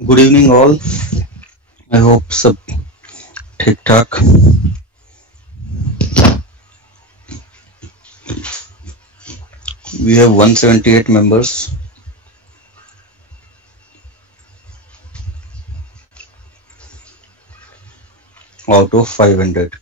Good evening all. I hope सब ठीक ठाक। We have 178 members out of 500.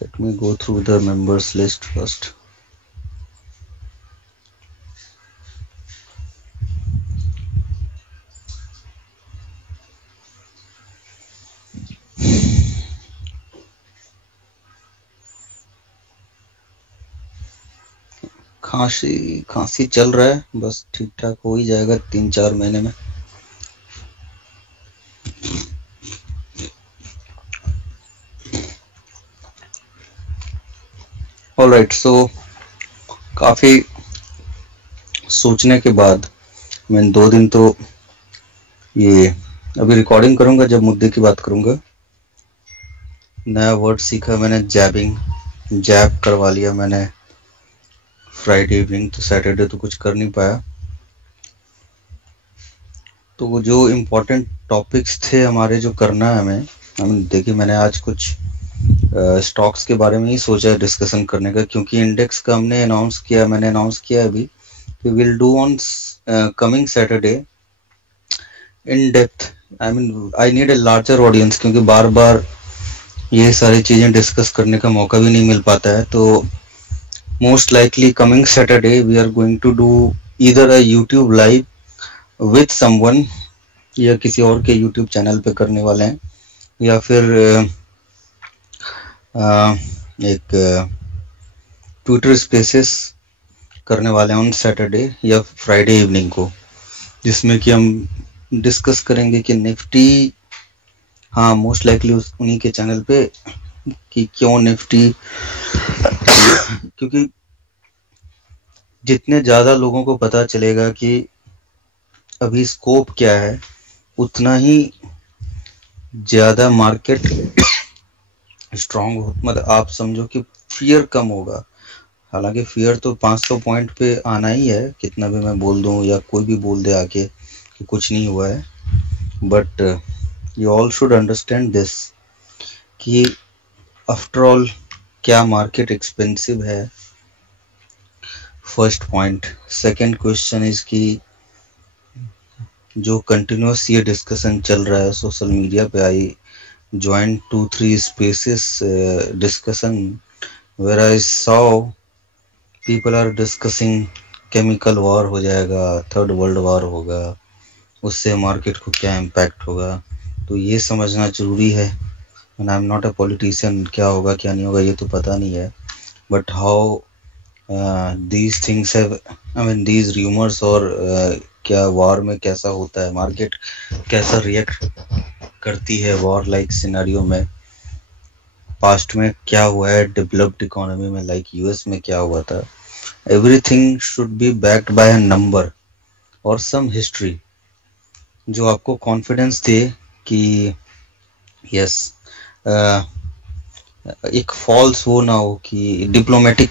Let me go through the members list first. खांसी चल रहा है, बस ठीक ठाक हो ही जाएगा 3-4 महीने में। ऑलराइट, सो काफी सोचने के बाद मैंने 2 दिन तो ये अभी रिकॉर्डिंग करूंगा जब मुद्दे की बात करूंगा। नया वर्ड सीखा मैंने, जैब करवा लिया मैंने फ्राइडे इवनिंग, तो सैटरडे तो कुछ कर नहीं पाया। तो वो जो इम्पोर्टेंट टॉपिक्स थे हमारे जो करना है हमें देखिए, मैंने आज कुछ स्टॉक्स के बारे में ही सोचा है डिस्कशन करने का, क्योंकि इंडेक्स का मैंने अनाउंस किया अभी कि will do on coming Saturday in depth. I need a larger audience, क्योंकि बार बार ये सारी चीज़ें डिस्कस करने का मौका भी नहीं मिल पाता है। तो most likely coming Saturday we are going to do either a YouTube live with someone, या किसी और के यूट्यूब चैनल पे करने वाले हैं, या फिर एक ट्विटर स्पेसेस करने वाले हैं ऑन सैटरडे या फ्राइडे इवनिंग को, जिसमें कि हम डिस्कस करेंगे कि निफ्टी, हाँ मोस्ट लाइकली उन्हीं के चैनल पे, कि क्यों निफ्टी क्योंकि जितने ज़्यादा लोगों को पता चलेगा कि अभी स्कोप क्या है, उतना ही ज़्यादा मार्केट स्ट्रांग हो, मतलब आप समझो कि फियर कम होगा। हालांकि फियर तो 500 पॉइंट पे आना ही है, कितना भी मैं बोल दूं या कोई भी बोल दे आके कि कुछ नहीं हुआ है, but you all should understand this कि आफ्टर ऑल क्या मार्केट एक्सपेंसिव है, first point. Second question is कि जो कंटिन्यूस ये डिस्कशन चल रहा है सोशल मीडिया पे, आई joined 2-3 spaces discussion where I saw people are discussing chemical war हो जाएगा, थर्ड वर्ल्ड वॉर होगा, उससे मार्केट को क्या इम्पैक्ट होगा। तो ये समझना जरूरी है। And I am not a politician, क्या होगा क्या नहीं होगा ये तो पता नहीं है, but how these things have, these rumours, और क्या वॉर में कैसा होता है, मार्केट कैसा रिएक्ट करती है वॉर लाइक सिनेरियो में, पास्ट में क्या हुआ है डेवलप्ड इकोनॉमी में, लाइक यूएस में क्या हुआ था। Everything should be backed by a number और सम हिस्ट्री, जो आपको कॉन्फिडेंस दे कि यस, एक फॉल्स वो ना हो, कि डिप्लोमेटिक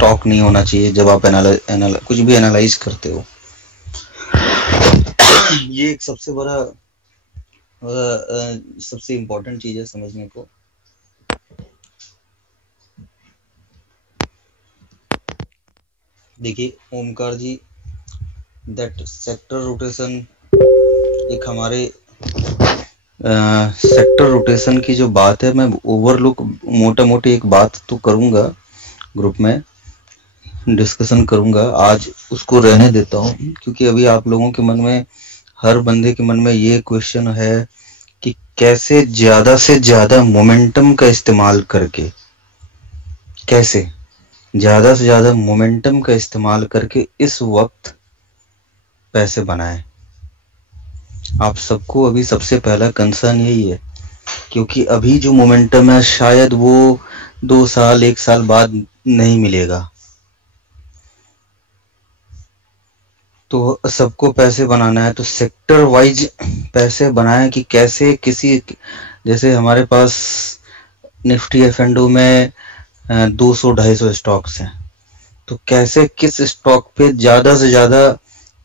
टॉक नहीं होना चाहिए जब आप कुछ भी एनालाइज करते हो। ये एक सबसे बड़ा सबसे इम्पोर्टेंट चीज है समझने को। देखिए ओमकार जी, दैट सेक्टर रोटेशन, एक हमारे सेक्टर रोटेशन की जो बात है, मैं ओवरलुक मोटा मोटी एक बात तो करूंगा, ग्रुप में डिस्कशन करूंगा, आज उसको रहने देता हूँ, क्योंकि अभी आप लोगों के मन में, हर बंदे के मन में ये क्वेश्चन है कि कैसे ज्यादा से ज्यादा मोमेंटम का इस्तेमाल करके, कैसे ज्यादा से ज्यादा मोमेंटम का इस्तेमाल करके इस वक्त पैसे बनाए। आप सबको अभी सबसे पहला कंसर्न यही है, क्योंकि अभी जो मोमेंटम है शायद वो 2 साल 1 साल बाद नहीं मिलेगा। तो सबको पैसे बनाना है तो सेक्टर वाइज पैसे बनाएं कि कैसे किसी, जैसे हमारे पास निफ्टी एफ&ओ में 200-250 स्टॉक्स हैं, तो कैसे किस स्टॉक पे ज्यादा से ज्यादा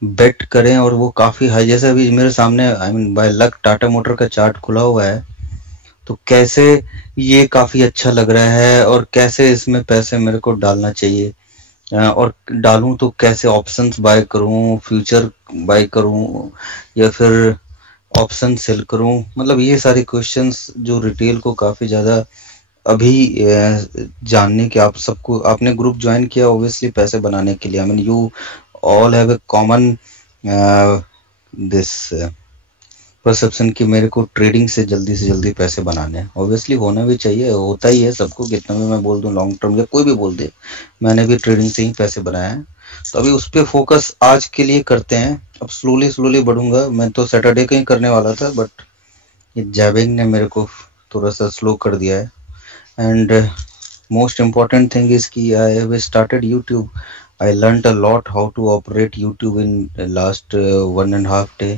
बेट करें और वो काफी हाई, जैसे अभी मेरे सामने I mean by luck Tata motor का चार्ट खुला हुआ है, तो कैसे ये काफी अच्छा लग रहा है और कैसे इसमें पैसे मेरे को डालना चाहिए, और डालूं तो कैसे ऑप्शंस बाय करूं, फ्यूचर बाय करूं या फिर ऑप्शन सेल करूं, मतलब ये सारे क्वेश्चंस जो रिटेल को काफी ज्यादा अभी जानने के, आप सबको आपने ग्रुप ज्वाइन किया ऑब्वियसली पैसे बनाने के लिए, I mean you all have a common this perception कि मेरे को ट्रेडिंग से जल्दी पैसे बनाने हैं। ऑब्वियसली होना भी चाहिए, होता ही है सबको, कितना भी मैं बोल दूं लॉन्ग टर्म या कोई भी बोल दे, मैंने भी ट्रेडिंग से ही पैसे बनाए हैं। तो अभी उस पर फोकस आज के लिए करते हैं, अब स्लोली स्लोली बढ़ूंगा। मैं तो सैटरडे का ही करने वाला था बट ये जैबिंग ने मेरे को थोड़ा सा स्लो कर दिया है। And most important thing is कि I have started YouTube. I learned a lot how to operate YouTube in last 1.5 day,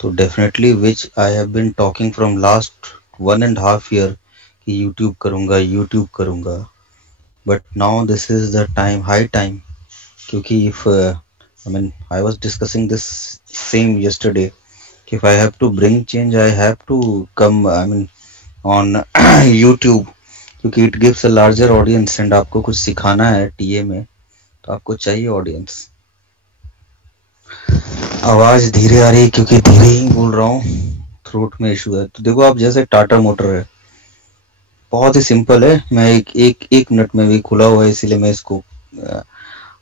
तो definitely which I have been talking from last 1.5 year कि यूट्यूब करूंगा but now this is the time, high time, क्योंकि if I mean I was discussing this same yesterday, if I have to bring change I have to come I mean on YouTube, क्योंकि it gives a larger audience and आपको कुछ सिखाना है TA में तो आपको चाहिए ऑडियंस। आवाज धीरे आ रही है क्योंकि धीरे ही बोल रहा हूँ, थ्रोट में इशू है। तो देखो आप जैसे टाटा मोटर है, बहुत ही सिंपल है, मैं एक मिनट में भी खुला हुआ है इसीलिए मैं इसको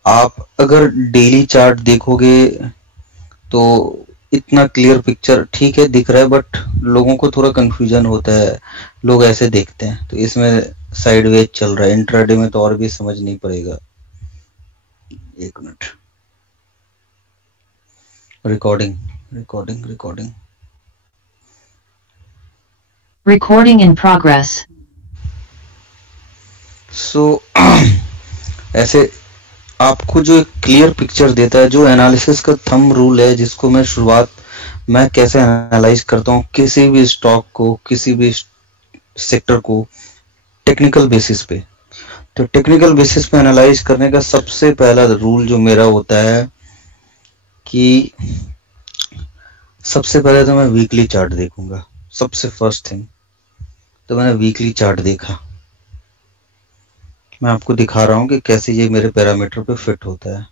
आप अगर डेली चार्ट देखोगे तो इतना क्लियर पिक्चर ठीक है दिख रहा है बट लोगों को थोड़ा कंफ्यूजन होता है, लोग ऐसे देखते हैं, तो इसमें साइडवेज चल रहा है, इंट्राडे में तो और भी समझ नहीं पड़ेगा। एक minute, recording recording recording recording in progress. So ऐसे आपको जो एक क्लियर पिक्चर देता है, जो एनालिसिस का थंब रूल है जिसको मैं शुरुआत मैं कैसे एनालाइज करता हूँ किसी भी स्टॉक को, किसी भी सेक्टर को टेक्निकल बेसिस पे, तो टेक्निकल बेसिस पे एनालाइज करने का सबसे पहला रूल जो मेरा होता है कि सबसे पहले तो मैं वीकली चार्ट देखूंगा, सबसे फर्स्ट थिंग। तो मैंने वीकली चार्ट देखा, मैं आपको दिखा रहा हूँ कि कैसे ये मेरे पैरामीटर पे फिट होता है।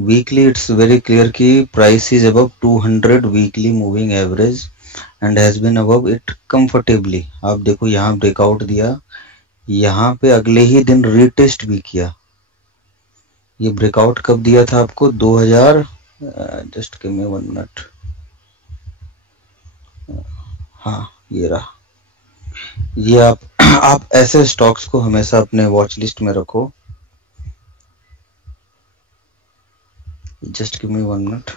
वीकली इट्स वेरी क्लियर कि price is above 200 weekly moving average and has been above it comfortably. आप देखो यहाँ ब्रेकआउट दिया, यहाँ पे अगले ही दिन रीटेस्ट भी किया। ये ब्रेकआउट कब दिया था आपको? 2000 जस्ट गिव मी 1 मिनट, हाँ ये रहा। ये आप ऐसे स्टॉक्स को हमेशा अपने वॉच लिस्ट में रखो। Just give me 1 minute.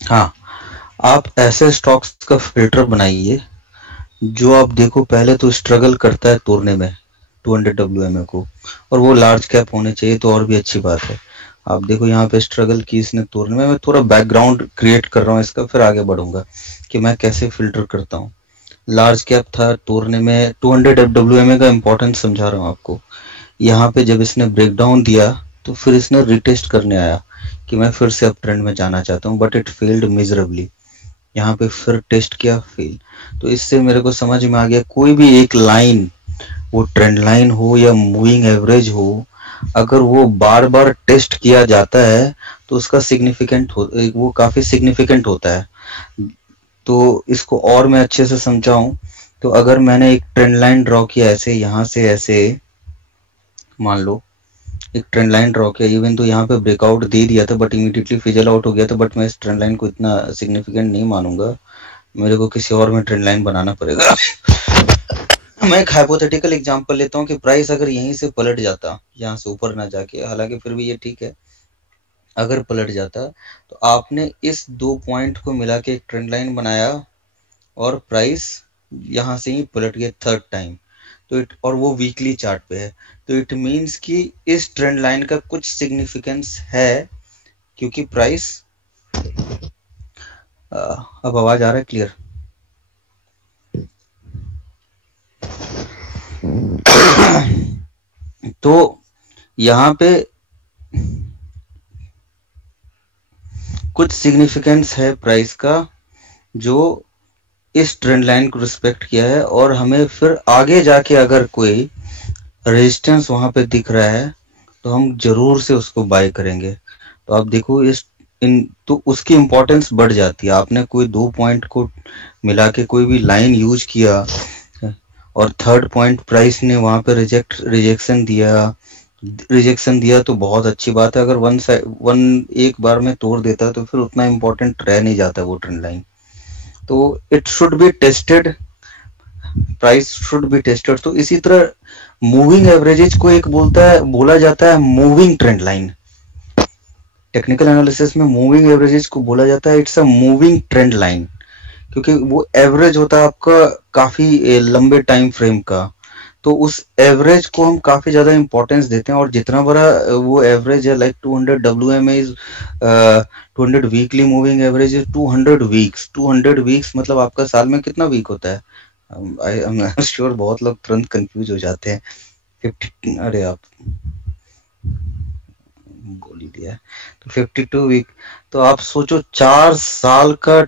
हाँ, आप ऐसे स्टॉक्स का फिल्टर बनाइए जो आप देखो पहले तो स्ट्रगल करता है तोड़ने में 200 WMA को, और वो लार्ज कैप होने चाहिए तो और भी अच्छी बात है। आप देखो यहाँ पे स्ट्रगल की इसने तोड़ने में। मैं थोड़ा बैकग्राउंड क्रिएट कर रहा हूँ इसका, फिर आगे बढ़ूंगा कि मैं कैसे फिल्टर करता हूँ। लार्ज कैप था तोड़ने में, 200 WMA का इंपॉर्टेंस समझा रहा हूँ आपको। यहाँ पे जब इसने ब्रेकडाउन दिया तो फिर इसने रिटेस्ट करने आया कि मैं फिर से अप ट्रेंड में जाना चाहता हूँ, बट इट फेल्ड मिजरेबली। यहाँ पे फिर टेस्ट किया, फेल। तो इससे मेरे को समझ में आ गया कोई भी एक लाइन, वो ट्रेंड लाइन हो या मूविंग एवरेज हो, अगर वो बार बार टेस्ट किया जाता है तो उसका सिग्निफिकेंट वो काफी सिग्निफिकेंट होता है। तो इसको और मैं अच्छे से समझाऊं तो अगर मैंने एक ट्रेंड लाइन ड्रॉ किया ऐसे, यहाँ से ऐसे मान लो एक ट्रेंड लाइन ड्रॉ किया, इवन तो यहाँ पे ब्रेकआउट दे दिया था बट इमीडिएटली फिजल आउट हो गया था, बट मैं इस ट्रेंड लाइन को इतना सिग्निफिकेंट नहीं मानूंगा, मेरे को किसी और में ट्रेंड लाइन बनाना पड़ेगा। मैं एक हाइपोथेटिकल एग्जांपल लेता हूँ कि प्राइस अगर यहीं से पलट जाता, यहाँ से ऊपर ना जाके, हालांकि फिर भी ये ठीक है, अगर पलट जाता तो आपने इस 2 पॉइंट को मिला के एक ट्रेंड लाइन बनाया और प्राइस यहाँ से ही पलट गया थर्ड टाइम, तो और वो वीकली चार्ट पे है, तो इट मीन्स कि इस ट्रेंड लाइन का कुछ सिग्निफिकेंस है, क्योंकि प्राइस अब आवाज आ रहा है क्लियर? तो यहाँ पे कुछ सिग्निफिकेंस है प्राइस का जो इस ट्रेंड लाइन को रिस्पेक्ट किया है, और हमें फिर आगे जाके अगर कोई रेजिस्टेंस वहां पे दिख रहा है तो हम जरूर से उसको बाय करेंगे। तो आप देखो तो उसकी इंपॉर्टेंस बढ़ जाती है। आपने कोई 2 पॉइंट को मिला के कोई भी लाइन यूज किया और थर्ड पॉइंट प्राइस ने वहां पे रिजेक्शन दिया तो बहुत अच्छी बात है। अगर वन एक बार में तोड़ देता तो फिर उतना इम्पोर्टेंट रह नहीं जाता वो ट्रेंड लाइन। तो it should be tested, price should be tested. तो इसी तरह मूविंग एवरेजेज को एक बोला जाता है moving trend line. Technical analysis में मूविंग एवरेजेज को बोला जाता है it's a moving trend line, क्योंकि वो एवरेज होता है आपका काफी लंबे टाइम फ्रेम का। तो उस एवरेज को हम काफी ज्यादा इंपॉर्टेंस देते हैं, और जितना बड़ा वो एवरेज है, like 200 WMA is 200 weekly moving average is 200 weeks. 200 weeks मतलब आपका साल में कितना वीक होता है? आई एम नॉट श्योर, बहुत लोग तुरंत कंफ्यूज हो जाते हैं। 50, अरे आप बोल ही दिया है, तो 52 वीक। तो आप सोचो 4 साल का,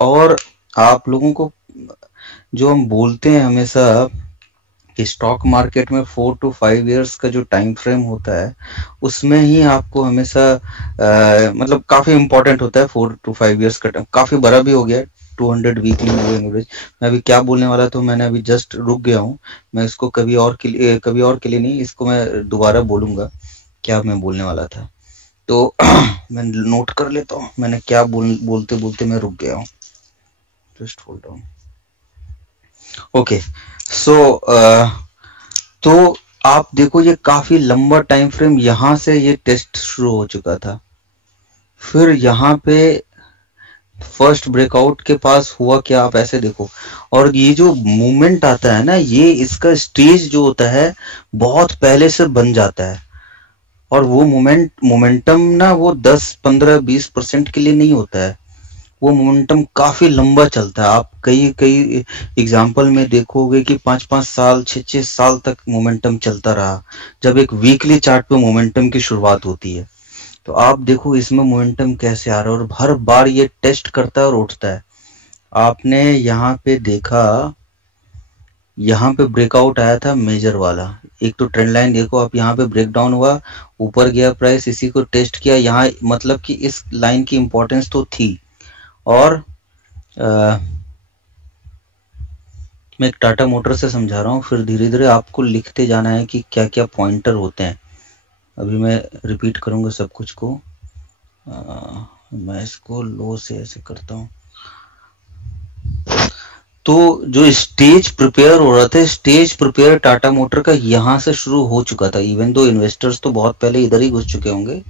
और आप लोगों को जो हम बोलते हैं हमेशा कि स्टॉक मार्केट में 4 to 5 इयर्स का जो टाइम फ्रेम होता है उसमें ही आपको हमेशा मतलब काफी इंपॉर्टेंट होता है 4 to 5 इयर्स का टाइम। काफी बड़ा भी हो गया 200 वीकली मूविंग एवरेज। मैं अभी क्या बोलने वाला था, मैंने अभी जस्ट रुक गया हूँ। मैं इसको कभी और के लिए नहीं, इसको मैं दोबारा बोलूंगा क्या मैं बोलने वाला था। तो मैं नोट कर लेता हूँ मैंने क्या बोलते बोलते मैं रुक गया हूँ। Just hold on. ओके, सो तो आप देखो ये काफी लंबा टाइम फ्रेम, यहां से ये टेस्ट शुरू हो चुका था। फिर यहाँ पे फर्स्ट ब्रेकआउट के पास हुआ क्या, आप ऐसे देखो। और ये जो मूवमेंट आता है ना, ये इसका स्टेज जो होता है बहुत पहले से बन जाता है। और वो मोमेंटम ना वो 10-15-20% के लिए नहीं होता है, वो मोमेंटम काफी लंबा चलता है। आप कई एग्जाम्पल में देखोगे कि 5-5 साल 6-6 साल तक मोमेंटम चलता रहा, जब एक वीकली चार्ट पे मोमेंटम की शुरुआत होती है। तो आप देखो इसमें मोमेंटम कैसे आ रहा है, और हर बार ये टेस्ट करता है और उठता है। आपने यहाँ पे देखा, यहाँ पे ब्रेकआउट आया था मेजर वाला। एक तो ट्रेंड लाइन देखो आप, यहाँ पे ब्रेक डाउन हुआ, ऊपर गया प्राइस, इसी को टेस्ट किया। यहाँ मतलब कि इस लाइन की इंपॉर्टेंस तो थी। और मैं एक टाटा मोटर से समझा रहा हूँ, फिर धीरे धीरे आपको लिखते जाना है कि क्या क्या पॉइंटर होते हैं। अभी मैं रिपीट करूंगा सब कुछ को। मैं इसको लो से ऐसे करता हूँ। तो जो स्टेज प्रिपेयर हो रहा था, स्टेज प्रिपेयर टाटा मोटर का यहाँ से शुरू हो चुका था। इवन दो इन्वेस्टर्स तो बहुत पहले इधर ही घुस चुके होंगे,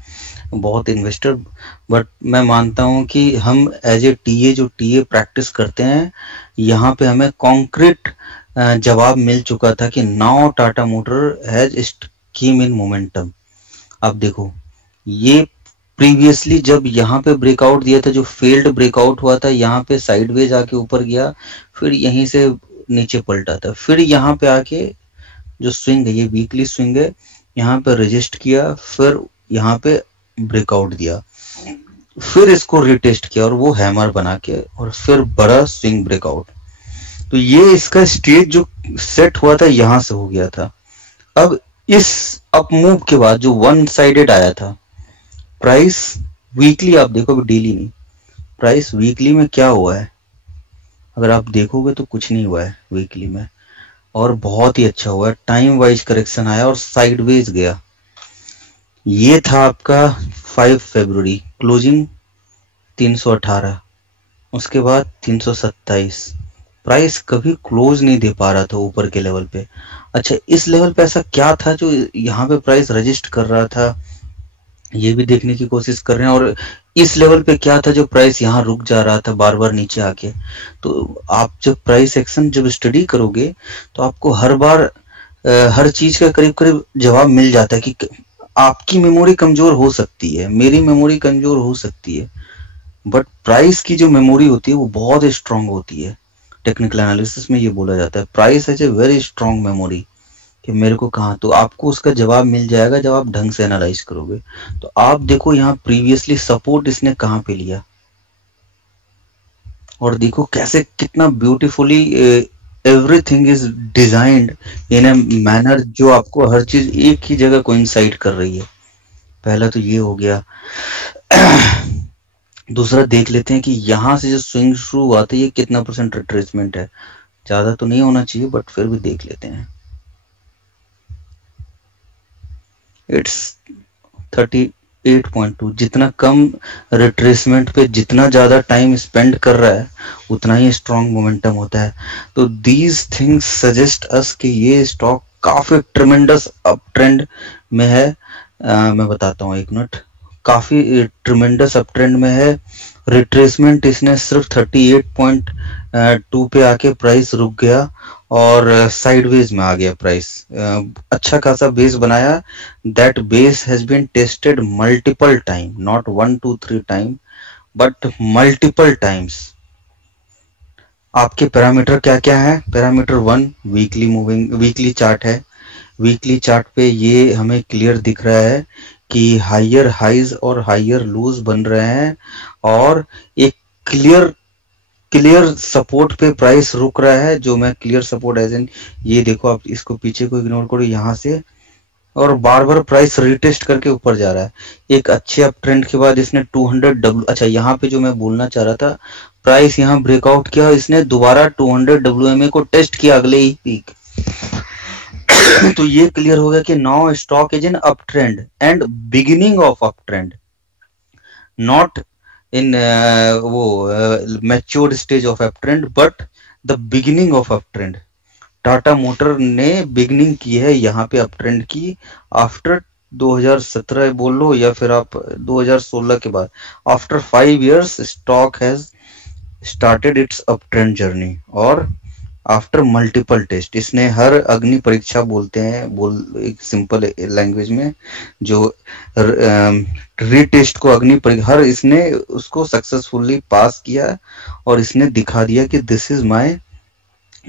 बहुत इन्वेस्टर, बट मैं मानता हूं कि हम एज ए टीए जो टीए प्रैक्टिस करते हैं, यहाँ पे हमें कॉन्क्रीट जवाब मिल चुका था कि now Tata motor has came in momentum. अब देखो ये प्रीवियसली जब यहाँ पे ब्रेकआउट दिया था, जो फेल्ड ब्रेकआउट हुआ था, यहाँ पे साइडवेज आके ऊपर गया, फिर यहीं से नीचे पलटा था, फिर यहाँ पे आके जो स्विंग है, ये वीकली स्विंग है, यहाँ पे रजिस्ट किया, फिर यहाँ पे ब्रेकआउट दिया, फिर इसको रिटेस्ट किया और वो हैमर बना के, और फिर बड़ा स्विंग ब्रेकआउट। तो ये इसका स्टेज जो सेट हुआ था यहां से हो गया था। अब इस अप मूव के बाद जो वन साइडेड आया था, प्राइस वीकली आप देखो, डेली नहीं, प्राइस वीकली में क्या हुआ है अगर आप देखोगे तो कुछ नहीं हुआ है वीकली में, और बहुत ही अच्छा हुआ है। टाइम वाइज करेक्शन आया और साइडवेज गया। ये था आपका 5 फरवरी, क्लोजिंग 318, उसके बाद 327। प्राइस कभी क्लोज नहीं दे पा रहा था ऊपर के लेवल पे। अच्छा, इस लेवल पे ऐसा क्या था जो यहाँ पे प्राइस रजिस्ट कर रहा था, ये भी देखने की कोशिश कर रहे हैं। और इस लेवल पे क्या था जो प्राइस यहाँ रुक जा रहा था बार बार नीचे आके। तो आप जब प्राइस एक्शन जब स्टडी करोगे तो आपको हर बार हर चीज का करीब करीब जवाब मिल जाता है कि आपकी मेमोरी कमजोर हो सकती है, मेरी मेमोरी कमजोर हो सकती है, बट प्राइस की जो मेमोरी होती है वो बहुत स्ट्रांग होती है। टेक्निकल एनालिसिस में ये बोला जाता है price has a very strong memory, कि मेरे को कहाँ, तो आपको उसका जवाब मिल जाएगा जब आप ढंग से एनालाइज करोगे। तो आप देखो यहाँ प्रीवियसली सपोर्ट इसने कहाँ पे लिया, और देखो कैसे कितना beautifully everything is designed in a manner जो आपको हर चीज एक ही जगह कोइंसाइड कर रही है। पहला तो ये हो गया। दूसरा देख लेते हैं कि यहाँ से जो स्विंग शुरू हुआ था ये कितना परसेंट रिट्रेसमेंट है। ज्यादा तो नहीं होना चाहिए बट फिर भी देख लेते हैं। इट्स 38.2। जितना कम रिट्रेसमेंट पे जितना ज्यादा टाइम स्पेंड कर रहा है उतना ही स्ट्रॉन्ग मोमेंटम होता है। तो दीज थिंग्स सजेस्ट अस कि ये स्टॉक काफी ट्रिमेंडस अप ट्रेंड में है। मैं बताता हूँ, एक मिनट। काफी ट्रिमेंडस अप ट्रेंड में है। रिट्रेसमेंट इसने सिर्फ 38.2 पे आके प्राइस रुक गया और साइडवेज में आ गया प्राइस। अच्छा खासा बेस बनाया। That base has been tested multiple time, not 1 2 3 time but multiple times. आपके पैरामीटर क्या क्या है? पैरामीटर 1 वीकली चार्ट है। वीकली चार्ट पे ये हमें क्लियर दिख रहा है कि हायर हाइज और हायर लोज बन रहे हैं और एक क्लियर सपोर्ट पे प्राइस रुक रहा है। जो मैं क्लियर सपोर्ट एज इन, ये देखो, आप इसको पीछे को इग्नोर करो यहाँ से, और बार बार प्राइस रिटेस्ट करके ऊपर जा रहा है। एक अच्छे अप ट्रेंड के बाद इसने 200 डब्ल्यू, अच्छा यहाँ पे जो मैं बोलना चाह रहा था, प्राइस यहाँ ब्रेकआउट किया, इसने दोबारा 200 WMA को टेस्ट किया अगले ही पीक। तो ये क्लियर हो गया कि now stock is in up trend and beginning of up trend, not in वो matured stage of up trend but the beginning of up trend. Tata motor ने बिगनिंग की है यहाँ पे अप ट्रेंड की आफ्टर 2017 बोल लो या फिर आप 2016 के बाद। After 5 years stock has started it's up trend journey और आफ्टर मल्टीपल टेस्ट। इसने हर अग्नि परीक्षा बोलते हैं, एक सिंपल लैंग्वेज में, जो रीटेस्ट को अग्नि परीक्षा, हर इसने उसको सक्सेसफुली पास किया और इसने दिखा दिया कि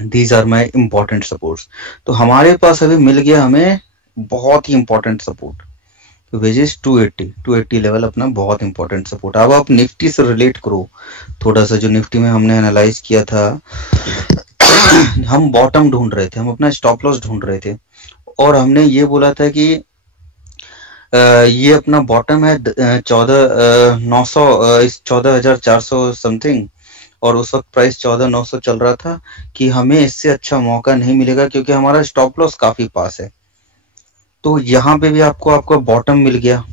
these are my important supports। तो हमारे पास अभी मिल गया हमें बहुत ही important support, which is 280 level अपना बहुत इंपॉर्टेंट सपोर्ट। अब आप निफ्टी से रिलेट करो थोड़ा सा। जो निफ्टी में हमने एनालाइज किया था, हम बॉटम ढूंढ रहे थे, हम अपना स्टॉप लॉस ढूंढ रहे थे और हमने ये बोला था कि ये अपना बॉटम है 14,400 समथिंग, और उस वक्त प्राइस 14,900 चल रहा था कि हमें इससे अच्छा मौका नहीं मिलेगा क्योंकि हमारा स्टॉप लॉस काफी पास है। तो यहाँ पे भी आपका बॉटम मिल गया।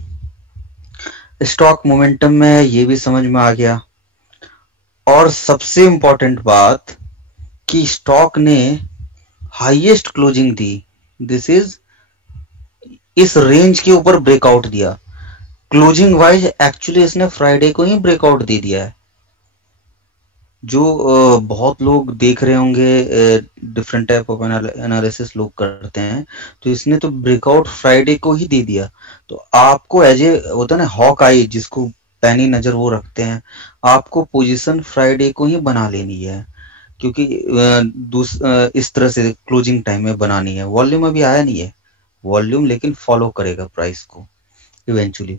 स्टॉक मोमेंटम में है, ये भी समझ में आ गया। और सबसे इंपॉर्टेंट बात कि स्टॉक ने highest closing the. This is इस रेंज के ऊपर ब्रेकआउट दिया। क्लोजिंग वाइज एक्चुअली इसने फ्राइडे को ही ब्रेकआउट दे दिया है। जो बहुत लोग देख रहे होंगे, डिफरेंट टाइप ऑफ एनालिसिस लोग करते हैं, तो इसने तो ब्रेकआउट फ्राइडे को ही दे दिया। तो आपको एज ए होता है ना हॉक आई, जिसको पैनी नजर वो रखते हैं, आपको पोजीशन फ्राइडे को ही बना लेनी है क्योंकि इस तरह से क्लोजिंग टाइम में बनानी है। वॉल्यूम अभी आया नहीं है, वॉल्यूम लेकिन फॉलो करेगा प्राइस को इवेंचुअली।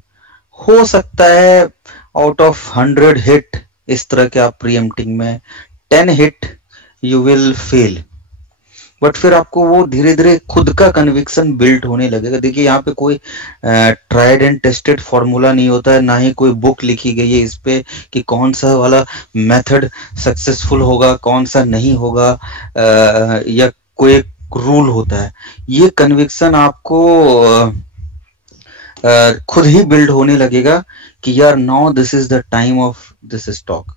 हो सकता है आउट ऑफ 100 हिट इस तरह के आप प्रीएम्प्टिंग में 10 hit you will fail, but फिर आपको वो धीरे धीरे खुद का कन्विक्शन बिल्ड होने लगेगा। देखिए यहाँ पे कोई ट्राइड एंड टेस्टेड फॉर्मूला नहीं होता है, ना ही कोई बुक लिखी गई है इस पे कि कौन सा वाला मेथड सक्सेसफुल होगा कौन सा नहीं होगा, या कोई रूल होता है। ये कन्विक्शन आपको खुद ही बिल्ड होने लगेगा कि यार now this is the time of this stock.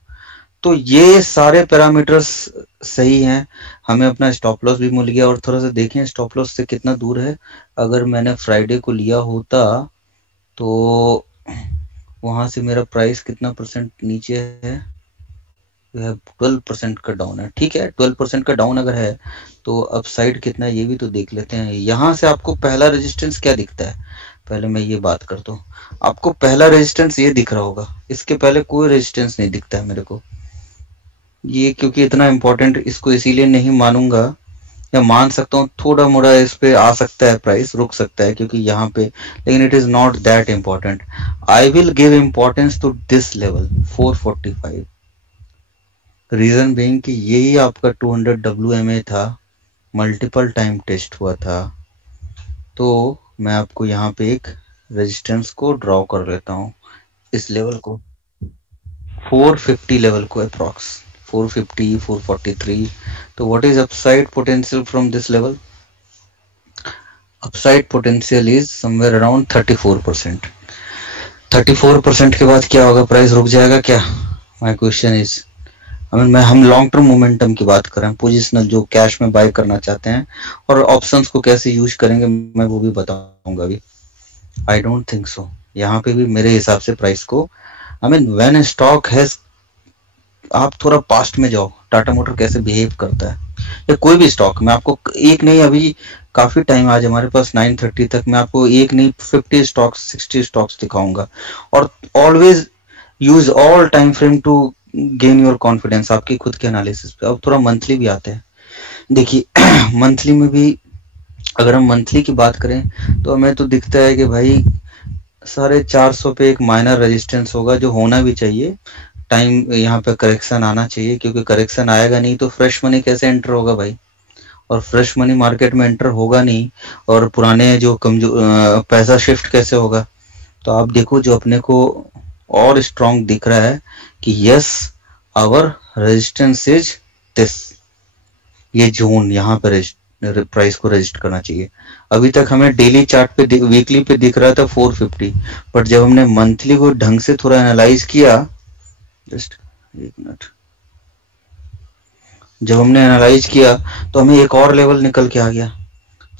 तो ये सारे पैरामीटर्स सही हैं। हमें अपना स्टॉप लॉस भी मिल गया और थोड़ा सा देखें स्टॉप लॉस से कितना दूर है। अगर मैंने फ्राइडे को लिया होता तो वहां से मेरा प्राइस कितना परसेंट नीचे है, यू हैव 12% का डाउन है, ठीक है। 12% का डाउन अगर है तो अपसाइड कितना है ये भी तो देख लेते हैं। यहाँ से आपको पहला रेजिस्टेंस क्या दिखता है, पहले मैं ये बात करता हूँ। आपको पहला रेजिस्टेंस ये दिख रहा होगा, इसके पहले कोई रेजिस्टेंस नहीं दिखता है मेरे को। ये क्योंकि इतना इंपॉर्टेंट इसको इसीलिए नहीं मानूंगा, या मान सकता हूँ थोड़ा मोड़ा इस पे आ सकता है, प्राइस रुक सकता है क्योंकि यहाँ पे, लेकिन it is not that important. I will give importance to this level 445। Reason being कि यही आपका 200 WMA था, मल्टीपल टाइम टेस्ट हुआ था। तो मैं आपको यहाँ पे एक रेजिस्टेंस को ड्रॉ कर लेता हूँ, इस लेवल को 450 लेवल को अप्रॉक्स 450 443। तो what is upside potential from this level, upside potential is somewhere around 34%। 34% के बाद क्या होगा, प्राइस रुक जाएगा क्या? माय क्वेश्चन इज, हम लॉन्ग टर्म मोमेंटम की बात कर रहे हैं, पोजिशनल जो कैश में बाय करना चाहते हैं, और ऑप्शंस को कैसे यूज करेंगे मैं वो भी बताऊंगा अभी। आई डोंट थिंक सो, यहाँ पे भी मेरे हिसाब से प्राइस को, व्हेन स्टॉक हैज, आप थोड़ा पास्ट में जाओ, टाटा मोटर कैसे बिहेव करता है, या कोई भी स्टॉक, मैं आपको एक नहीं, अभी काफी टाइम आज हमारे पास 9:30 तक, मैं आपको एक नहीं 50 स्टॉक्स 60 स्टॉक्स दिखाऊंगा। और always use all time frame to gain your confidence, आपकी खुद के एनालिसिस पे। अब थोड़ा मंथली भी आते हैं, देखिए मंथली में भी अगर हम मंथली की बात करें तो हमें तो दिखता है कि भाई 450 पे एक माइनर रेजिस्टेंस होगा, जो होना भी चाहिए। टाइम यहाँ पे करेक्शन आना चाहिए, क्योंकि करेक्शन आएगा नहीं तो फ्रेश मनी कैसे एंटर होगा भाई, और फ्रेश मनी मार्केट में एंटर होगा नहीं, और पुराने जो कमजोर पैसा शिफ्ट कैसे होगा। तो आप देखो जो अपने को और स्ट्रॉन्ग दिख रहा है कि yes our resistance is this, ये जोन यहाँ पे प्राइस को रजिस्ट करना चाहिए। अभी तक हमें डेली चार्ट पे वीकली पे दिख रहा था 450, बट जब हमने मंथली को ढंग से थोड़ा एनालाइज किया, जस्ट एक मिनट, जब हमने एनालाइज किया तो हमें एक और लेवल निकल के आ गया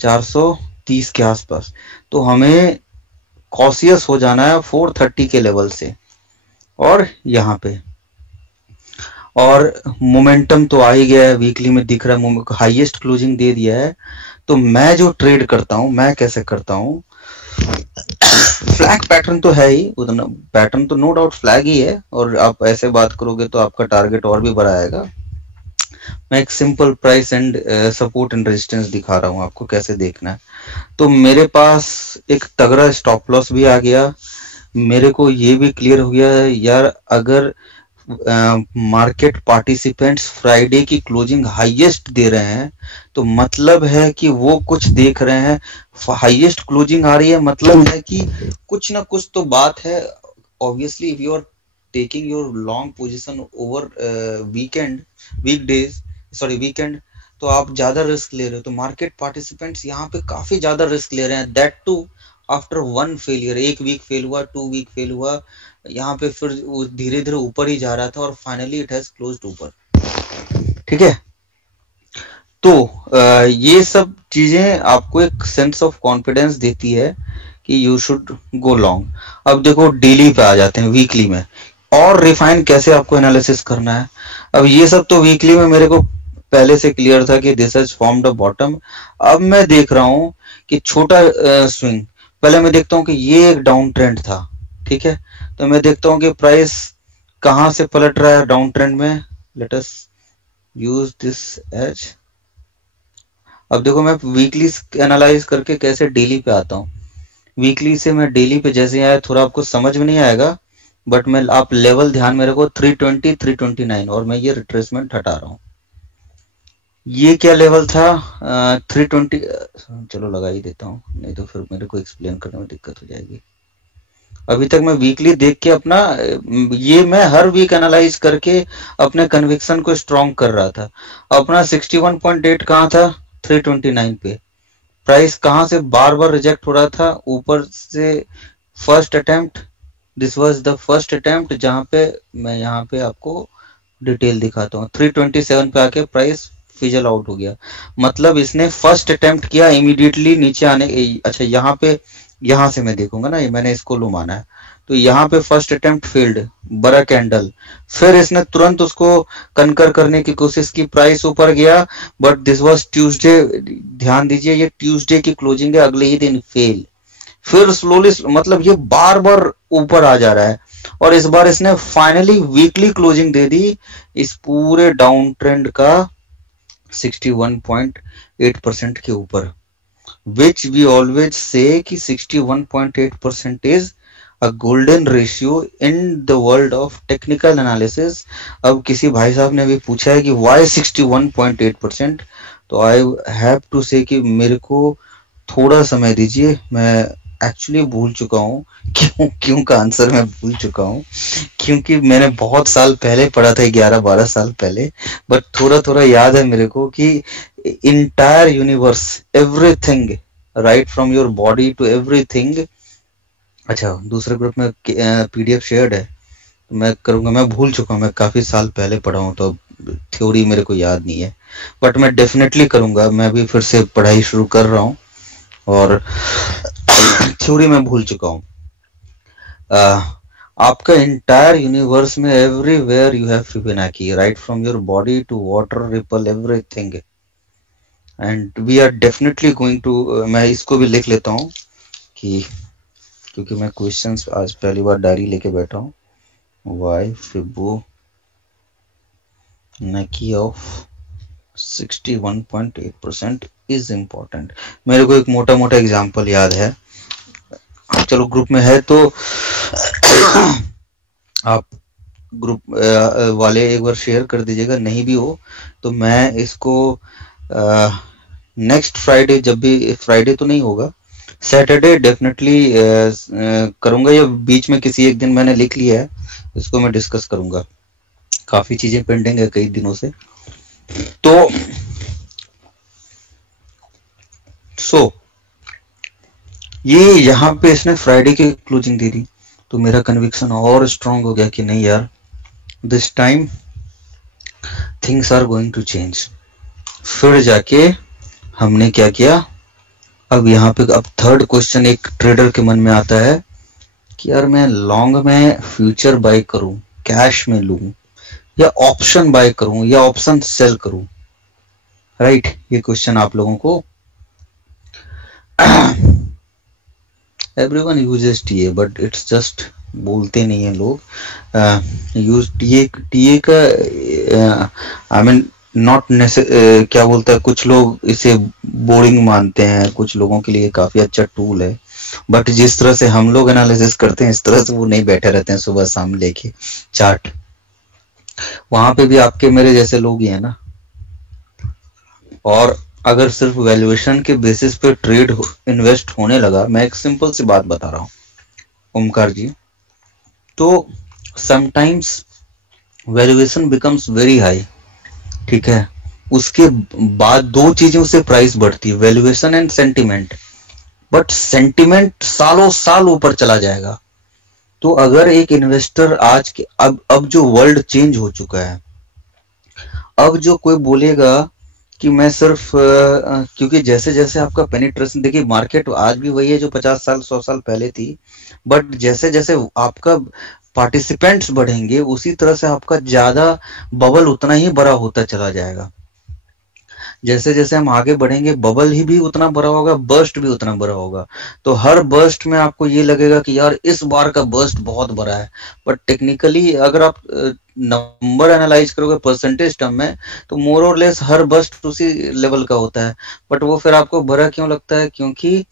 430 के आसपास। तो हमें कॉशियस हो जाना है 430 के लेवल से, और यहाँ पे और मोमेंटम तो आ ही गया है, वीकली में दिख रहा है, हाईएस्ट क्लोजिंग दे दिया है। तो मैं जो ट्रेड करता हूं, मैं कैसे करता हूं, फ्लैग पैटर्न तो है ही, उतना पैटर्न तो नो डाउट फ्लैग ही है, और आप ऐसे बात करोगे तो आपका टारगेट और भी बढ़ाएगा। मैं एक simple price and support and resistance दिखा रहा हूं आपको कैसे देखना है। तो मेरे पास एक तगड़ा स्टॉप लॉस भी आ गया, मेरे को ये भी क्लियर हो गया यार, अगर मार्केट पार्टिसिपेंट्स फ्राइडे की क्लोजिंग हाईएस्ट दे रहे हैं तो मतलब है कि वो कुछ देख रहे हैं, हाईएस्ट क्लोजिंग आ रही है, मतलब है कि कुछ ना कुछ तो बात है। Obviously if you are taking your long position over weekend, तो आप ज्यादा रिस्क ले रहे हो। तो मार्केट पार्टिसिपेंट्स यहाँ पे काफी ज्यादा रिस्क ले रहे हैं, that too after one failure, एक वीक फेल हुआ, 2 वीक फेल हुआ, यहाँ पे फिर धीरे धीरे ऊपर ही जा रहा था, और फाइनली इट हैज क्लोज्ड ऊपर, ठीक है। तो ये सब चीजें आपको एक सेंस ऑफ कॉन्फिडेंस देती है कि यू शुड गो लॉन्ग। अब देखो डेली पे आ जाते हैं, वीकली में और रिफाइन कैसे आपको एनालिसिस करना है। अब ये सब तो वीकली में मेरे को पहले से क्लियर था कि this has formed a bottom. अब मैं देख रहा हूं कि छोटा स्विंग, पहले मैं देखता हूं कि ये एक डाउन ट्रेंड था, ठीक है। तो मैं देखता हूं कि प्राइस कहां से पलट रहा है डाउन ट्रेंड में, let us use this edge. अब देखो मैं वीकली एनालाइज करके कैसे डेली पे आता हूं, वीकली से मैं डेली पे जैसे आया, थोड़ा आपको समझ में नहीं आएगा, बट मैं आप लेवल ध्यान में रखो 320 329, और मैं ये रिट्रेसमेंट हटा रहा हूं। ये क्या लेवल था 320, चलो लगा ही देता हूँ, नहीं तो फिर मेरे को एक्सप्लेन करने में दिक्कत हो जाएगी। अभी तक मैं वीकली देख के अपना, ये मैं हर वीक एनालाइज करके अपने कन्विक्शन को स्ट्रॉन्ग कर रहा था। अपना 61.8 कहाँ था, 329 पे। प्राइस कहाँ से बार बार रिजेक्ट हो रहा था, ऊपर से first attempt, this was the first attempt, जहां पे मैं यहाँ पे आपको डिटेल दिखाता हूँ। 327 पे आके प्राइस फिजल आउट हो गया, मतलब इसने फर्स्ट अटेम्प्ट किया इमीडिएटली नीचे आने। अच्छा यहाँ पे, यहाँ से मैं देखूंगा ना, मैंने इसको लो माना है, तो यहाँ पे फर्स्ट अटेम्प्ट फेल्ड, बड़ा कैंडल, फिर इसने तुरंत उसको कनकर करने की कोशिश की, प्राइस ऊपर गया, बट दिस वाज ट्यूसडे, ध्यान दीजिए ये ट्यूसडे की क्लोजिंग है, अगले ही दिन फेल, फिर स्लोली, मतलब ये बार बार ऊपर आ जा रहा है, और इस बार इसने फाइनली वीकली क्लोजिंग दे दी इस पूरे डाउन ट्रेंड का 61.8% के ऊपर, which we always say कि 61.8% is a golden ratio in the world of technical analysis। अब किसी भाई साहब ने भी पूछा है कि why 61.8%, तो I have to say कि मेरे को थोड़ा समय दीजिए, मैं एक्चुअली भूल चुका हूँ, क्यों का आंसर मैं भूल चुका हूँ, क्योंकि मैंने बहुत साल पहले पढ़ा था, 11-12 साल पहले, बट थोड़ा थोड़ा याद है मेरे को कि entire universe, everything, right from your body to everything. अच्छा, दूसरे ग्रुप में पीडीएफ शेयर्ड है, तो मैं करूँगा, मैं भूल चुका हूँ, मैं काफ़ी साल पहले पढ़ा हूँ, तो थ्योरी मेरे को याद नहीं है, बट मैं डेफिनेटली करूँगा, मैं भी फिर से पढ़ाई शुरू कर रहा हूँ, और थ्योरी में भूल चुका हूँ। आपका इंटायर यूनिवर्स में everywhere you have Fibonacci, right from your body to water ripple everything, and we are definitely going to, मैं इसको भी लिख लेता हूँ कि, क्योंकि मैं क्वेश्चंस आज पहली बार डायरी लेके बैठा हूँ, why Fibonacci of 61.8% is important. मेरे को एक मोटा मोटा एग्जाम्पल याद है, चलो ग्रुप में है तो आप ग्रुप वाले एक बार शेयर कर दीजिएगा, नहीं भी हो तो मैं इसको नेक्स्ट फ्राइडे, जब भी, फ्राइडे तो नहीं होगा, सैटरडे डेफिनेटली करूंगा, या बीच में किसी एक दिन मैंने लिख लिया है, इसको मैं डिस्कस करूंगा, काफी चीजें पेंडिंग है कई दिनों से। तो ये यहाँ पे इसने फ्राइडे की क्लोजिंग दे दी, तो मेरा कन्विक्शन और स्ट्रांग हो गया कि नहीं यार, this time things are going to change. फिर जाके हमने क्या किया, अब यहाँ पे अब थर्ड क्वेश्चन एक ट्रेडर के मन में आता है कि यार मैं लॉन्ग में फ्यूचर बाय करूं, कैश में लूं, या ऑप्शन बाय करूं, या ऑप्शन सेल करूं, राइट? ये क्वेश्चन आप लोगों को everyone uses TA, but it's just बोलते नहीं है लोग, यूज टीए का, आई मीन नॉट क्या बोलता है, कुछ लोग इसे बोरिंग मानते हैं, कुछ लोगों के लिए काफी अच्छा टूल है, बट जिस तरह से हम लोग एनालिसिस करते हैं इस तरह से वो नहीं बैठे रहते हैं सुबह शाम लेके चार्ट, वहां पे भी आपके मेरे जैसे लोग ही हैं ना, और अगर सिर्फ वैल्यूएशन के बेसिस पे ट्रेड इन्वेस्ट होने लगा, मैं एक सिंपल सी बात बता रहा हूँ ओमकार जी, तो sometimes valuation becomes very high, ठीक है, उसके बाद दो चीजों से प्राइस बढ़ती है, valuation and sentiment, but sentiment सालों साल ऊपर चला जाएगा। तो अगर एक इन्वेस्टर आज के, अब जो वर्ल्ड चेंज हो चुका है, अब जो कोई बोलेगा कि मैं सिर्फ क्योंकि जैसे जैसे आपका पेनिट्रेशन, देखिए मार्केट आज भी वही है जो 50 साल 100 साल पहले थी, बट जैसे जैसे आपका पार्टिसिपेंट्स बढ़ेंगे उसी तरह से आपका ज्यादा बबल उतना ही बड़ा होता चला जाएगा। जैसे जैसे हम आगे बढ़ेंगे बबल ही भी उतना बड़ा होगा, बर्स्ट भी उतना बड़ा होगा, तो हर बर्स्ट में आपको ये लगेगा कि यार इस बार का बर्स्ट बहुत बड़ा है, बट टेक्निकली अगर आप नंबर एनालाइज करोगे परसेंटेज टर्म में, तो मोर और लेस हर बर्स्ट उसी लेवल का होता है, बट वो फिर आपको बड़ा क्यों लगता है? क्योंकि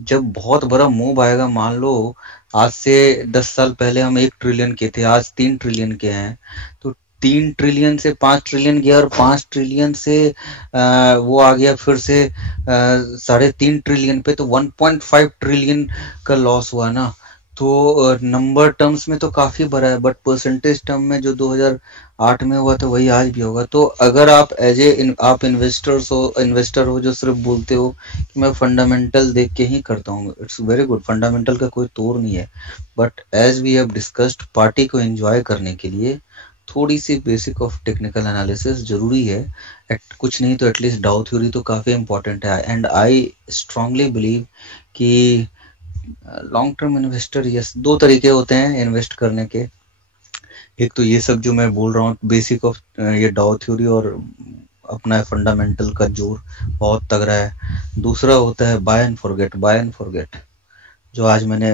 जब बहुत बड़ा मूव आएगा, मान लो आज से 10 साल पहले हम 1 ट्रिलियन के थे, आज 3 ट्रिलियन के हैं, तो 3 ट्रिलियन से 5 ट्रिलियन गया, और 5 ट्रिलियन से वो आ गया फिर से 3.5 ट्रिलियन पे, तो 1.5 ट्रिलियन का लॉस हुआ ना। तो नंबर टर्म्स में तो काफी बड़ा है, बट परसेंटेज टर्म में जो 2008 में हुआ था वही आज भी होगा। तो अगर आप आप इन्वेस्टर हो जो सिर्फ बोलते हो कि मैं फंडामेंटल देख के ही करता हूँ, इट्स वेरी गुड, फंडामेंटल का कोई तोड़ नहीं है, but as we have discussed, party को एंजॉय करने के लिए थोड़ी सी बेसिक ऑफ टेक्निकल एनालिसिस जरूरी है, कुछ नहीं तो एटलीस्ट डाउ थ्योरी तो काफी इंपॉर्टेंट है। एंड आई स्ट्रांगली बिलीव कि लॉन्ग टर्म इन्वेस्टर, यस, दो तरीके होते हैं इन्वेस्ट करने के। एक तो ये सब जो मैं बोल रहा हूँ बेसिक ऑफ ये डाउ थ्योरी और अपना फंडामेंटल का जोर बहुत तगड़ा है। दूसरा होता है buy and forget, buy and forget, जो आज मैंने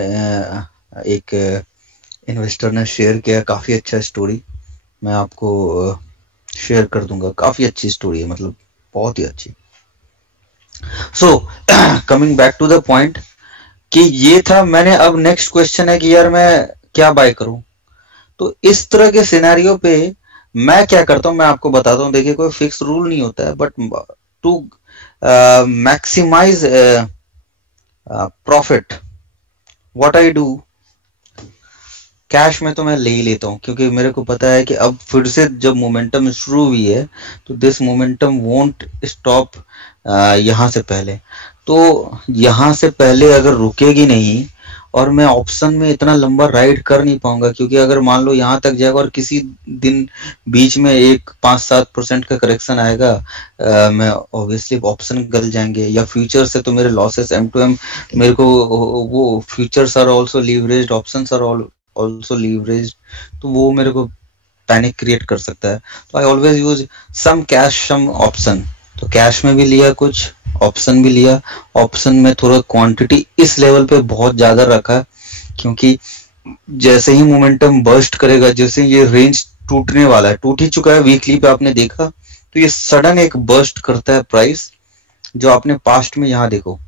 एक इन्वेस्टर ने शेयर किया, काफ़ी अच्छा स्टोरी, मैं आपको शेयर कर दूंगा। काफ़ी अच्छी स्टोरी है, मतलब बहुत ही अच्छी। So coming back to the point कि ये था। मैंने अब नेक्स्ट क्वेश्चन है कि यार मैं क्या बाय करूं। तो इस तरह के सिनेरियो पे मैं क्या करता हूं, मैं आपको बताता हूं। देखिए, कोई फिक्स रूल नहीं होता है, but to maximise profit, what I do, cash में तो मैं ले ही लेता हूँ, क्योंकि मेरे को पता है कि अब फिर से जब मोमेंटम शुरू हुई है तो दिस मोमेंटम वोंट स्टॉप यहाँ से पहले। तो यहाँ से पहले अगर रुकेगी नहीं और मैं ऑप्शन में इतना लंबा राइड कर नहीं पाऊंगा, क्योंकि अगर मान लो यहाँ तक जाएगा और किसी दिन बीच में एक 5-7% का करेक्शन आएगा, मैं ऑब्वियसली ऑप्शन गल जाएंगे। या फ्यूचर से तो मेरे लॉसेस M2M, मेरे को वो futures are also leveraged, options are also leveraged, तो वो मेरे को पैनिक क्रिएट कर सकता है। तो I always use some cash some option. तो कैश में भी लिया कुछ, ऑप्शन भी लिया। ऑप्शन में थोड़ा क्वांटिटी इस लेवल पे बहुत ज्यादा रखा, क्योंकि जैसे ही मोमेंटम बर्स्ट करेगा, जैसे ये रेंज टूटने वाला है, टूट ही चुका है, वीकली पे आपने देखा, तो ये सडन एक बर्स्ट करता है प्राइस, जो आपने पास्ट में यहाँ देखो,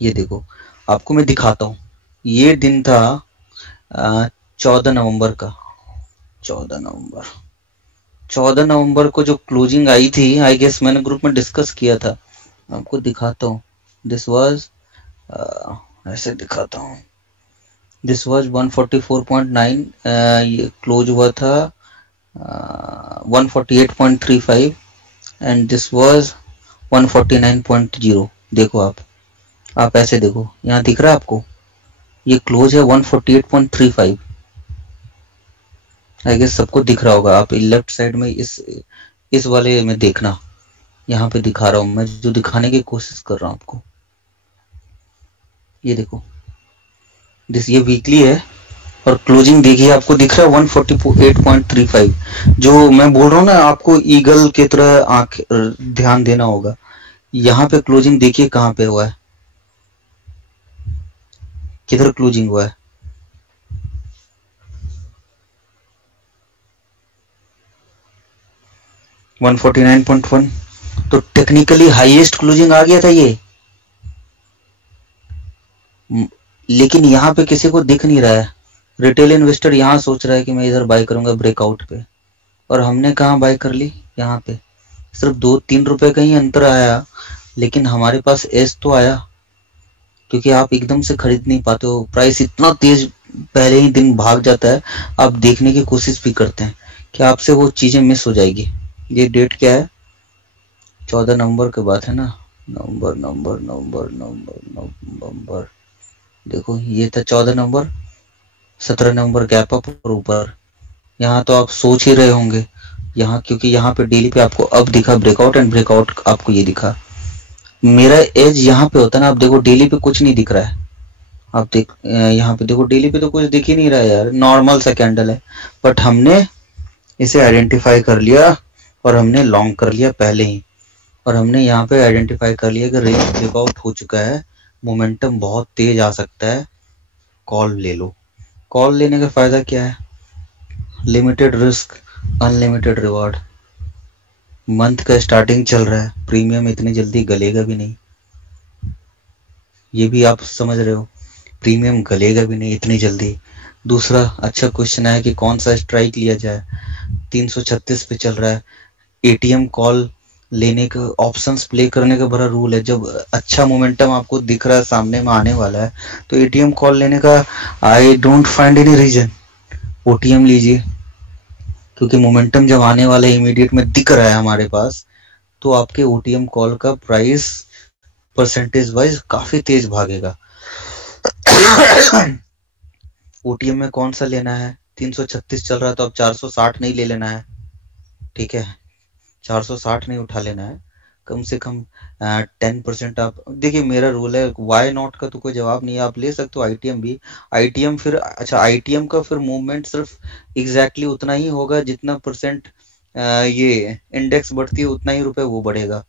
ये देखो, आपको मैं दिखाता हूँ। ये दिन था 14 नवंबर का। 14 नवंबर को जो क्लोजिंग आई थी, आई गेस मैंने ग्रुप में डिस्कस किया था, आपको दिखाता हूँ। दिस वाज ऐसे दिखाता हूँ, दिस वाज 144.9, ये क्लोज हुआ था 148.35 एंड दिस वाज 149.0। देखो आप ऐसे देखो, यहाँ दिख रहा है आपको, ये क्लोज है 148.35। आई गेस सबको दिख रहा होगा। आप लेफ्ट साइड में इस वाले में देखना, यहाँ पे दिखा रहा हूँ मैं, जो दिखाने की कोशिश कर रहा हूँ आपको। ये देखो, ये वीकली है और क्लोजिंग देखिए, आपको दिख रहा है 148.35। जो मैं बोल रहा हूँ ना, आपको ईगल की तरह आंख ध्यान देना होगा। यहाँ पे क्लोजिंग देखिए कहाँ पे हुआ है, किधर क्लोजिंग हुआ है, $149.1। तो टेक्निकली हाईएस्ट क्लोजिंग आ गया था ये, लेकिन यहाँ पे किसी को दिख नहीं रहा है। रिटेल इन्वेस्टर यहाँ सोच रहा है कि मैं इधर बाय करूंगा ब्रेकआउट पे, और हमने कहाँ बाय कर ली, यहाँ पे सिर्फ 2-3 रुपए का ही अंतर आया, लेकिन हमारे पास एस तो आया, क्योंकि आप एकदम से खरीद नहीं पाते हो। प्राइस इतना तेज पहले ही दिन भाग जाता है, आप देखने की कोशिश भी करते हैं कि आपसे वो चीजें मिस हो जाएगी। ये डेट क्या है, 14 नवंबर के बाद है ना, नवंबर, देखो ये था 14 नवंबर, 17 नवंबर गैप अप और ऊपर। यहाँ तो आप सोच ही रहे होंगे, यहाँ क्योंकि यहाँ पे डेली पे आपको अब दिखा ब्रेकआउट, एंड ब्रेकआउट आपको ये दिखा। मेरा एज यहाँ पे होता है ना, आप देखो डेली पे कुछ नहीं दिख रहा है, आप देख यहाँ पे देखो, डेली पे तो कुछ दिख ही नहीं रहा है यार, नॉर्मल सा कैंडल है, बट हमने इसे आइडेंटिफाई कर लिया और हमने लॉन्ग कर लिया पहले ही, और हमने यहाँ पे आइडेंटिफाई कर लिया कि रेंज ब्रेकआउट हो चुका है, मोमेंटम बहुत तेज आ सकता है, कॉल ले लो। कॉल लेने का फायदा क्या है, limited risk unlimited reward. Month का स्टार्टिंग चल रहा है, प्रीमियम इतनी जल्दी गलेगा भी नहीं, ये भी आप समझ रहे हो, प्रीमियम गलेगा भी नहीं इतनी जल्दी। दूसरा अच्छा क्वेश्चन है कि कौन सा स्ट्राइक लिया जाए, 336 पे चल रहा है। एटीएम कॉल लेने का, ऑप्शंस प्ले करने का बड़ा रूल है। जब अच्छा मोमेंटम आपको दिख रहा है सामने में आने वाला है, तो एटीएम कॉल लेने का I don't find any reason. OTM लीजिए, क्योंकि मोमेंटम जब आने वाला है इमीडिएट में दिख रहा है हमारे पास, तो आपके ओटीएम कॉल का प्राइस परसेंटेज वाइज काफी तेज भागेगा। ओटीएम में कौन सा लेना है, 336 चल रहा है तो अब 460 नहीं ले लेना है, ठीक है, 460 नहीं उठा लेना है, कम से कम 10%। आप देखिए, मेरा रूल है, वाई नॉट का तो कोई जवाब नहीं है, आप ले सकते हो आईटीएम भी। आईटीएम फिर अच्छा, आईटीएम का फिर मूवमेंट सिर्फ एग्जैक्टली उतना ही होगा जितना परसेंट ये इंडेक्स बढ़ती है, उतना ही रुपए वो बढ़ेगा।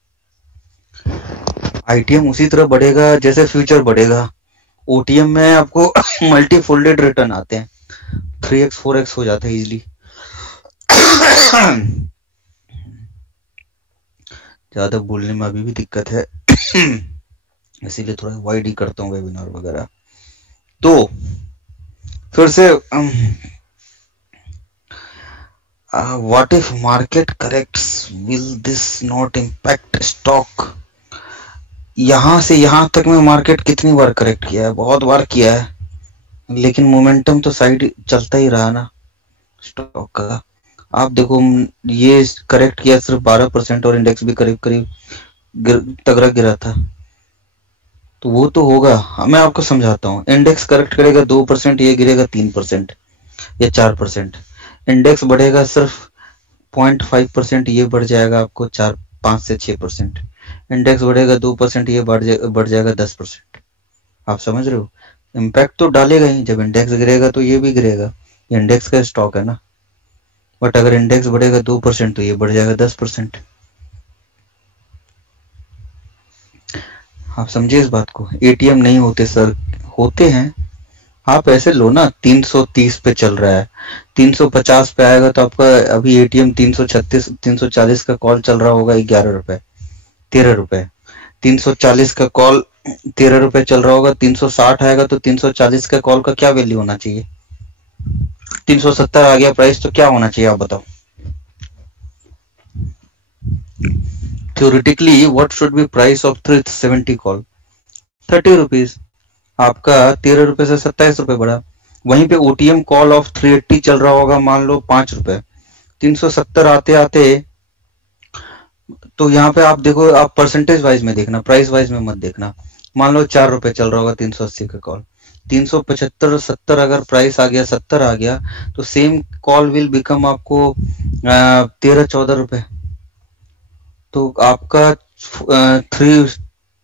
आईटीएम उसी तरह बढ़ेगा जैसे फ्यूचर बढ़ेगा। ओटीएम में आपको मल्टी फोल्डेड रिटर्न आते हैं, 3x 4x हो जाता है इजिली। ज्यादा बोलने में अभी भी दिक्कत है, इसीलिए थोड़ा अवॉइड ही करता हूँ वेबिनार वगैरह। तो फिर से what if market corrects, will this not impact stock? यहां से यहां तक में मार्केट कितनी बार करेक्ट किया है? बहुत बार किया है, लेकिन मोमेंटम तो साइड चलता ही रहा ना स्टॉक का। आप देखो, ये करेक्ट किया सिर्फ 12% और इंडेक्स भी करीब करीब तगड़ा गिरा था। तो वो तो होगा, मैं आपको समझाता हूँ। इंडेक्स करेक्ट करेगा 2%, ये गिरेगा 3% या 4%। इंडेक्स बढ़ेगा सिर्फ 0.5%, ये बढ़ जाएगा आपको 5 से 6%। इंडेक्स बढ़ेगा 2%, ये बढ़ जाएगा 10%। आप समझ रहे हो? इम्पैक्ट तो डालेगा ही, जब इंडेक्स गिरेगा तो ये भी गिरेगा, ये इंडेक्स का स्टॉक है ना। बट अगर इंडेक्स बढ़ेगा 2% तो ये बढ़ जाएगा 10%। आप समझे इस बात को? एटीएम नहीं होते सर, होते हैं। आप ऐसे लो ना, 330 पे चल रहा है, 350 पे आएगा तो आपका अभी एटीएम 336 340 का कॉल चल रहा होगा 11 रुपए 13 रुपए। 340 का कॉल 13 रुपए चल रहा होगा, 360 आएगा तो 340 का कॉल का क्या वैल्यू होना चाहिए? 370 आ गया प्राइस, तो क्या होना चाहिए आप बताओ? Theoretically, what should be price of 370 call? 30 rupees. आपका 13 रुपए से 27 रुपए बढ़ा। वहीं पे ओटीएम कॉल ऑफ 380 चल रहा होगा, मान लो 5 रुपए। 370 आते आते, तो यहाँ पे आप देखो, आप परसेंटेज वाइज में देखना, प्राइस वाइज में मत देखना। मान लो 4 रुपए चल रहा होगा 380 का कॉल, 375 70 अगर प्राइस आ गया, 70 आ गया, तो सेम कॉल विल बिकम आपको 13-14 रुपए। तो आपका 3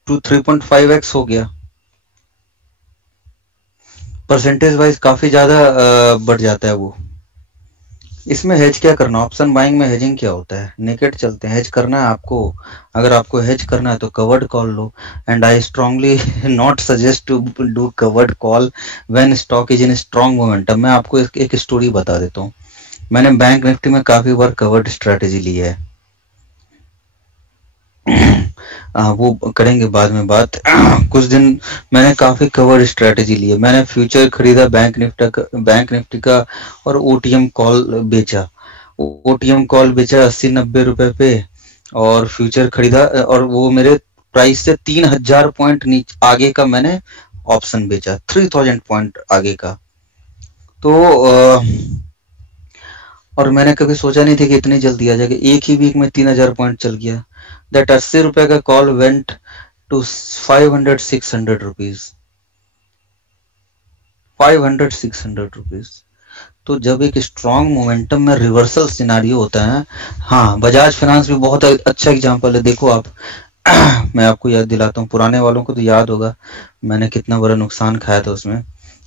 to 3.5x हो गया। परसेंटेज वाइज काफी ज्यादा बढ़ जाता है वो। इसमें हेज क्या करना? ऑप्शन बाइंग में हेजिंग क्या होता है? नेकेड चलते हैं। हेज करना है आपको, अगर आपको हेज करना है तो कवर्ड कॉल लो। And I strongly not suggest to do covered call when stock is in strong momentum. मैं आपको एक स्टोरी बता देता हूँ। मैंने बैंक निफ्टी में काफी बार कवर्ड स्ट्रेटेजी ली है, वो करेंगे बाद में बात। कुछ दिन मैंने काफी कवर स्ट्रेटेजी ली है। मैंने फ्यूचर खरीदा बैंक निफ्टी का और ओटीएम कॉल बेचा। ओटीएम कॉल बेचा 80-90 रुपए पे, और फ्यूचर खरीदा, और वो मेरे प्राइस से 3000 पॉइंट नीचे आगे का मैंने ऑप्शन बेचा, 3000 पॉइंट आगे का। तो और मैंने कभी सोचा नहीं था कि इतनी जल्दी आ जाएगा। एक ही वीक में 3000 पॉइंट चल गया। दैट 80 रुपए का call went to 500-600 rupees. 500-600 rupees. तो जब एक स्ट्रॉन्ग मोमेंटम में रिवर्सल सिनारियो होता है, हाँ, बजाज फाइनेंस भी बहुत अच्छा एग्जांपल है। देखो आप, मैं आपको याद दिलाता हूँ, पुराने वालों को तो याद होगा मैंने कितना बड़ा नुकसान खाया था उसमें।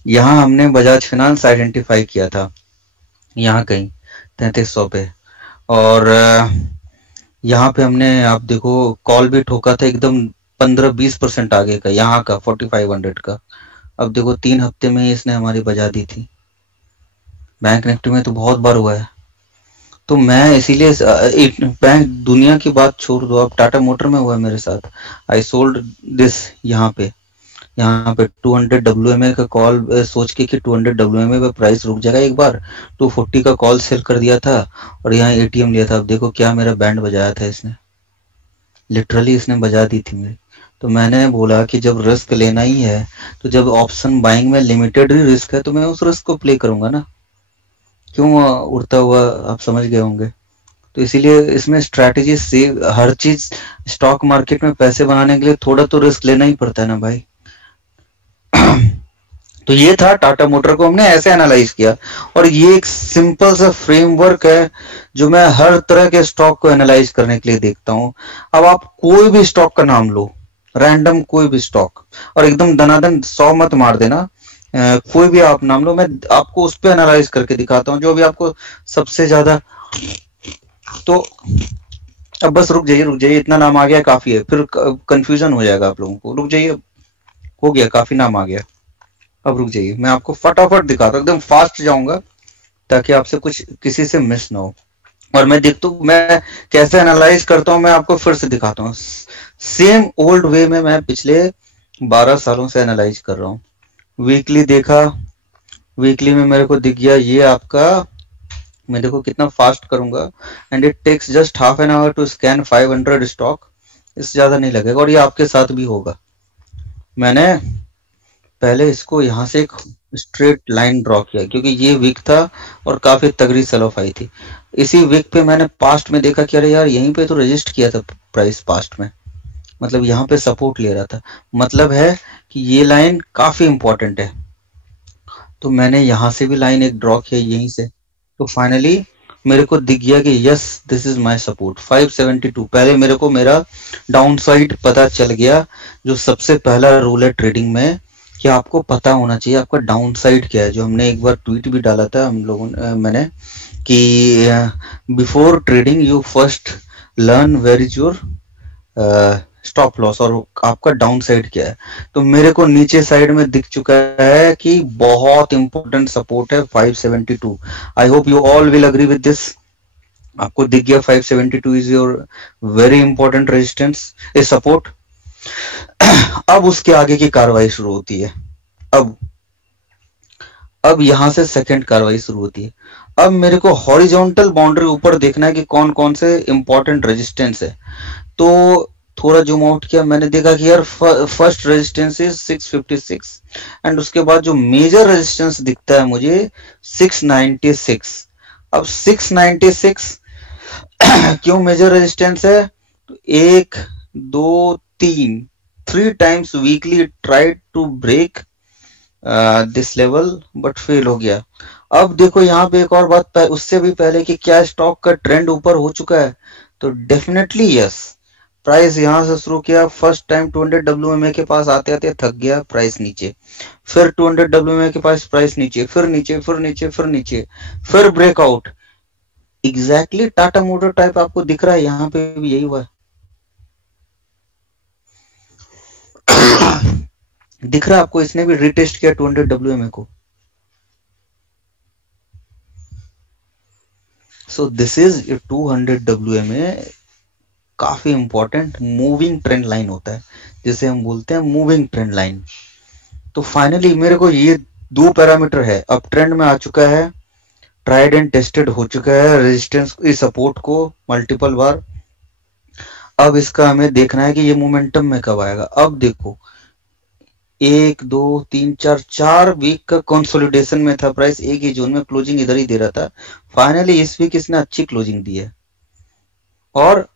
यहाँ हमने बजाज फाइनेंस आइडेंटिफाई किया था, यहाँ कहीं 3300 पे, और यहाँ पे हमने, आप देखो, कॉल भी ठोका था एकदम 15-20% आगे का, यहाँ का 4500 का। अब देखो 3 हफ्ते में इसने हमारी बजा दी थी। बैंक निफ्टी में तो बहुत बार हुआ है। तो मैं इसीलिए बैंक दुनिया की बात छोड़ दो, अब टाटा मोटर में हुआ है मेरे साथ। आई सोल्ड दिस यहाँ पे 200 WMA का कॉल सोच के कि 200 WMA पे प्राइस रुक जाएगा एक बार, 240 का कॉल सेल कर दिया था और यहाँ एटीएम लिया था। अब देखो क्या मेरा बैंड बजाया था इसने, लिटरली इसने बजा दी थी मेरी। तो मैंने बोला कि जब रिस्क लेना ही है, तो जब ऑप्शन बाइंग में लिमिटेड ही रिस्क है, तो मैं उस रिस्क को प्ले करूंगा ना, क्यों उड़ता हुआ, आप समझ गए होंगे। तो इसीलिए इसमें स्ट्रैटेजी से हर चीज, स्टॉक मार्केट में पैसे बनाने के लिए थोड़ा तो रिस्क लेना ही पड़ता है ना भाई। तो ये था टाटा मोटर को हमने ऐसे एनालाइज किया, और ये एक सिंपल सा फ्रेमवर्क है जो मैं हर तरह के स्टॉक को एनालाइज करने के लिए देखता हूं। अब आप कोई भी स्टॉक का नाम लो, रैंडम कोई भी स्टॉक, और एकदम दनादन 100 मत मार देना, कोई भी आप नाम लो, मैं आपको उस पर एनालाइज करके दिखाता हूँ जो भी आपको सबसे ज्यादा। तो अब बस रुक जाइए, इतना नाम आ गया काफी है, फिर कंफ्यूजन हो जाएगा आप लोगों को। रुक जाइए, हो गया, काफी नाम आ गया। अब रुक जाइए, मैं आपको फटाफट दिखाता हूँ, एकदम फास्ट जाऊंगा ताकि आपसे कुछ किसी से मिस ना हो। और मैं देखता हूँ मैं कैसे एनालाइज करता हूँ, मैं आपको फिर से दिखाता हूँ सेम ओल्ड वे में। मैं पिछले 12 सालों से एनालाइज कर रहा हूँ। वीकली देखा, वीकली में मेरे को दिख गया ये आपका, मैं देखो कितना फास्ट करूंगा, and it takes just half an hour to scan 500 stock, इससे ज्यादा नहीं लगेगा। और ये आपके साथ भी होगा। मैंने पहले इसको यहां से एक स्ट्रेट लाइन ड्रॉ किया क्योंकि ये वीक था और काफी तगड़ी सेल ऑफ आई थी। इसी वीक पे मैंने पास्ट में देखा कि अरे यार यहीं पे तो रजिस्ट किया था प्राइस पास्ट में, मतलब यहाँ पे सपोर्ट ले रहा था, मतलब है कि ये लाइन काफी इंपॉर्टेंट है। तो मैंने यहाँ से भी लाइन एक ड्रॉ किया यहीं से, तो फाइनली मेरे को दिख गया कि yes this is my support 572। पहले मेरे को मेरा डाउन साइड पता चल गया। जो सबसे पहला रूल है ट्रेडिंग में कि आपको पता होना चाहिए आपका डाउन साइड क्या है, जो हमने एक बार ट्वीट भी डाला था हम लोगों ने, मैंने, कि before trading you first learn where is your stop loss और आपका डाउन साइड क्या है। तो मेरे को नीचे साइड में दिख चुका है कि बहुत इंपॉर्टेंट सपोर्ट है 572। I hope you all will agree with this. आपको दिख गया 572 is your very important resistance, a support. अब उसके आगे की कार्रवाई शुरू होती है। अब यहां से सेकंड कार्रवाई शुरू होती है। अब मेरे को हॉरिजॉन्टल बाउंड्री ऊपर देखना है कि कौन कौन से इंपॉर्टेंट रेजिस्टेंस है। तो थोड़ा जूम आउट किया, मैंने देखा कि यार फर्स्ट रेजिस्टेंस इज 656, एंड उसके बाद जो मेजर रेजिस्टेंस दिखता है मुझे 696। अब 696 क्यों मेजर रेजिस्टेंस है? तो 1 2 3 3 times weekly tried to break this level but fail हो गया। अब देखो यहाँ पे एक और बात, उससे भी पहले कि क्या स्टॉक का ट्रेंड ऊपर हो चुका है, तो डेफिनेटली यस। प्राइस यहां से शुरू किया, फर्स्ट टाइम 200 WMA के पास आते आते थक गया, प्राइस नीचे, फिर 200 WMA के पास प्राइस नीचे, फिर नीचे, फिर नीचे, फिर नीचे, फिर breakout. Exactly Tata motor type आपको दिख रहा है, यहां पे भी यही हुआ है। दिख रहा है आपको, इसने भी रिटेस्ट किया 200 WMA को। सो दिस इज 200 WMA, काफी इंपॉर्टेंट मूविंग ट्रेंड लाइन होता है, जिसे हम बोलते हैं मूविंग ट्रेंड लाइन। तो फाइनली मेरे को ये 2 पैरामीटर है, अब ट्रेंड में आ चुका है, ट्राइड एंड टेस्टेड हो चुका है रेजिस्टेंस सपोर्ट को मल्टीपल बार। अब इसका हमें देखना है कि ये मोमेंटम में कब आएगा। अब देखो 1 2 3 4 वीक का कंसोलिडेशन में था प्राइस, एक ही जोन में क्लोजिंग इधर ही दे रहा था। फाइनली इस वीक इसने अच्छी क्लोजिंग दी है, और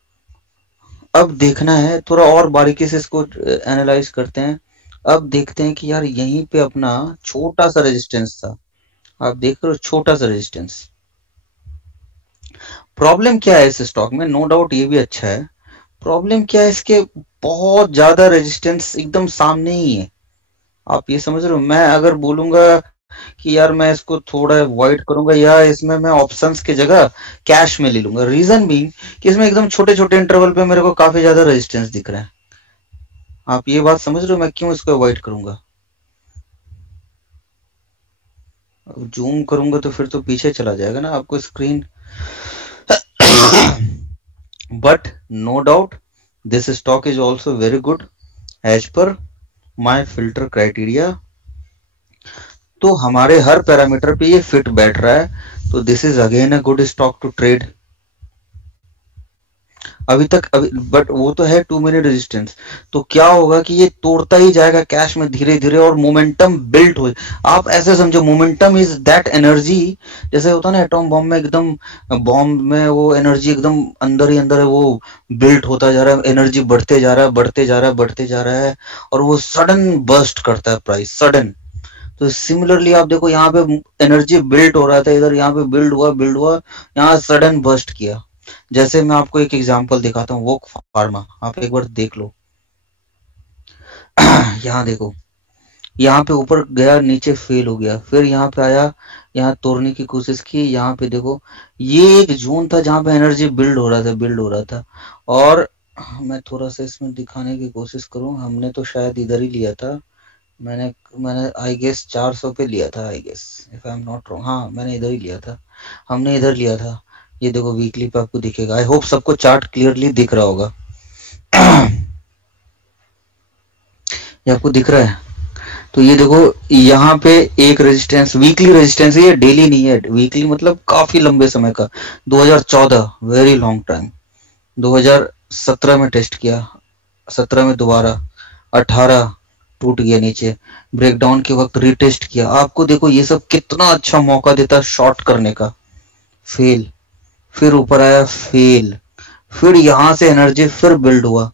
अब देखना है थोड़ा और बारीकी से इसको एनालाइज करते हैं। अब देखते हैं कि यार यहीं पे अपना छोटा सा रेजिस्टेंस था, आप देख रहे हो छोटा सा रेजिस्टेंस। प्रॉब्लम क्या है इस स्टॉक में? नो डाउट ये भी अच्छा है, प्रॉब्लम क्या है इसके, बहुत ज्यादा रेजिस्टेंस एकदम सामने ही है। आप ये समझ रहे हो? मैं अगर बोलूंगा कि यार मैं इसको थोड़ा अवॉइड करूंगा या इसमें मैं ऑप्शंस की जगह कैश में ले लूंगा, रीजन बीइंग कि इसमें एकदम छोटे छोटे इंटरवल पे मेरे को काफी ज्यादा रेजिस्टेंस दिख रहा है। आप ये बात समझ रहे हो मैं क्यों इसको अवॉइड करूंगा? अब जूम करूंगा तो फिर तो पीछे चला जाएगा ना आपको screen. But no doubt this stock is also very good as per my filter criteria. तो हमारे हर पैरामीटर पे ये फिट बैठ रहा है, तो this is again a good stock to trade अभी तक। बट वो तो है 2 मिनट रेजिस्टेंस, तो क्या होगा कि ये तोड़ता ही जाएगा कैश में धीरे धीरे, और मोमेंटम बिल्ड हो। आप ऐसे समझो मोमेंटम इज दैट एनर्जी, जैसे होता है ना एटॉम बॉम्ब में, एकदम बॉम्ब में वो एनर्जी एकदम अंदर ही अंदर है, वो बिल्ड होता जा रहा है, एनर्जी बढ़ते जा रहा है, बढ़ते जा रहा है, बढ़ते जा रहा है, और वो सडन बर्स्ट करता है प्राइस, सडन। तो सिमिलरली आप देखो यहाँ पे एनर्जी बिल्ड हो रहा था, इधर यहाँ पे बिल्ड हुआ, यहाँ सडन बर्स्ट किया। जैसे मैं आपको एक एग्जांपल दिखाता हूँ, वो फार्मा आप एक बार देख लो। यहाँ देखो, यहाँ पे ऊपर गया, नीचे फेल हो गया, फिर यहाँ पे आया, यहाँ तोड़ने की कोशिश की। यहाँ पे देखो, ये एक जोन था जहाँ पे एनर्जी बिल्ड हो रहा था। और मैं थोड़ा सा इसमें दिखाने की कोशिश करूँ, हमने तो शायद इधर ही लिया था। मैंने मैंने आई गेस 400 पे लिया था, I guess if I am not wrong. हाँ, मैंने इधर ही लिया था, हमने इधर लिया था। ये देखो वीकली पे आपको दिखेगा, आई होप सबको चार्ट क्लियरली दिख रहा होगा। ये आपको दिख रहा है? तो ये देखो, यहाँ पे एक रेजिस्टेंस, वीकली रेजिस्टेंस है, ये डेली नहीं है, वीकली मतलब काफी लंबे समय का। 2014 वेरी लॉन्ग टाइम। 2017 में टेस्ट किया, 17 में दोबारा, 18 टूट गया नीचे, ब्रेकडाउन के वक्त रीटेस्ट किया। आपको देखो ये सब कितना अच्छा मौका देता है शॉर्ट करने का। फेल, फिर ऊपर आया, फेल, फिर यहां से एनर्जी फिर बिल्ड हुआ,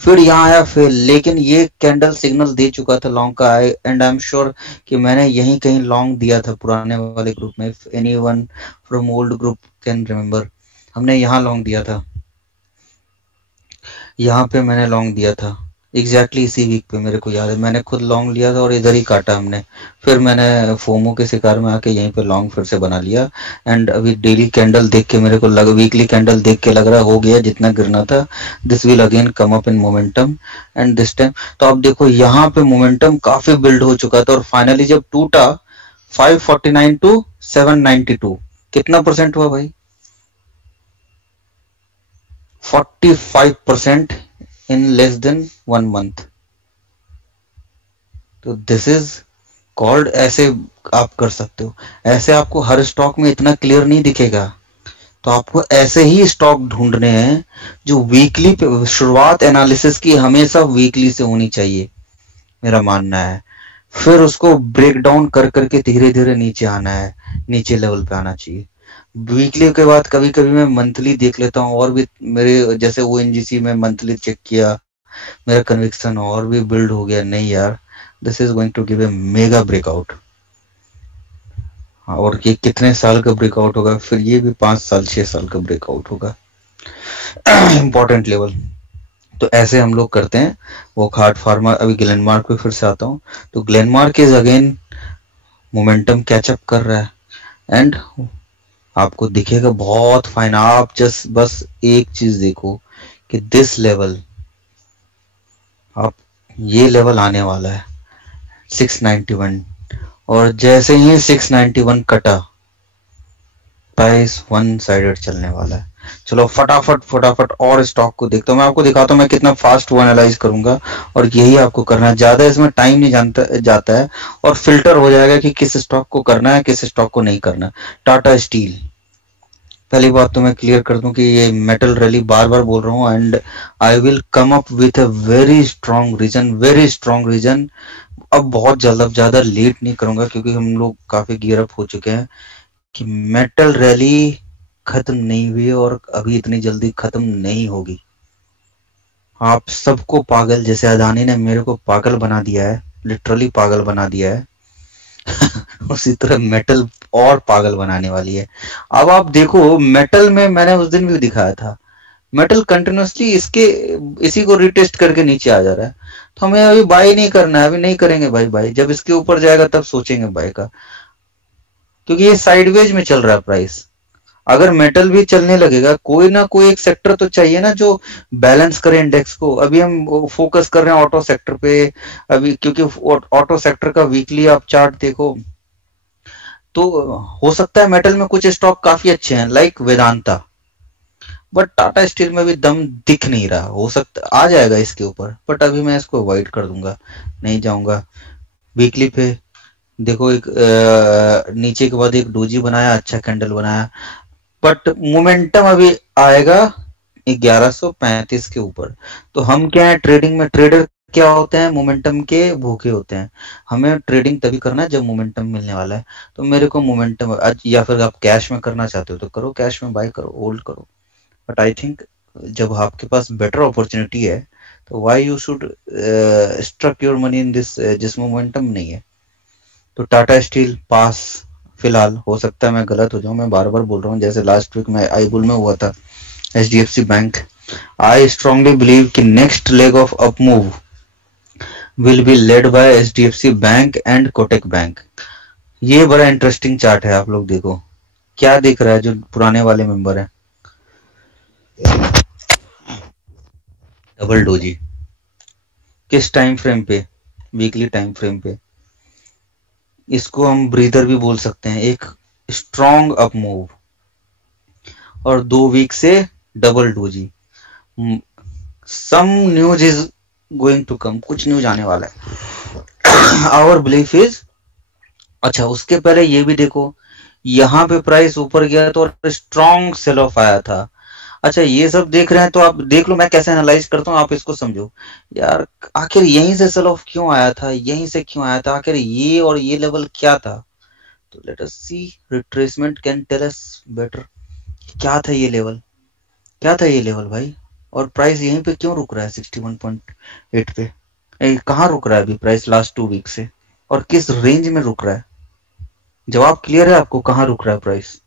फिर यहाँ आया फेल। लेकिन ये कैंडल सिग्नल दे चुका था लॉन्ग का, एंड आई एम श्योर कि मैंने यहीं कहीं लॉन्ग दिया था पुराने वाले ग्रुप में। If anyone from old group can remember, हमने यहाँ लॉन्ग दिया था, यहाँ पे मैंने लॉन्ग दिया था एग्जैक्टली इसी वीक पे, मेरे को याद है मैंने खुद लॉन्ग लिया था और इधर ही काटा हमने। फिर मैंने फोमो के शिकार में आके यहीं पे लॉन्ग फिर से बना लिया। एंड अभी डेली कैंडल देख के मेरे को वीकली कैंडल देख के लग रहा हो गया जितना गिरना था। This will again come up in momentum and this time. तो आप देखो यहाँ पे मोमेंटम काफी बिल्ड हो चुका था, और फाइनली जब टूटा 549 टू 792, कितना परसेंट हुआ भाई? 45% in less than 1 month। तो दिस इज कॉल्ड, ऐसे आप कर सकते हो। ऐसे आपको हर स्टॉक में इतना क्लियर नहीं दिखेगा, तो आपको ऐसे ही स्टॉक ढूंढने हैं जो वीकली पे, शुरुआत एनालिसिस की हमेशा वीकली से होनी चाहिए मेरा मानना है। फिर उसको ब्रेक डाउन कर करके धीरे धीरे नीचे आना है, नीचे लेवल पे आना चाहिए। वीकली के बाद कभी कभी मैं मंथली देख लेता हूँ, और भी मेरे जैसे वो एनजीसी में मंथली चेक किया, मेरा कन्विक्शन और भी बिल्ड हो गया, नहीं यार this is going to give a mega breakout. और ये कितने साल का ब्रेकआउट होगा? फिर ये भी 5 साल 6 साल का ब्रेकआउट होगा। Important level. तो ऐसे हम लोग करते हैं। वो हार्ट फार्मा, अभी ग्लेनमार्क पे फिर से आता हूँ। तो Glenmark is again momentum catch up कर रहा है, एंड आपको दिखेगा बहुत फाइन। आप जस्ट बस एक चीज देखो कि दिस लेवल, आप ये लेवल आने वाला है 691, और जैसे ही 691 कटा, प्राइस वन साइडेड चलने वाला है। चलो फटाफट और स्टॉक को देखता हूँ, मैं आपको दिखाता हूँ मैं कितना फास्ट वो एनालाइज करूंगा। और यही आपको करना है, ज्यादा इसमें टाइम नहीं जाता है, और फिल्टर हो जाएगा कि किस स्टॉक को करना है किस स्टॉक को नहीं करना। टाटा स्टील, पहली बात तो मैं क्लियर कर दूं कि ये मेटल रैली बार बार बोल रहा हूँ, and I will come up with a very strong reason. अब बहुत जल्द, अब ज्यादा लेट नहीं करूंगा क्योंकि हम लोग काफी गियर अप हो चुके हैं, कि मेटल रैली खत्म नहीं हुई और अभी इतनी जल्दी खत्म नहीं होगी। आप सबको पागल, जैसे अदानी ने मेरे को पागल बना दिया है, लिटरली पागल बना दिया है, उसी तरह मेटल और पागल बनाने वाली है। अब आप देखो, मेटल में मैंने उस दिन भी दिखाया था, मेटल कंटिन्यूसली इसी को रिटेस्ट करके नीचे आ जा रहा है। तो हमें अभी बाय नहीं करना है, अभी नहीं करेंगे भाई बाय, जब इसके ऊपर जाएगा तब सोचेंगे बाय का, क्योंकि ये साइडवेज में चल रहा है प्राइस। अगर मेटल भी चलने लगेगा, कोई ना कोई एक सेक्टर तो चाहिए ना जो बैलेंस करे इंडेक्स को। अभी हम फोकस कर रहे हैं ऑटो सेक्टर पे अभी, क्योंकि ऑटो सेक्टर का वीकली आप चार्ट देखो तो हो सकता है मेटल में कुछ स्टॉक काफी अच्छे हैं, like Vedanta, but Tata steel में भी दम दिख नहीं रहा। हो सकता आ जाएगा इसके ऊपर, बट अभी मैं इसको अवॉइड कर दूंगा, नहीं जाऊंगा। वीकली पे देखो, एक नीचे के बाद एक डोजी बनाया, अच्छा कैंडल बनाया, बट मोमेंटम अभी आएगा 1135 के ऊपर। तो हम क्या है ट्रेडिंग में, ट्रेडर क्या होते हैं, मोमेंटम के भूखे होते हैं। हमें ट्रेडिंग तभी करना है जब मोमेंटम मिलने वाला है। तो मेरे को मोमेंटम, या फिर आप कैश में करना चाहते हो तो करो, कैश में बाय करो, होल्ड करो, बट आई थिंक जब आपके पास बेटर अपॉर्चुनिटी है तो why you should struck your money in this जिस मोमेंटम नहीं है। तो टाटा स्टील पास, फिलहाल हो सकता है मैं गलत हो जाऊं, मैं बार बार बोल रहा हूँ, जैसे लास्ट वीक में आई बुल में हुआ था HDFC bank. I strongly believe कि next leg of up move will be led by HDFC bank and Kotak bank. ये बड़ा इंटरेस्टिंग चार्ट है, आप लोग देखो क्या दिख रहा है जो पुराने वाले मेंबर है, डबल डोजी किस टाइम फ्रेम पे, वीकली टाइम फ्रेम पे। इसको हम ब्रीदर भी बोल सकते हैं, एक स्ट्रॉन्ग अप मूव, और 2 वीक से double doji. Some news is going to come, कुछ न्यूज आने वाला है। आवर बिलीफ इज, अच्छा उसके पहले ये भी देखो, यहाँ पे प्राइस ऊपर गया तो स्ट्रॉन्ग सेल ऑफ आया था। अच्छा ये सब देख रहे हैं तो आप देख लो मैं कैसे एनालाइज करता हूँ, आप इसको समझो यार, आखिर यहीं से सेल ऑफ क्यों आया था, यहीं से क्यों आया था, आखिर ये और ये लेवल क्या था। तो let us see, retracement can tell us better क्या था ये लेवल, क्या था ये लेवल भाई, और प्राइस यहीं पे क्यों रुक रहा है 61.8 पे, कहाँ रुक रहा है अभी प्राइस लास्ट 2 वीक से, और किस रेंज में रुक रहा है। जवाब क्लियर है आपको कहाँ रुक रहा है प्राइस।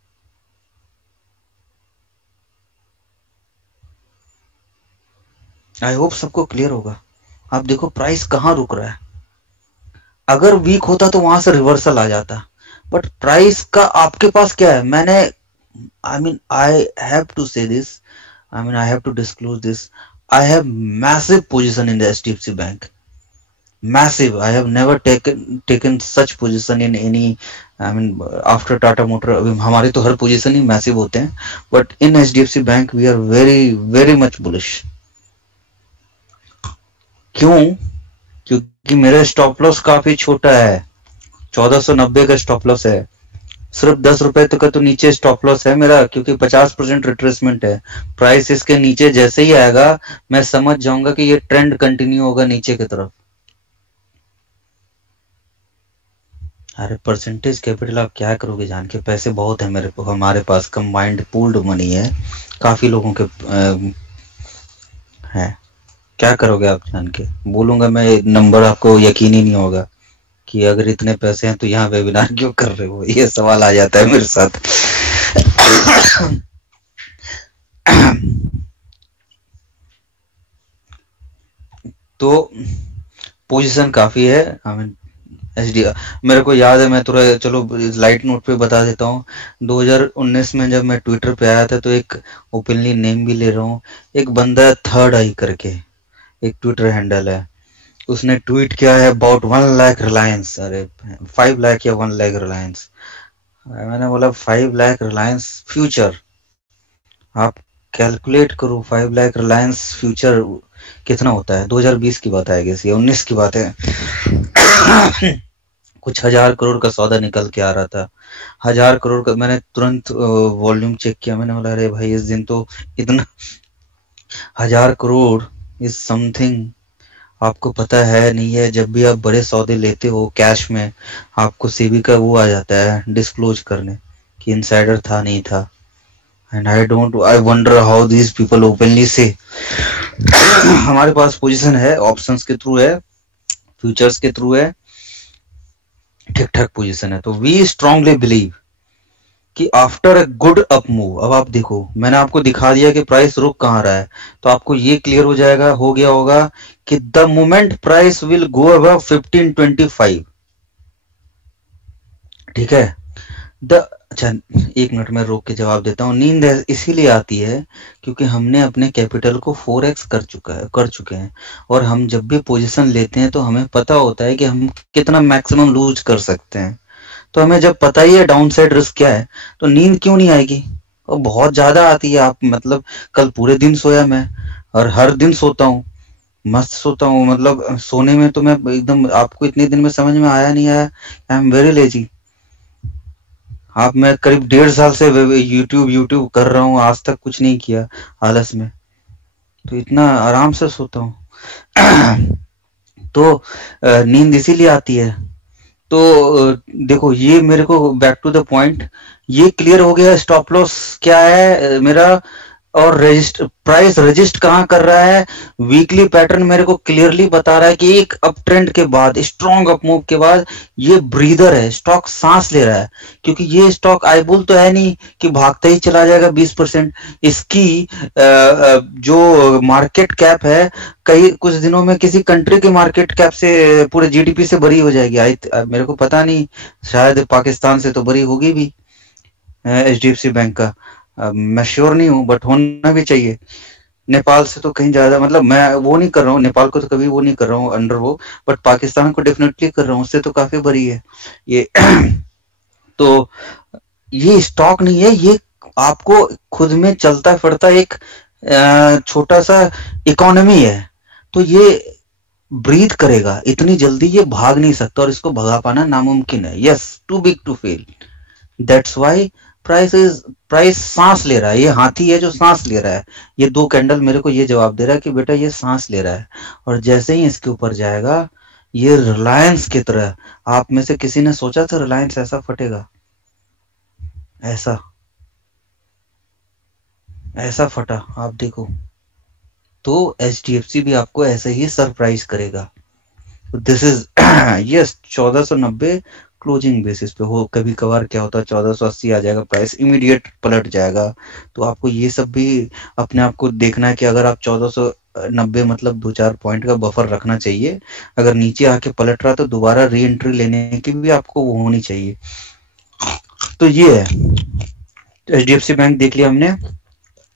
आई होप सबको क्लियर होगा। आप देखो प्राइस कहाँ रुक रहा है, अगर वीक होता तो वहां से रिवर्सल आ जाता, बट प्राइस का आपके पास क्या है। मैंने I have to say this, I have to disclose this, I have massive position in the HDFC Bank, massive. I have never taken such position in any, after Tata Motor। हमारे तो हर position ही massive होते हैं, but in HDFC Bank we are very very much bullish. क्यों, क्योंकि मेरा stop loss काफी छोटा है, 1490 का स्टॉप लॉस है, सिर्फ 10 रुपए तक का तो नीचे स्टॉप लॉस है मेरा, क्योंकि 50% रिट्रेसमेंट है। प्राइस इसके नीचे जैसे ही आएगा मैं समझ जाऊंगा कि ये ट्रेंड कंटिन्यू होगा नीचे की तरफ। अरे परसेंटेज कैपिटल आप क्या करोगे जान के, पैसे बहुत है मेरे को, हमारे पास कंबाइंड पूल्ड मनी है, काफी लोगों के है, क्या करोगे आप जान के, बोलूंगा मैं नंबर आपको यकीन ही नहीं होगा कि अगर इतने पैसे हैं तो यहाँ वेबिनार क्यों कर रहे हो, ये सवाल आ जाता है मेरे साथ। तो पोजीशन काफी है, एचडी मेरे को याद है, मैं थोड़ा चलो लाइट नोट पे बता देता हूँ। 2019 में जब मैं ट्विटर पे आया था, तो एक ओपनली नेम भी ले रहा हूँ, एक बंदा थर्ड आई करके एक ट्विटर हैंडल है, उसने ट्वीट किया है अबाउट 1 लाख रिलायंस, अरे 5 लाख या 1 लाख रिलायंस। मैंने बोला 5 लाख रिलायंस फ्यूचर, आप कैलकुलेट करो 5 लाख रिलायंस फ्यूचर कितना होता है। 2020 की बात है, ये 19 की बात है। कुछ 1000 करोड़ का सौदा निकल के आ रहा था, 1000 करोड़ का। मैंने तुरंत वॉल्यूम चेक किया, मैंने बोला अरे भाई इस दिन तो इतना 1000 करोड़ इज समथिंग। आपको पता है नहीं है, जब भी आप बड़े सौदे लेते हो कैश में, आपको सेबी का वो आ जाता है डिस्क्लोज करने कि इनसाइडर था नहीं था। And I wonder how these people openly से। हमारे पास पोजीशन है, ऑप्शंस के थ्रू है, फ्यूचर्स के थ्रू है, ठीक ठाक पोजीशन है। तो वी स्ट्रांगली बिलीव कि after a good up move, अब आप देखो मैंने आपको दिखा दिया कि प्राइस रुक कहाँ रहा है, तो आपको ये क्लियर हो जाएगा, हो गया होगा कि the moment price will go above 1525, ठीक है। अच्छा एक मिनट में रोक के जवाब देता हूँ। नींद इसीलिए आती है क्योंकि हमने अपने कैपिटल को 4x कर चुके हैं, और हम जब भी पोजीशन लेते हैं तो हमें पता होता है कि हम कितना मैक्सिमम लूज कर सकते हैं। तो हमें जब पता ही है डाउन साइड रिस्क क्या है, तो नींद क्यों नहीं आएगी, और बहुत ज्यादा आती है। आप मतलब कल पूरे दिन सोया मैं, और हर दिन सोता हूँ, मस्त सोता हूँ, मतलब सोने में तो मैं एकदम, आपको इतने दिन में समझ में आया नहीं आया, आई एम वेरी लेजी। आप मैं करीब 1.5 साल से यूट्यूब कर रहा हूँ, आज तक कुछ नहीं किया आलस में, तो इतना आराम से सोता हूँ। तो नींद इसीलिए आती है। तो देखो ये मेरे को बैक टू द पॉइंट, ये क्लियर हो गया स्टॉप लॉस क्या है मेरा, और प्राइस रजिस्ट कहाँ कर रहा है? वीकली पैटर्न मेरे को क्लियरली बता रहा है कि एक अप ट्रेंड के बाद, स्ट्रॉन्ग अप मूव के बाद ये ब्रीदर है, स्टॉक सांस ले रहा है। क्योंकि ये स्टॉक आईबुल तो है नहीं कि भागता ही चला जाएगा 20%। इसकी जो मार्केट कैप है, कई कुछ दिनों में किसी कंट्री की मार्केट कैप से, पूरे जीडीपी से बड़ी हो जाएगी। मेरे को पता नहीं, शायद पाकिस्तान से तो बड़ी होगी भी एचडीएफसी बैंक का। मैं श्योर नहीं हूँ, बट होना भी चाहिए। नेपाल से तो कहीं ज्यादा, मतलब मैं वो नहीं कर रहा हूँ, नेपाल को तो कभी वो नहीं कर रहा हूँ अंडर वो, बट पाकिस्तान को डेफिनेटली कर रहा हूँ, उससे तो काफी बड़ी है ये। तो ये स्टॉक नहीं है, ये आपको खुद में चलता फिरता एक छोटा सा इकोनॉमी है। तो ये ब्रीथ करेगा, इतनी जल्दी ये भाग नहीं सकता, और इसको भगा पाना नामुमकिन है। Yes, too big to fail. That's why price सांस ले रहा है। ये हाथी है जो सांस ले रहा है। ये 2 कैंडल मेरे को ये जवाब दे रहा है कि बेटा ये सांस ले रहा है। और जैसे ही इसके ऊपर जाएगा, ये रिलायंस की तरह, आप में से किसी ने सोचा था रिलायंस ऐसा फटेगा? ऐसा ऐसा फटा, आप देखो। तो एचडीएफसी भी आपको ऐसे ही सरप्राइज करेगा। This is yes 1490 closing basis पे हो। कभी कभार क्या होता है 1480 आ जाएगा, प्राइस इमीडिएट पलट जाएगा। तो आपको ये सब भी अपने आप को देखना है कि अगर आप 1490 मतलब 2-4 पॉइंट का बफर रखना चाहिए। अगर नीचे आके पलट रहा तो दोबारा री एंट्री लेने की भी आपको वो होनी चाहिए। तो ये है, एचडीएफसी बैंक देख लिया हमने।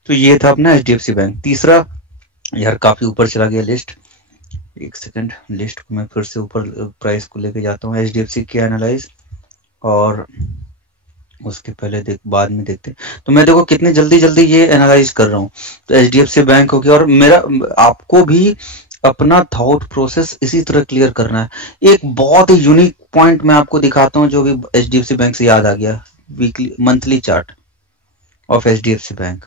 तो ये था अपना एचडीएफसी बैंक। तीसरा, यार काफी ऊपर चला गया लिस्ट, एक सेकंड, लिस्ट को मैं फिर से ऊपर प्राइस को लेके जाता हूँ। एचडीएफसी की एनालाइज, और उसके पहले बाद में देखते हैं। तो मैं देखो कितने जल्दी जल्दी ये एनालाइज कर रहा हूँ। तो एचडीएफसी बैंक हो गया, और मेरा आपको भी अपना थॉट प्रोसेस इसी तरह क्लियर करना है। एक बहुत ही यूनिक पॉइंट मैं आपको दिखाता हूँ जो भी एचडीएफसी बैंक से याद आ गया। Weekly monthly chart of HDFC bank.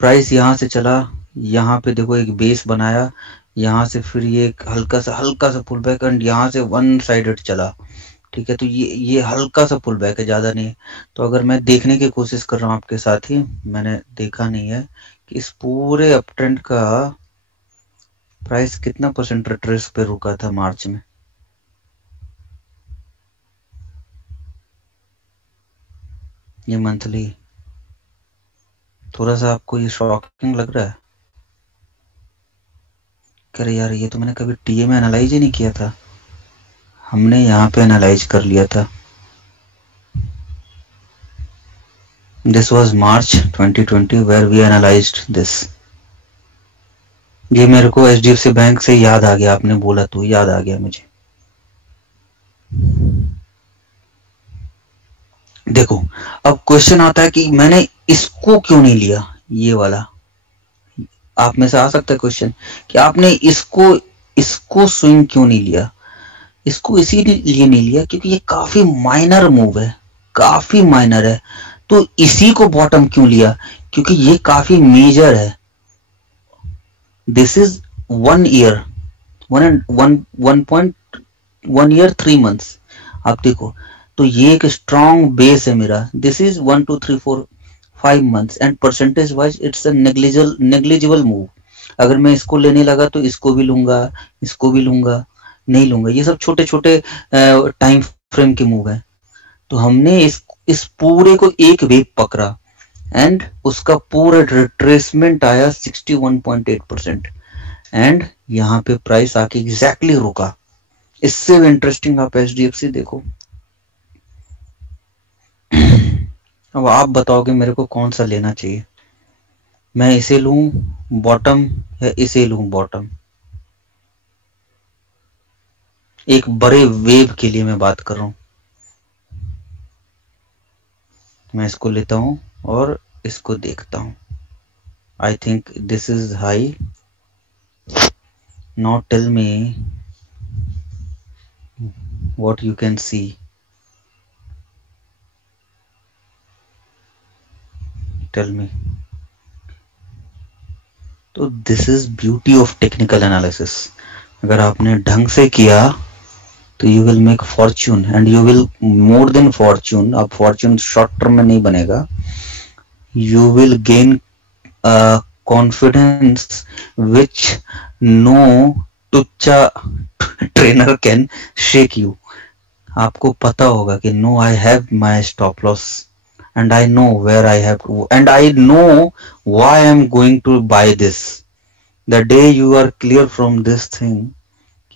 Price यहाँ से चला, यहाँ पे देखो एक बेस बनाया, यहाँ से फिर ये हल्का सा पुल बैक, एंड यहाँ से वन साइडेड चला। ठीक है, तो ये हल्का सा पुल बैक है, ज्यादा नहीं है। तो अगर मैं देखने की कोशिश कर रहा हूँ आपके साथ ही, मैंने देखा नहीं है कि इस पूरे अप ट्रेंड का प्राइस कितना परसेंट रिट्रेस पे रुका था मार्च में। ये मंथली, थोड़ा सा आपको ये शॉकिंग लग रहा है? अरे यार, ये तो मैंने कभी टीए में एनालाइज ही नहीं किया था, हमने यहाँ पे एनालाइज कर लिया था। This was March 2020 where we analysed this. ये मेरे को एचडीएफसी बैंक से याद आ गया, आपने बोला तो याद आ गया मुझे। देखो, अब क्वेश्चन आता है कि मैंने इसको क्यों नहीं लिया, ये वाला। आप में से आ सकता है क्वेश्चन कि आपने इसको स्विंग क्यों नहीं लिया। इसको इसीलिए नहीं लिया क्योंकि ये काफी माइनर मूव है, काफी माइनर है। तो इसी को बॉटम क्यों लिया? क्योंकि ये काफी मेजर है। This is 1 year, 1.1 year 3 months. आप देखो, तो ये एक स्ट्रॉन्ग बेस है मेरा। This is 1 2 3 4 5 months and percentage wise it's a negligible move. अगर मैं इसको लेने लगा तो इसको भी लूंगा, इसको भी लूंगा, नहीं लूंगा। ये सब छोटे छोटे टाइम फ्रेम के मूव है। तो हमने इस पूरे को एक वेव पकड़ा, एंड उसका पूरा रिट्रेसमेंट आया 61.8%, एंड यहाँ पे प्राइस आके एग्जैक्टली रुका। इससे भी इंटरेस्टिंग आप एचडीएफसी देखो। अब आप बताओगे मेरे को कौन सा लेना चाहिए, मैं इसे लूं बॉटम या इसे लूं बॉटम? एक बड़े वेव के लिए मैं बात कर रहा हूं। मैं इसको लेता हूं और इसको देखता हूं। I think this is high. Now tell me what you can see. Tell me. तो this is beauty of technical analysis. अगर आपने ढंग से किया तो you will make fortune, and you will more than fortune. अब फॉर्च्यून शॉर्ट टर्म में नहीं बनेगा, you will gain confidence which no tucha trainer can shake you. आपको पता होगा कि no, I have my stop loss and I know where I have to, and I know why I am going to buy this. The day you are clear from this thing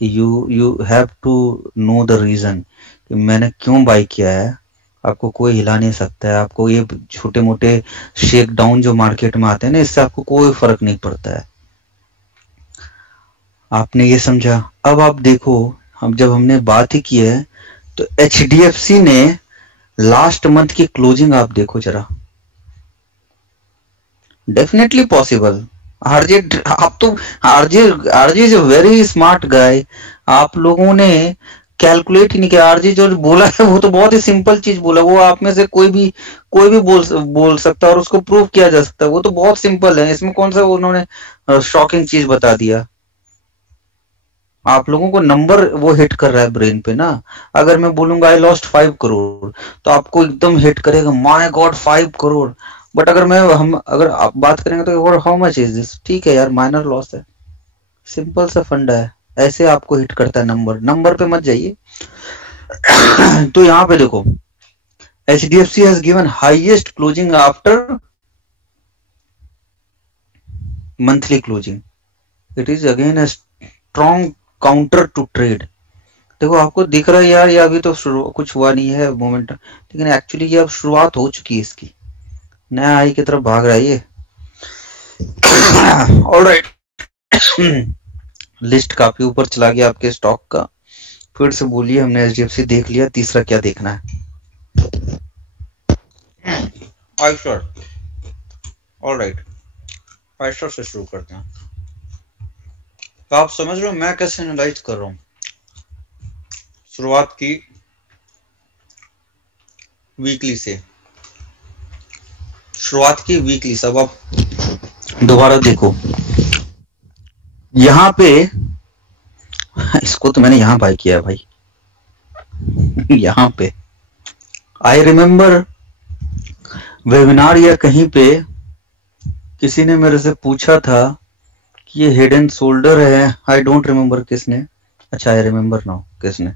कि you have to know the reason कि मैंने क्यों bye किया है, आपको कोई हिला नहीं सकता है. आपको ये छोटे मोटे शेक डाउन जो मार्केट में आते हैं ना, इससे आपको कोई फर्क नहीं पड़ता है. आपने ये समझा. अब आप देखो, हम जब हमने बात ही की है तो HDFC ने लास्ट मंथ की क्लोजिंग आप देखो जरा. Definitely possible. आरजे, आप तो RJ is a very smart guy. आप लोगों ने कैलकुलेट ही नहीं किया. आरजे जो बोला है वो तो बहुत ही सिंपल चीज बोला. वो आप में से कोई भी बोल सकता है और उसको प्रूव किया जा सकता है. वो तो बहुत सिंपल है. इसमें कौन सा उन्होंने शॉकिंग चीज बता दिया. आप लोगों को नंबर वो हिट कर रहा है ब्रेन पे ना. अगर मैं बोलूंगा आई लॉस्ट 5 करोड़ तो आपको एकदम हिट करेगा, माय गॉड 5 करोड़. बट अगर आप बात करेंगे तो हाउ मच इज दिस, ठीक है यार, माइनर लॉस है, सिंपल सा फंडा है. ऐसे आपको हिट करता है नंबर पे मत जाइए. तो यहाँ पे देखो, HDFC has given highest closing after monthly closing. It is again a strong counter to trade. देखो आपको दिख रहा है यार, ये अभी तो कुछ हुआ नहीं है मोमेंट, लेकिन एक्चुअली ये अब शुरुआत हो चुकी है इसकी. नया हाई की तरफ भाग रहा है ये. ऑलराइट. लिस्ट काफी ऊपर चला गया आपके स्टॉक का. फिर से बोलिए, हमने HDFC देख लिया, तीसरा क्या देखना है? फाइव-स्टार. ऑलराइट, 5 स्टार से शुरू करते हैं. तो आप समझ रहे हो मैं कैसे एनालाइज कर रहा हूं. शुरुआत की वीकली से, अब आप दोबारा देखो यहां पे. इसको तो मैंने यहां बाय किया है भाई. यहां पे आई रिमेम्बर वेबिनार या कहीं पे किसी ने मेरे से पूछा था कि ये हेड एंड शोल्डर है. आई डोंट रिमेम्बर किसने. अच्छा, आई रिमेम्बर नाउ किसने.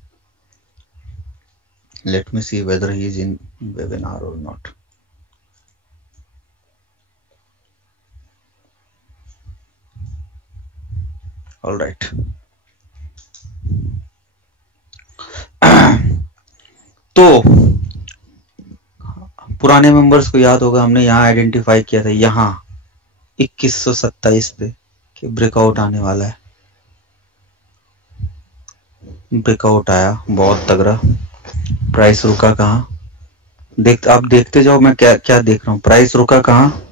Let me see whether he is in webinar और नॉट. ऑलराइट. तो पुराने मेंबर्स को याद होगा, हमने यहाँ आइडेंटिफाई किया था, यहाँ 2127 पे कि ब्रेकआउट आने वाला है. ब्रेकआउट आया बहुत तगड़ा. प्राइस रुका कहाँ? आप देखते जाओ, मैं क्या क्या देख रहा हूँ. प्राइस रुका कहाँ?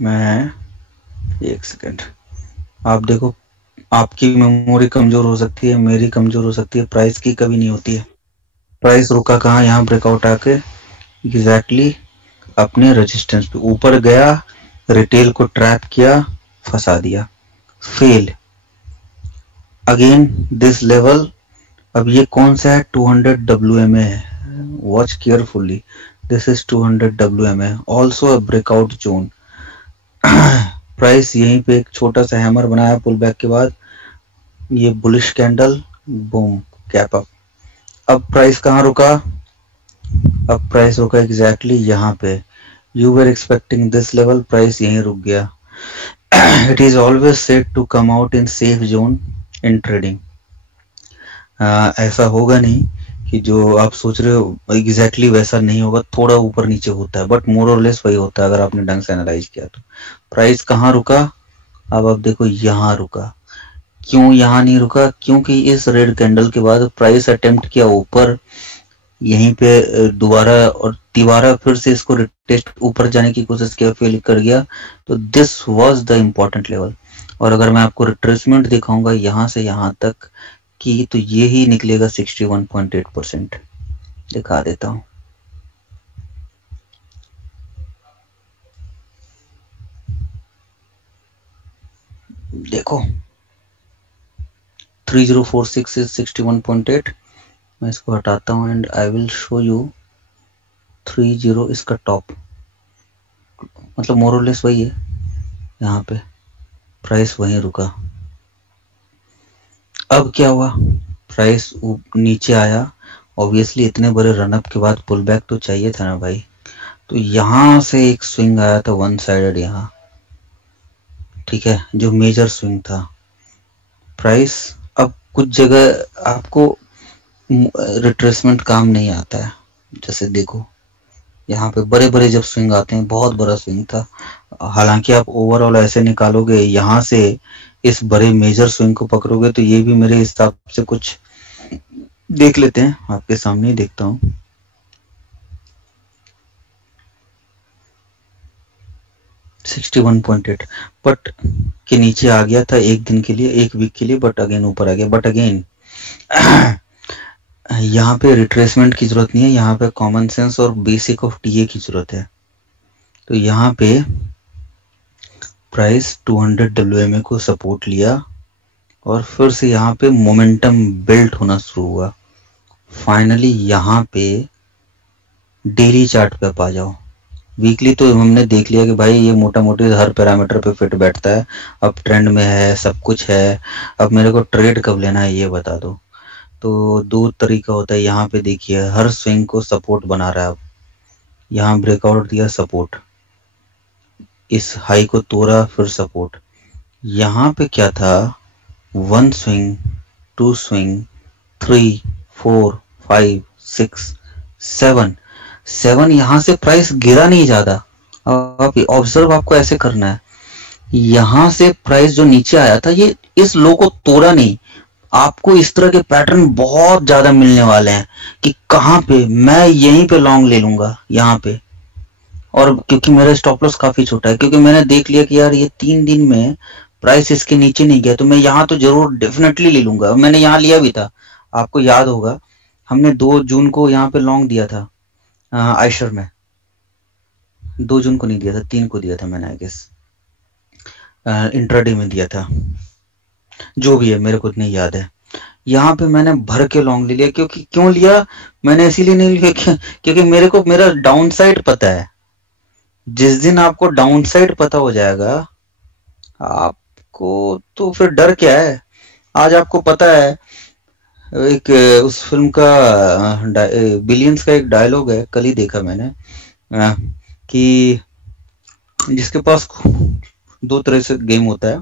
मैं एक सेकंड. आप देखो, आपकी मेमोरी कमजोर हो सकती है, मेरी कमजोर हो सकती है, प्राइस की कभी नहीं होती है. प्राइस रुका कहाँ? यहाँ ब्रेकआउट आके एग्जैक्टली अपने रेजिस्टेंस पे ऊपर गया, रिटेल को ट्रैप किया, फंसा दिया, फेल. Again this level. अब ये कौन सा है? 200 WMA है. Watch carefully. This is 200 WMA, also a breakout zone. Price यहीं पे एक छोटा सा हैमर बनाया पुल बैक के बाद, ये bullish candle, boom, cap up. अब प्राइस कहाँ रुका? अब प्राइस रुका एग्जैक्टली यहाँ पे. You were expecting this level, price यहीं रुक गया. It is always said to come out in safe zone in trading. ऐसा होगा नहीं कि जो आप सोच रहे हो एग्जैक्टली वैसा नहीं होगा, थोड़ा ऊपर नीचे होता है, बट मोर और लेस वही होता है अगर आपने ढंग से एनालाइज किया तो. प्राइस कहाँ रुका? अब आप देखो यहाँ रुका. क्यों यहाँ नहीं रुका? क्योंकि इस रेड कैंडल के बाद प्राइस अटेम्प्ट किया ऊपर, यहीं पे दोबारा फिर से इसको रिटेस्ट ऊपर जाने की कोशिश किया, फेल कर गया. तो this was the important level. और अगर मैं आपको रिट्रेसमेंट दिखाऊंगा यहाँ से यहाँ तक की, तो ये ही निकलेगा 61.8%. दिखा देता हूँ. देखो 3046 is 61.8, मैं इसको हटाता हूँ and I will show you 30 इसका टॉप, मतलब मोर और लेस वही है। यहाँ पे प्राइस वहीं रुका। अब क्या हुआ, प्राइस नीचे आया, ऑब्वियसली इतने बड़े रनअप के बाद पुल बैक तो चाहिए था ना भाई। तो यहां से एक स्विंग आया था वन साइडेड यहाँ, ठीक है, जो मेजर स्विंग था। प्राइस अब कुछ जगह आपको रिट्रेसमेंट काम नहीं आता है, जैसे देखो यहाँ पे बड़े बड़े जब स्विंग आते हैं, बहुत बड़ा स्विंग था, हालांकि आप ओवरऑल ऐसे निकालोगे यहाँ से इस बड़े मेजर स्विंग को पकड़ोगे तो ये भी मेरे हिसाब से कुछ देख लेते हैं, आपके सामने ही देखता हूँ। $61.8 बट के नीचे आ गया था एक दिन के लिए, एक वीक के लिए, बट अगेन ऊपर आ गया। बट अगेन यहाँ पे रिट्रेसमेंट की जरूरत नहीं है, यहाँ पे कॉमन सेंस और बेसिक ऑफ टीए की जरूरत है। तो यहाँ पे प्राइस 200 WMA को सपोर्ट लिया और फिर से यहाँ पे मोमेंटम बिल्ड होना शुरू हुआ। फाइनली यहाँ पे डेली चार्ट पे आ जाओ। वीकली तो हमने देख लिया कि भाई ये मोटा मोटी हर पैरामीटर पे फिट बैठता है, अब ट्रेंड में है, सब कुछ है। अब मेरे को ट्रेड कब लेना है ये बता दो। तो दो तरीका होता है, यहाँ पे देखिए हर स्विंग को सपोर्ट बना रहा है। अब यहाँ ब्रेकआउट दिया, सपोर्ट, इस हाई को तोड़ा, फिर सपोर्ट। यहाँ पे क्या था, 1 स्विंग, 2 स्विंग, 3, 4, 5, 6, 7 यहाँ से प्राइस गिरा नहीं ज्यादा। आप ऑब्जर्व आपको ऐसे करना है, यहां से प्राइस जो नीचे आया था ये इस लो को तोड़ा नहीं। आपको इस तरह के पैटर्न बहुत ज्यादा मिलने वाले हैं कि कहां पे मैं यहीं पे लॉन्ग ले लूंगा यहाँ पे। और क्योंकि मेरा स्टॉप लॉस काफी छोटा है, क्योंकि मैंने देख लिया कि यार ये 3 दिन में प्राइस इसके नीचे नहीं गया, तो मैं यहाँ तो जरूर डेफिनेटली ले लूंगा। मैंने यहाँ लिया भी था, आपको याद होगा हमने 2 जून को यहाँ पे लॉन्ग दिया था आयशर में। 2 जून को नहीं दिया था, 3 को दिया था मैंने, आई गेस इंट्राडे में दिया था, जो भी है मेरे को नहीं याद है। यहाँ पे मैंने भर के लॉन्ग ले लिया। क्योंकि क्यों लिया मैंने, इसीलिए नहीं लिया क्योंकि मेरे को मेरा डाउन साइड पता है। जिस दिन आपको डाउन साइड पता हो जाएगा आपको तो फिर डर क्या है। आज आपको पता है एक उस फिल्म का बिलियंस का एक डायलॉग है, कल ही देखा मैंने, कि जिसके पास 2 तरह से गेम होता है,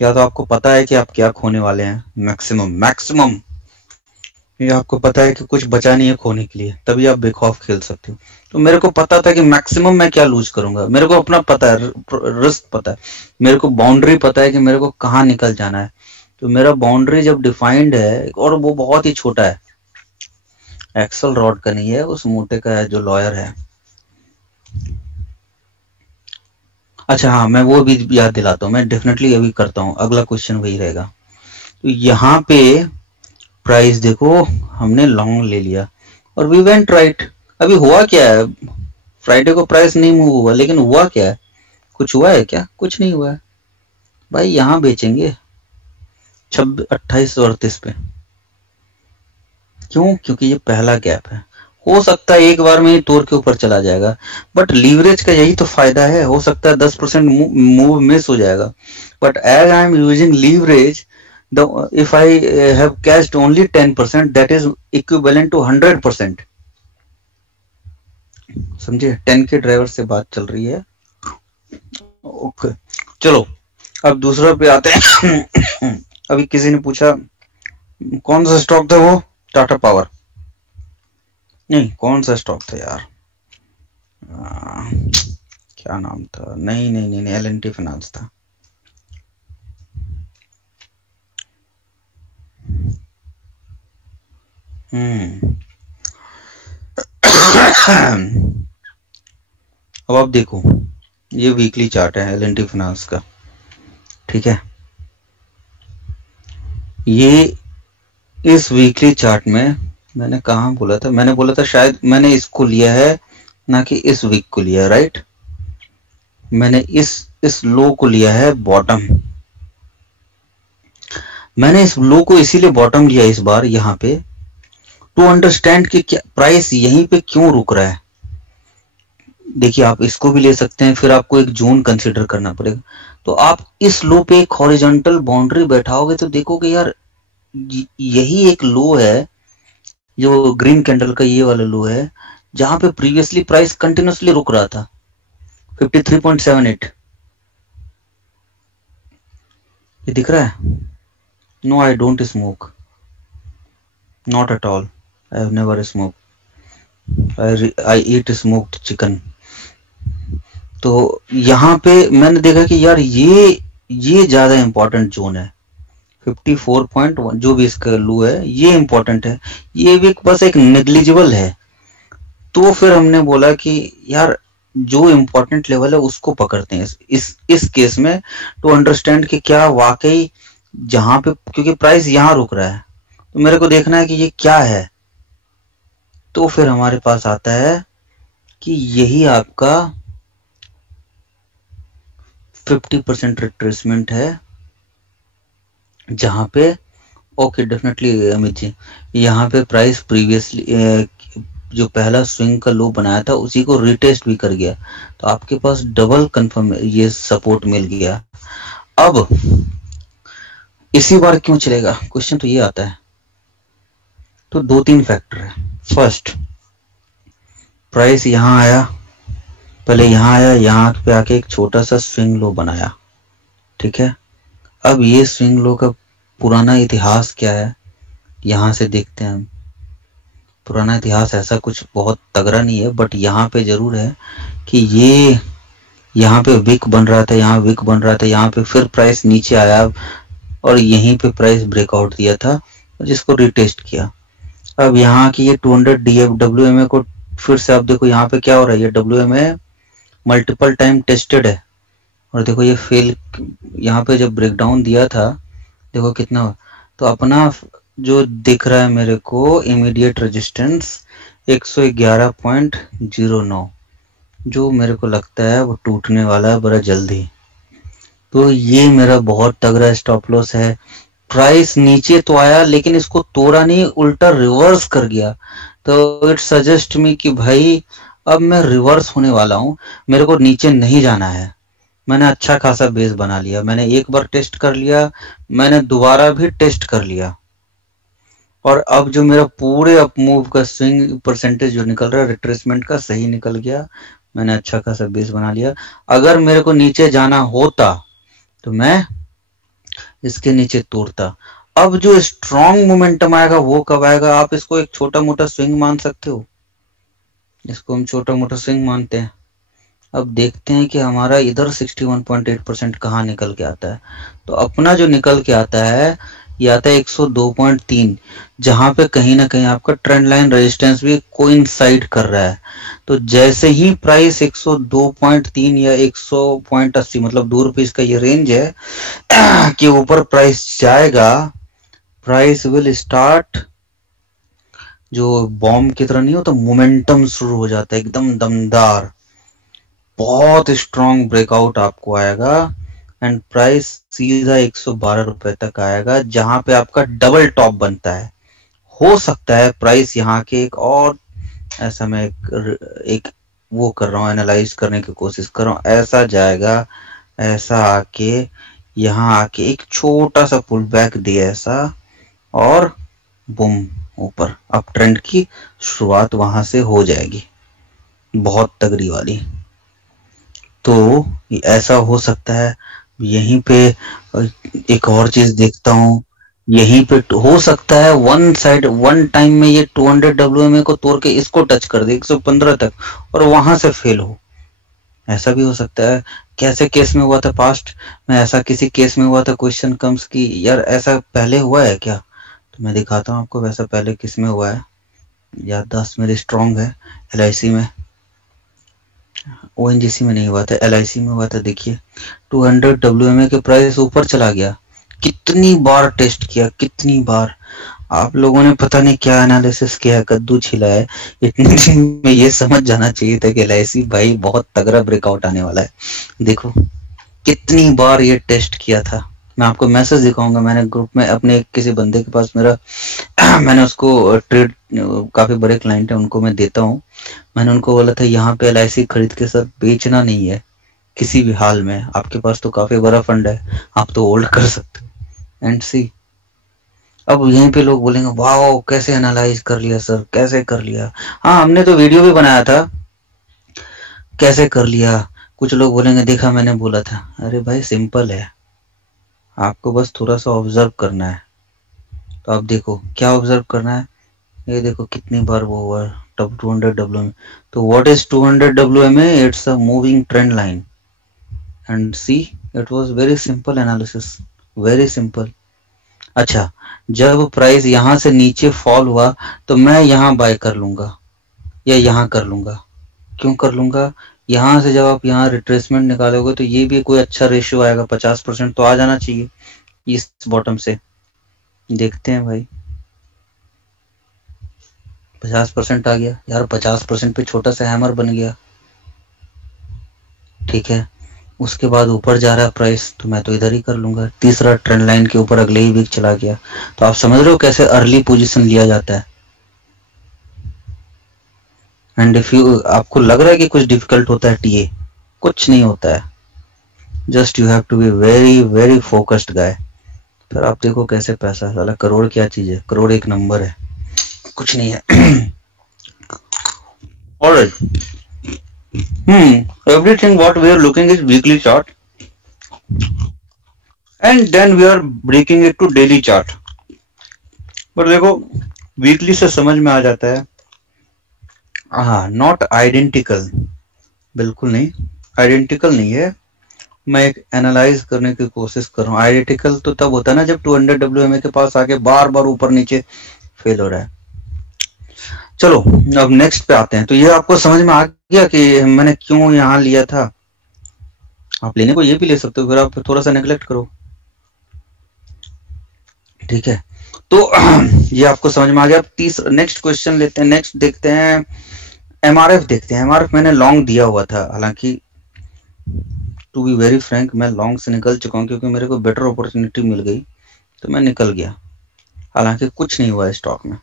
या तो आपको पता है कि आप क्या खोने वाले हैं, मैक्सिमम, या आपको पता है कि कुछ बचा नहीं है खोने के लिए, तभी आप बेखौफ खेल सकते हो। तो मेरे को पता था कि मैक्सिमम मैं क्या लूज करूंगा, मेरे को अपना पता है, रिस्क पता है, मेरे को बाउंड्री पता है कि मेरे को कहाँ निकल जाना है। तो मेरा बाउंड्री जब डिफाइंड है और वो बहुत ही छोटा है, एक्सल रॉड का नहीं है, उस मोटे का है जो लॉयर है। अच्छा हाँ, मैं वो भी याद दिलाता हूँ, मैं डेफिनेटली अभी करता हूँ, अगला क्वेश्चन वही रहेगा। तो यहाँ पे प्राइस देखो हमने लॉन्ग ले लिया और वी वेंट राइट। अभी हुआ क्या है, फ्राइडे को प्राइस नहीं मूव हुआ, लेकिन हुआ क्या है, कुछ हुआ है क्या, कुछ नहीं हुआ है भाई। यहाँ बेचेंगे 2838 पे, क्यों, क्योंकि ये पहला गैप है। हो सकता है एक बार में ही तोड़ के ऊपर चला जाएगा, बट लीवरेज का यही तो फायदा है। हो सकता है 10% मूव मिस हो जाएगा, but as I am using leverage, if I have cashed only 10%, that is equivalent to 100%। समझे, 10 के ड्राइवर से बात चल रही है। ओके चलो अब दूसरा पे आते हैं। अभी किसी ने पूछा कौन सा स्टॉक था, वो टाटा पावर नहीं, कौन सा स्टॉक था यार, क्या नाम था, नहीं L&T फाइनेंस था। अब आप देखो ये वीकली चार्ट है L&T फाइनेंस का, ठीक है। ये इस वीकली चार्ट में मैंने कहाँ बोला था, मैंने बोला था शायद मैंने इसको लिया है ना कि इस वीक को लिया, राइट। मैंने इस लो को लिया है बॉटम। मैंने इस लो को इसीलिए बॉटम लिया इस बार यहाँ पे, टू अंडरस्टैंड कि क्या प्राइस यहीं पे क्यों रुक रहा है। देखिए आप इसको भी ले सकते हैं, फिर आपको एक जोन कंसिडर करना पड़ेगा। तो आप इस लो पे एक हॉरिजॉन्टल बाउंड्री बैठाओगे तो देखोगे यार यही एक लो है, जो ग्रीन कैंडल का ये वाला लो है, जहां पे प्रीवियसली प्राइस कंटिन्यूसली रुक रहा था 53.78। ये दिख रहा है? No I don't smoke, not at all, I have never smoke, I eat smoked chicken. तो यहाँ पे मैंने देखा कि यार ये ज्यादा इंपॉर्टेंट जोन है, 54.1 जो भी इसका लो है ये इंपॉर्टेंट है, ये भी बस एक नेग्लिजिबल है। तो फिर हमने बोला कि यार जो इंपॉर्टेंट लेवल है उसको पकड़ते हैं इस केस में, टू अंडरस्टैंड कि क्या वाकई जहां पे, क्योंकि प्राइस यहां रुक रहा है तो मेरे को देखना है कि ये क्या है। तो फिर हमारे पास आता है कि यही आपका 50% रिट्रेसमेंट है, जहां पे ओके डेफिनेटली अमित जी, यहाँ पे प्राइस प्रीवियसली जो पहला स्विंग का लो बनाया था उसी को रिटेस्ट भी कर गया, तो आपके पास डबल कंफर्म ये सपोर्ट मिल गया। अब इसी बार क्यों चलेगा, क्वेश्चन तो ये आता है। तो दो तीन फैक्टर है। फर्स्ट, प्राइस यहां आया, पहले यहां आया, यहां पे आके एक छोटा सा स्विंग लो बनाया, ठीक है। अब ये स्विंग लो का पुराना इतिहास क्या है, यहां से देखते हैं हम। पुराना इतिहास ऐसा कुछ बहुत तगड़ा नहीं है, बट यहाँ पे जरूर है कि ये यहाँ पे विक बन रहा था, यहाँ विक बन रहा था, यहाँ पे फिर प्राइस नीचे आया और यहीं पे प्राइस ब्रेकआउट दिया था जिसको रिटेस्ट किया। अब यहाँ की ये 200 डब्ल्यूएमए को फिर से आप देखो, यहाँ पे क्या हो रहा है, ये डब्ल्यूएमए मल्टीपल टाइम टेस्टेड है और देखो ये फेल, यहाँ पे जब ब्रेकडाउन दिया था देखो कितना। तो अपना जो दिख रहा है मेरे को इमीडिएट रेजिस्टेंस 111.09, जो मेरे को लगता है वो टूटने वाला है बड़ा जल्दी। तो ये मेरा बहुत तगड़ा स्टॉप लॉस है। प्राइस नीचे तो आया लेकिन इसको तोड़ा नहीं, उल्टा रिवर्स कर गया। तो इट सजेस्ट मी कि भाई अब मैं रिवर्स होने वाला हूं, मेरे को नीचे नहीं जाना है। मैंने अच्छा खासा बेस बना लिया, मैंने एक बार टेस्ट कर लिया, मैंने दोबारा भी टेस्ट कर लिया, और अब जो मेरा पूरे अप मूव का स्विंग परसेंटेज जो निकल रहा है रिट्रेसमेंट का सही निकल गया। मैंने अच्छा खासा बेस बना लिया। अगर मेरे को नीचे जाना होता तो मैं इसके नीचे तोड़ता। अब जो स्ट्रॉन्ग मोमेंटम आएगा वो कब आएगा, आप इसको एक छोटा मोटा स्विंग मान सकते हो, इसको हम छोटा मोटा स्विंग मानते हैं। अब देखते हैं कि हमारा इधर 61.8% कहाँ निकल के आता है। तो अपना जो निकल के आता है ये आता है 102.3, जहां पे कहीं ना कहीं आपका ट्रेंड लाइन रेजिस्टेंस भी कोइंसाइड कर रहा है। तो जैसे ही प्राइस 102.3 या 100.80 मतलब ₹2 का ये रेंज है कि ऊपर प्राइस जाएगा, प्राइस विल स्टार्ट, जो बॉम्ब की तरह नहीं होता, मोमेंटम शुरू हो जाता है एकदम दमदार, बहुत स्ट्रॉन्ग ब्रेकआउट आपको आएगा एंड प्राइस सीधा ₹112 तक आएगा, जहां पे आपका डबल टॉप बनता है। हो सकता है प्राइस यहाँ के एक और, ऐसा मैं एक वो कर रहा हूँ, एनालाइज करने की कोशिश कर रहा हूँ, ऐसा जाएगा, ऐसा आके यहाँ आके एक छोटा सा पुल बैक दे ऐसा, और बुम ऊपर अप ट्रेंड की शुरुआत वहां से हो जाएगी बहुत तगड़ी वाली। तो ऐसा हो सकता है। यहीं पे एक और चीज देखता हूँ, यहीं पे हो सकता है वन साइड वन टाइम में ये 200 डब्ल्यूएमए को तोड़ के इसको टच कर दे 115 तक और वहां से फेल हो, ऐसा भी हो सकता है। कैसे केस में हुआ था पास्ट में, ऐसा किसी केस में हुआ था, क्वेश्चन कम्स की यार ऐसा पहले हुआ है क्या, तो मैं दिखाता हूँ आपको वैसा पहले किस में हुआ है। याददाश्त मेरी स्ट्रांग है। LIC में, ONGC में नहीं हुआ था, LIC में हुआ था। देखिए 200 WMA के प्राइस ऊपर चला गया, कितनी बार टेस्ट किया, कितनी बार। आप लोगों ने पता नहीं क्या एनालिसिस किया है, कद्दू छिला है। इतने दिन में ये समझ जाना चाहिए था कि LIC भाई बहुत तगड़ा ब्रेकआउट आने वाला है। देखो कितनी बार ये टेस्ट किया था, मैं आपको मैसेज दिखाऊंगा, मैंने ग्रुप में अपने किसी बंदे के पास मेरा मैंने उसको ट्रेड, काफी बड़े क्लाइंट है उनको मैं देता हूँ, मैंने उनको बोला था यहाँ पे LIC खरीद के सर बेचना नहीं है किसी भी हाल में, आपके पास तो काफी बड़ा फंड है, आप तो होल्ड कर सकते हो एंड सी। अब यहीं पे लोग बोलेंगे वाओ कैसे एनालाइज कर लिया सर, कैसे कर लिया। हाँ हमने तो वीडियो भी बनाया था, कैसे कर लिया। कुछ लोग बोलेंगे देखा मैंने बोला था, अरे भाई सिंपल है, आपको बस थोड़ा सा ऑब्जर्व करना है। तो आप देखो क्या ऑब्जर्व करना है, ये देखो कितनी बार वो हुआ टब 200 WM। तो what is 200 WM? It's a moving trend line and see it was very simple analysis, very simple. अच्छा, जब प्राइस यहां से नीचे फॉल हुआ तो मैं यहां बाय कर लूंगा या यहां कर लूंगा। क्यों कर लूंगा? यहां से जब आप यहां रिट्रेसमेंट निकालोगे तो ये भी कोई अच्छा रेशियो आएगा, 50% तो आ जाना चाहिए इस बॉटम से। देखते हैं भाई, 50% आ गया यार, 50% पे छोटा सा हैमर बन गया, ठीक है। उसके बाद ऊपर जा रहा है प्राइस तो मैं तो इधर ही कर लूंगा, तीसरा ट्रेंड लाइन के ऊपर अगले ही वीक चला गया। तो आप समझ रहे हो कैसे अर्ली पोजीशन लिया जाता है। एंड इफ यू, आपको लग रहा है कि कुछ डिफिकल्ट होता है टीए, कुछ नहीं होता है, just you have to be very very focused guy. फिर आप देखो कैसे पैसा, साला करोड़ क्या चीज है, करोड़ एक नंबर है, कुछ नहीं है। Alright, everything what we are looking is weekly chart and then we are breaking it to daily chart। पर देखो वीकली से समझ में आ जाता है, हाँ नॉट आइडेंटिकल, बिल्कुल नहीं आइडेंटिकल नहीं है। मैं एक एनालाइज करने की कोशिश कर रहा हूँ, आइडेंटिकल तो तब होता है ना जब 200 WMA के पास आके बार बार ऊपर नीचे फेल हो रहा है। चलो अब नेक्स्ट पे आते हैं। तो ये आपको समझ में आ गया कि मैंने क्यों यहाँ लिया था। आप लेने को ये भी ले सकते हो, फिर आप थोड़ा सा नेग्लेक्ट करो, ठीक है। तो ये आपको समझ में आ गया। तीसरा नेक्स्ट क्वेश्चन लेते हैं, नेक्स्ट देखते हैं MRF देखते हैं। MRF मैंने लॉन्ग दिया हुआ था, हालांकि टू बी वेरी फ्रैंक मैं लॉन्ग से निकल चुका हूँ क्योंकि मेरे को बेटर अपॉर्चुनिटी मिल गई तो मैं निकल गया। हालांकि कुछ नहीं हुआ स्टॉक में,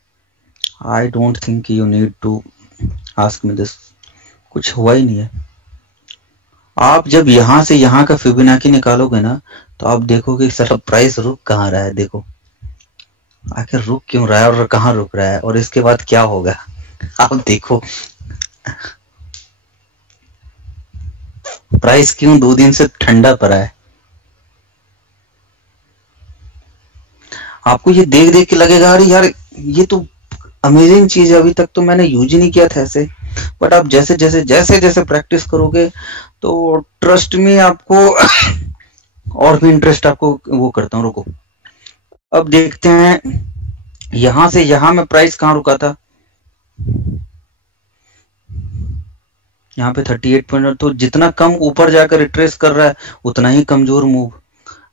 I don't think you need to ask me this, कुछ हुआ ही नहीं है। आप जब यहां से यहां का फिबोनाची निकालोगे ना तो आप देखोगे सारा प्राइस रुक कहाँ रहा है, देखो आखिर रुक क्यों रहा है और कहाँ रुक रहा है और इसके बाद क्या होगा। आप देखो प्राइस क्यों 2 दिन से ठंडा पड़ा है। आपको ये देख देख के लगेगा अरे यार ये तो अमेजिंग चीज है, अभी तक तो मैंने यूज ही नहीं किया था ऐसे। बट आप जैसे जैसे जैसे जैसे प्रैक्टिस करोगे तो ट्रस्ट में आपको और भी इंटरेस्ट आपको वो करता हूँ। रुको अब देखते हैं, यहां से यहां में प्राइस कहाँ रुका था, यहाँ पे 38 पॉइंट। तो जितना कम ऊपर जाकर रिट्रेस कर रहा है उतना ही कमजोर मूव,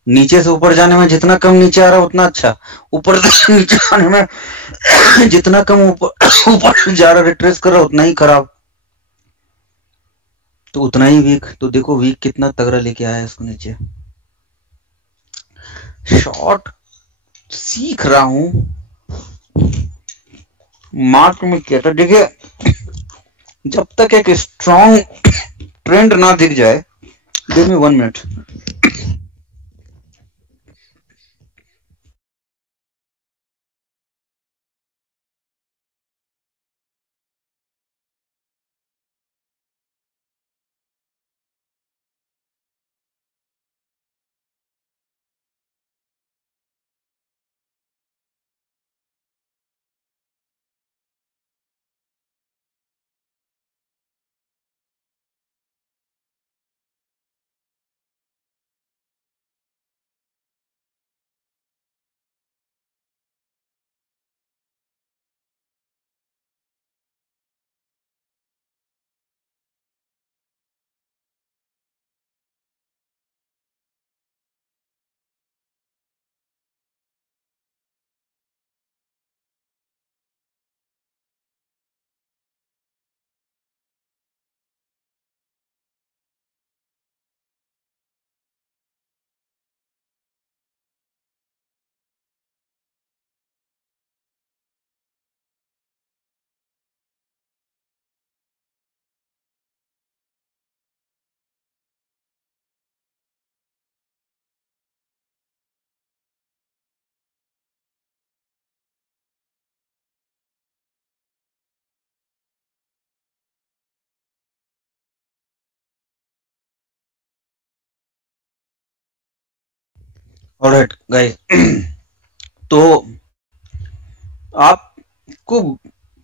नीचे से ऊपर जाने में जितना कम नीचे आ रहा है उतना अच्छा, ऊपर से नीचे आने में जितना कम ऊपर ऊपर जा रहा रिट्रेस कर रहा है उतना ही खराब, तो उतना ही वीक। तो देखो वीक कितना तगड़ा लेके आया है इसको नीचे। शॉर्ट सीख रहा हूं, मार्च में किया था। देखिए जब तक एक स्ट्रॉन्ग ट्रेंड ना दिख जाए, give me 1 minute. Alright guys, तो आपको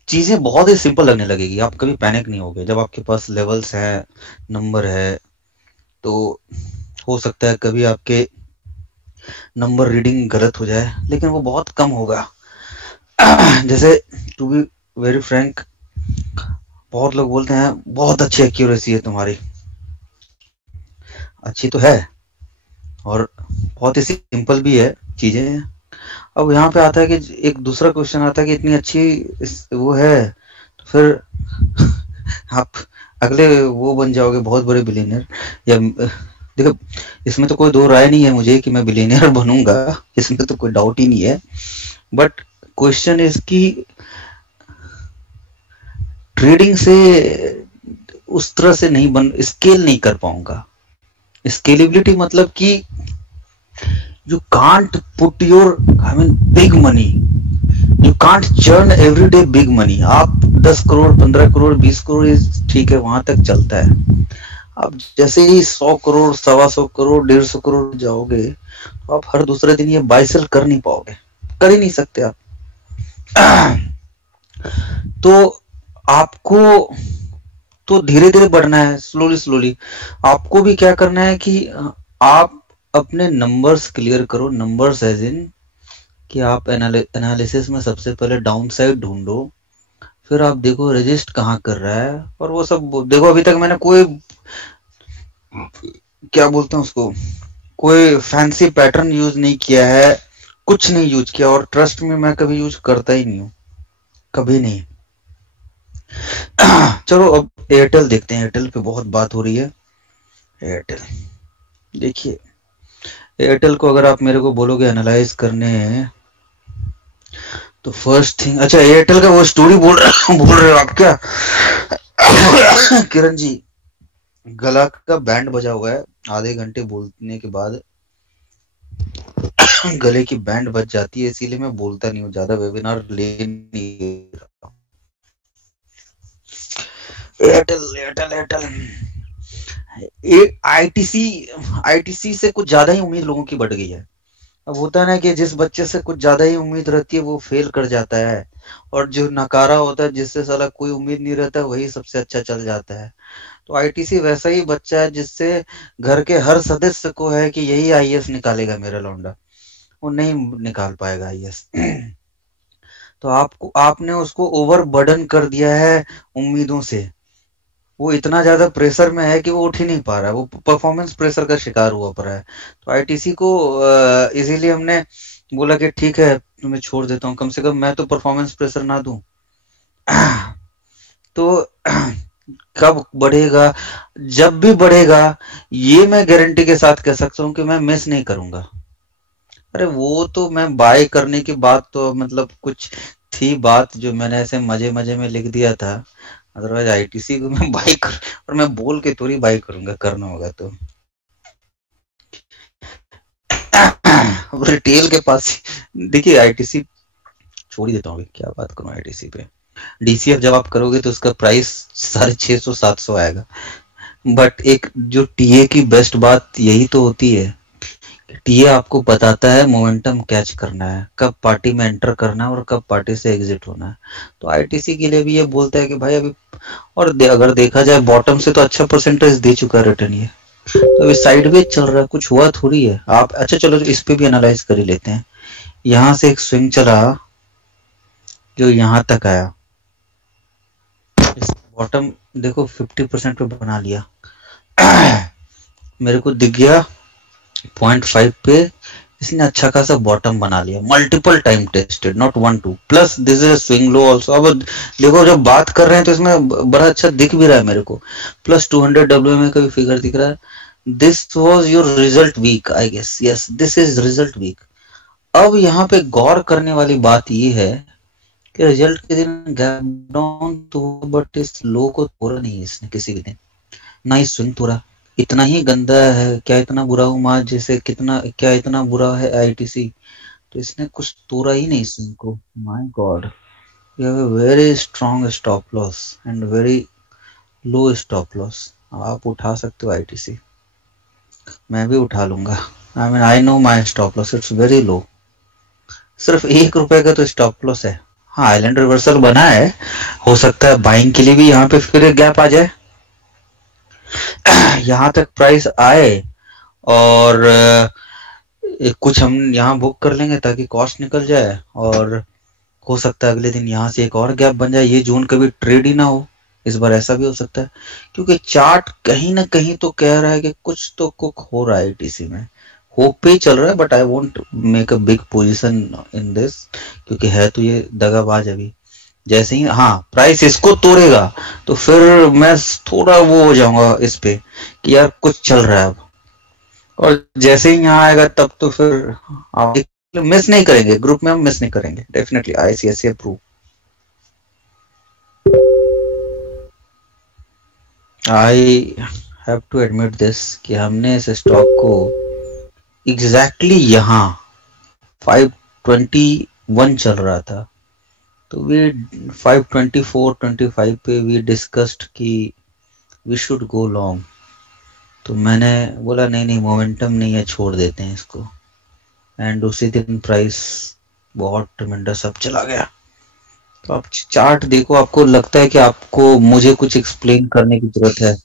चीजें बहुत ही सिंपल लगने लगेगी, आप कभी पैनिक नहीं होगे जब आपके पास लेवल्स है, नंबर है। तो हो सकता है कभी आपके नंबर रीडिंग गलत हो जाए, लेकिन वो बहुत कम होगा। जैसे टू बी वेरी फ्रैंक, बहुत लोग बोलते हैं बहुत अच्छी एक्यूरेसी है तुम्हारी, अच्छी तो है और बहुत ही सिंपल भी है चीजें। अब यहाँ पे आता है कि एक दूसरा क्वेश्चन आता है कि इतनी अच्छी वो है तो फिर आप अगले वो बन जाओगे बहुत बड़े बिलियनर, या देखो इसमें तो कोई दो राय नहीं है मुझे कि मैं बिलियनर बनूंगा, इसमें तो कोई डाउट ही नहीं है। बट क्वेश्चन इज कि ट्रेडिंग से उस तरह से नहीं बन, स्केल नहीं कर पाऊंगा। स्केलेबिलिटी मतलब कि you can't put your, I mean, big money, you can't churn every day big money। आप 10 करोड़ 15 करोड़ 20 करोड़ ठीक है वहां तक चलता है। आप जैसे ही 100 करोड़ 125 करोड़ 150 करोड़ जाओगे तो आप हर दूसरे दिन ये बाय सेल कर नहीं पाओगे, कर ही नहीं सकते आप। तो आपको तो धीरे धीरे बढ़ना है, स्लोली स्लोली। आपको भी क्या करना है कि आप अपने नंबर्स क्लियर करो, नंबर्स एज इन कि आप एनालिसिस में सबसे पहले डाउन साइड ढूंढो, फिर आप देखो रजिस्ट कहाँ कर रहा है और वो सब देखो। अभी तक मैंने कोई क्या बोलते हैं उसको, कोई फैंसी पैटर्न यूज नहीं किया है, कुछ नहीं यूज किया, और ट्रस्ट में मैं कभी यूज करता ही नहीं हूँ, कभी नहीं। चलो अब एयरटेल देखते हैं, एयरटेल पे बहुत बात हो रही है। एयरटेल देखिए, एयरटेल को अगर आप मेरे को बोलोगे एनालाइज करने हैं तो फर्स्ट थिंग, अच्छा एयरटेल का वो स्टोरी बोल रहे हो आप क्या? किरण जी, गला का बैंड बजा हुआ है, आधे घंटे बोलने के बाद गले की बैंड बज जाती है, इसीलिए मैं बोलता नहीं हूँ ज्यादा, वेबिनार ले नहीं रहा। Airtel Airtel Airtel ITC, ITC से कुछ ज्यादा ही उम्मीद लोगों की बढ़ गई है। अब होता है ना कि जिस बच्चे से कुछ ज्यादा ही उम्मीद रहती है वो फेल कर जाता है, और जो नकारा होता है जिससे साला कोई उम्मीद नहीं रहता वही सबसे अच्छा चल जाता है। तो आईटीसी वैसा ही बच्चा है जिससे घर के हर सदस्य को है कि यही आईएएस निकालेगा मेरा लौंडा, वो नहीं निकाल पाएगा आईएएस। तो आपको आपने उसको ओवर बर्डन कर दिया है उम्मीदों से, वो इतना ज्यादा प्रेशर में है कि वो उठ ही नहीं पा रहा है, वो परफॉर्मेंस प्रेशर का शिकार हुआ पड़ा है। तो आईटीसी को इसीलिए हमने बोला कि ठीक है तुम्हें छोड़ देता हूँ, कम से कम मैं तो परफॉर्मेंस प्रेशर ना दूं। तो कब बढ़ेगा, जब भी बढ़ेगा ये मैं गारंटी के साथ कह सकता हूँ कि मैं मिस नहीं करूंगा। अरे वो तो मैं बाय करने की बात तो मतलब कुछ थी बात जो मैंने ऐसे मजे मजे में लिख दिया था, अदरवाइज आईटीसी को मैं बाय कर, और मैं बोल के थोड़ी बाय करूंगा, करना होगा तो। रिटेल के पास देखिए आईटीसी छोड़ ही देता हूँ, क्या बात करूँ आईटीसी पे। डीसीएफ जब आप करोगे तो उसका प्राइस 650-700 आएगा। बट एक जो टीए की बेस्ट बात यही तो होती है, टीए आपको बताता है मोमेंटम कैच करना है, कब पार्टी में एंटर करना है और कब पार्टी से एग्जिट होना है। तो आईटीसी के लिए भी ये बोलता है कि भाई अभी, और अगर देखा जाए बॉटम से तो अच्छा परसेंटेज दे चुका है रिटर्न ये, तो अभी साइडवेज चल रहा है, कुछ हुआ थोड़ी है। आप अच्छा चलो इस पे भी एनालाइज कर ही लेते हैं। यहाँ से एक स्विंग चला जो यहाँ तक आया, बॉटम देखो 50% पे बना लिया। मेरे को दिख गया 0.5 पे, इसने अच्छा खासा बॉटम बना लिया, multiple time tested, not 1-2, plus this is swing low also. अब देखो जब बात कर रहे हैं तो इसमें बड़ा अच्छा दिख भी रहा है मेरे को, प्लस 200 डब्ल्यूएमए का भी फिगर दिख रहा है। This was your result week I guess, yes this is result week. अब यहाँ पे गौर करने वाली बात ये है कि रिजल्ट के दिन गैप डाउन तो, बट इस लो को तोड़ा नहीं इसने किसी भी दिन, ना ही स्विंग तोड़ा। इतना ही गंदा है क्या, इतना बुरा हुआ जैसे, कितना क्या इतना बुरा है आईटीसी, तो इसने कुछ तोड़ा ही नहीं स्विंग को। My God, you have a very strong stop loss and very low stop loss. आप उठा सकते हो आईटीसी, मैं भी उठा लूंगा। आई mean I know my stop loss it's very low, सिर्फ 1 रुपए का तो स्टॉप लॉस है। हाँ आइलैंड रिवर्सल बना है, हो सकता है बाइंग के लिए भी यहाँ पे फिर एक गैप आ जाए, यहाँ तक प्राइस आए और कुछ हम यहाँ बुक कर लेंगे ताकि कॉस्ट निकल जाए, और हो सकता है अगले दिन यहाँ से एक और गैप बन जाए, ये जोन कभी ट्रेड ही ना हो। इस बार ऐसा भी हो सकता है, क्योंकि चार्ट कहीं ना कहीं तो कह रहा है कि कुछ तो कुक हो रहा है टीसी में, होप पे ही चल रहा है, but I won't make a big position in this, क्योंकि है तो ये दगाबाज अभी। जैसे ही हाँ प्राइस इसको तोड़ेगा तो फिर मैं थोड़ा वो हो जाऊंगा इस पे कि यार कुछ चल रहा है अब, और जैसे ही यहाँ आएगा तब तो फिर आप मिस नहीं करेंगे, ग्रुप में हम मिस नहीं करेंगे definitely, ICICI approve. I have to admit this कि हमने इस स्टॉक को एग्जैक्टली यहाँ 521 चल रहा था, तो वी 524-25 पे वी डिस्कस्ड कि वी शुड गो लॉन्ग, तो मैंने बोला नहीं नहीं मोमेंटम नहीं है, छोड़ देते हैं इसको, एंड उसी दिन प्राइस बहुत ट्रेमेंडस अप चला गया। तो आप चार्ट देखो, आपको लगता है कि आपको मुझे कुछ एक्सप्लेन करने की जरूरत है?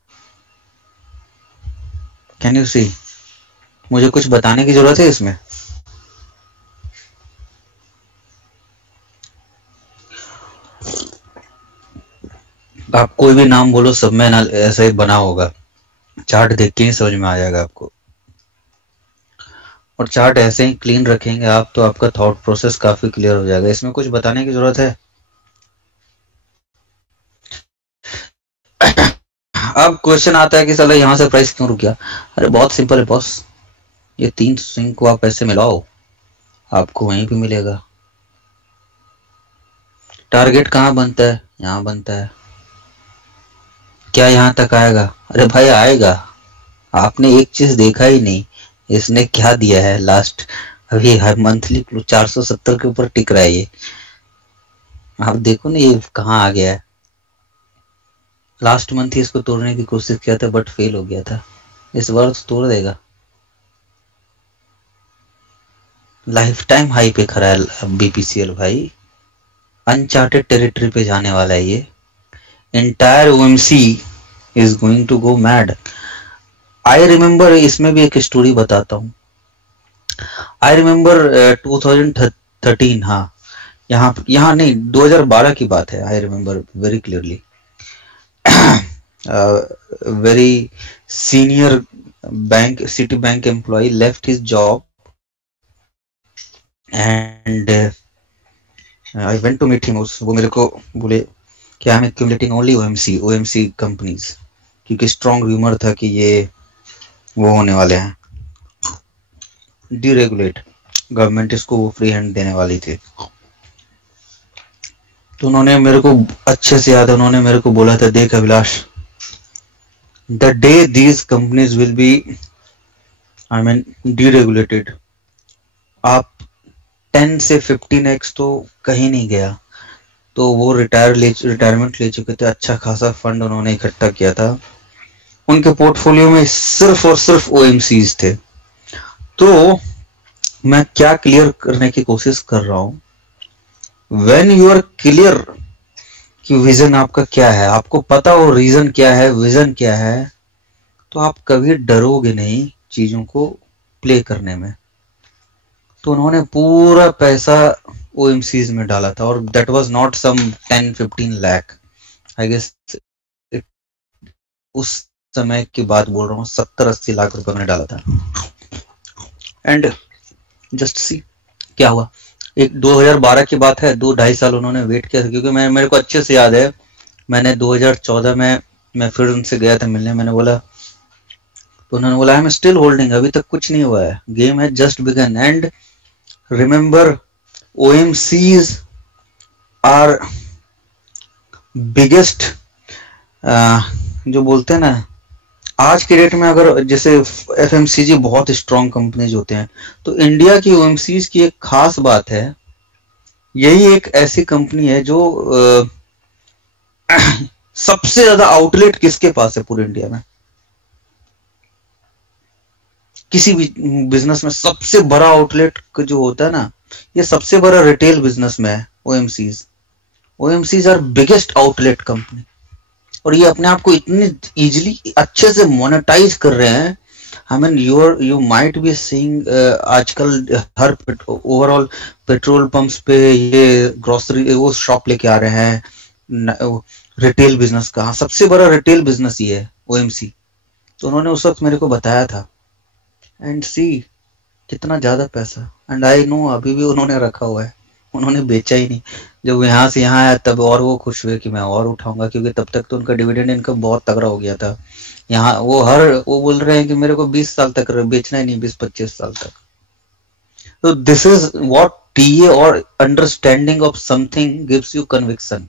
कैन यू सी, मुझे कुछ बताने की जरूरत है इसमें? आप कोई भी नाम बोलो, सब में ऐसा ही बना होगा, चार्ट देख के ही समझ में आ जाएगा आपको, और चार्ट ऐसे ही क्लीन रखेंगे आप तो आपका थॉट प्रोसेस काफी क्लियर हो जाएगा। इसमें कुछ बताने की जरूरत है? अब क्वेश्चन आता है कि साला यहाँ से प्राइस क्यों रुक गया? अरे बहुत सिंपल है बॉस, ये 3 स्विंग को आप ऐसे मिलाओ, आपको वहीं पे मिलेगा। टारगेट कहाँ बनता है? यहाँ बनता है। क्या यहाँ तक आएगा? अरे भाई आएगा, आपने एक चीज देखा ही नहीं, इसने क्या दिया है लास्ट, अभी हर मंथली 470 के ऊपर टिक रहा है ये, आप देखो ना ये कहाँ आ गया है। लास्ट मंथ ही इसको तोड़ने की कोशिश किया था बट फेल हो गया था, इस बार तो तोड़ देगा। लाइफ टाइम हाई पे खड़ा है बीपीसीएल भाई, अनचार्टेड टेरिटरी पे जाने वाला है ये, entire OMC is going to go mad. I remember, इसमें भी एक स्टोरी बताता हूँ। आई रिमेम्बर 2013, हाँ यहाँ नहीं 2012 की बात है, I remember very clearly. Very senior bank Citi bank employ left his job and I went to meet him. वो मेरे को बोले कि I am accumulating only OMC companies, क्योंकि स्ट्रॉन्ग रूमर था कि ये वो होने वाले हैं डीरेगुलेट, गवर्नमेंट इसको वो फ्री हैंड देने वाली थी। तो उन्होंने मेरे को अच्छे से याद है, उन्होंने मेरे को बोला था देख Abhilash, the day these companies will be I mean deregulated, आप 10 से 15x तो कहीं नहीं गया। तो वो रिटायरमेंट ले चुके थे, अच्छा खासा फंड उन्होंने इकट्ठा किया था, उनके पोर्टफोलियो में सिर्फ और सिर्फ ओएमसीज थे। तो मैं क्या क्लियर करने की कोशिश कर रहा हूं, व्हेन यू आर क्लियर कि विजन आपका क्या है, आपको पता हो रीजन क्या है, विजन क्या है, तो आप कभी डरोगे नहीं चीजों को प्ले करने में। तो उन्होंने पूरा पैसा ओएमसीज में डाला था, और that was not some 10-15 lakh, I guess उस समय की बात बोल रहा हूँ, 70-80 लाख रुपए मैंने डाला था। एंड जस्ट सी क्या हुआ, एक 2012 की बात है, 2-2.5 साल उन्होंने वेट किया था, क्योंकि मेरे को अच्छे से याद है, मैंने 2014 में मैं फिर उनसे गया था मिलने, मैंने बोला, तो उन्होंने बोला आई एम स्टिल होल्डिंग, अभी तक कुछ नहीं हुआ है, गेम है just begun. And remember OMCs are biggest, जो बोलते हैं ना आज के डेट में, अगर जैसे FMCG बहुत स्ट्रॉन्ग कंपनीज होते हैं, तो इंडिया की OMCs की एक खास बात है, यही एक ऐसी कंपनी है जो सबसे ज्यादा आउटलेट किसके पास है पूरे इंडिया में? किसी भी बिजनेस में सबसे बड़ा आउटलेट जो होता है ना, ये सबसे बड़ा रिटेल बिजनेस में है OMCs. OMCs are biggest outlet company, और ये अपने आप को इतने इजीली अच्छे से मोनेटाइज कर रहे हैं। I mean you might be seeing आजकल हर ओवरऑल पेट्रोल पंप्स पे ये ग्रोसरी वो शॉप लेके आ रहे हैं रिटेल बिजनेस का। सबसे बड़ा रिटेल बिजनेस ये है ओएमसी। तो उन्होंने उस वक्त मेरे को बताया था, एंड सी कितना ज्यादा पैसा। एंड आई नो अभी भी उन्होंने रखा हुआ है, उन्होंने बेचा ही नहीं। जब यहाँ से यहाँ आया तब और वो खुश हुए कि मैं और उठाऊंगा, क्योंकि तब तक तो उनका डिविडेंड इनकम बहुत तगड़ा हो गया था। यहाँ वो बोल रहे हैं कि मेरे को 20 साल तक बेचना ही नहीं, 20-25 साल तक। तो दिस इज व्हाट टीए और understanding of something gives you conviction.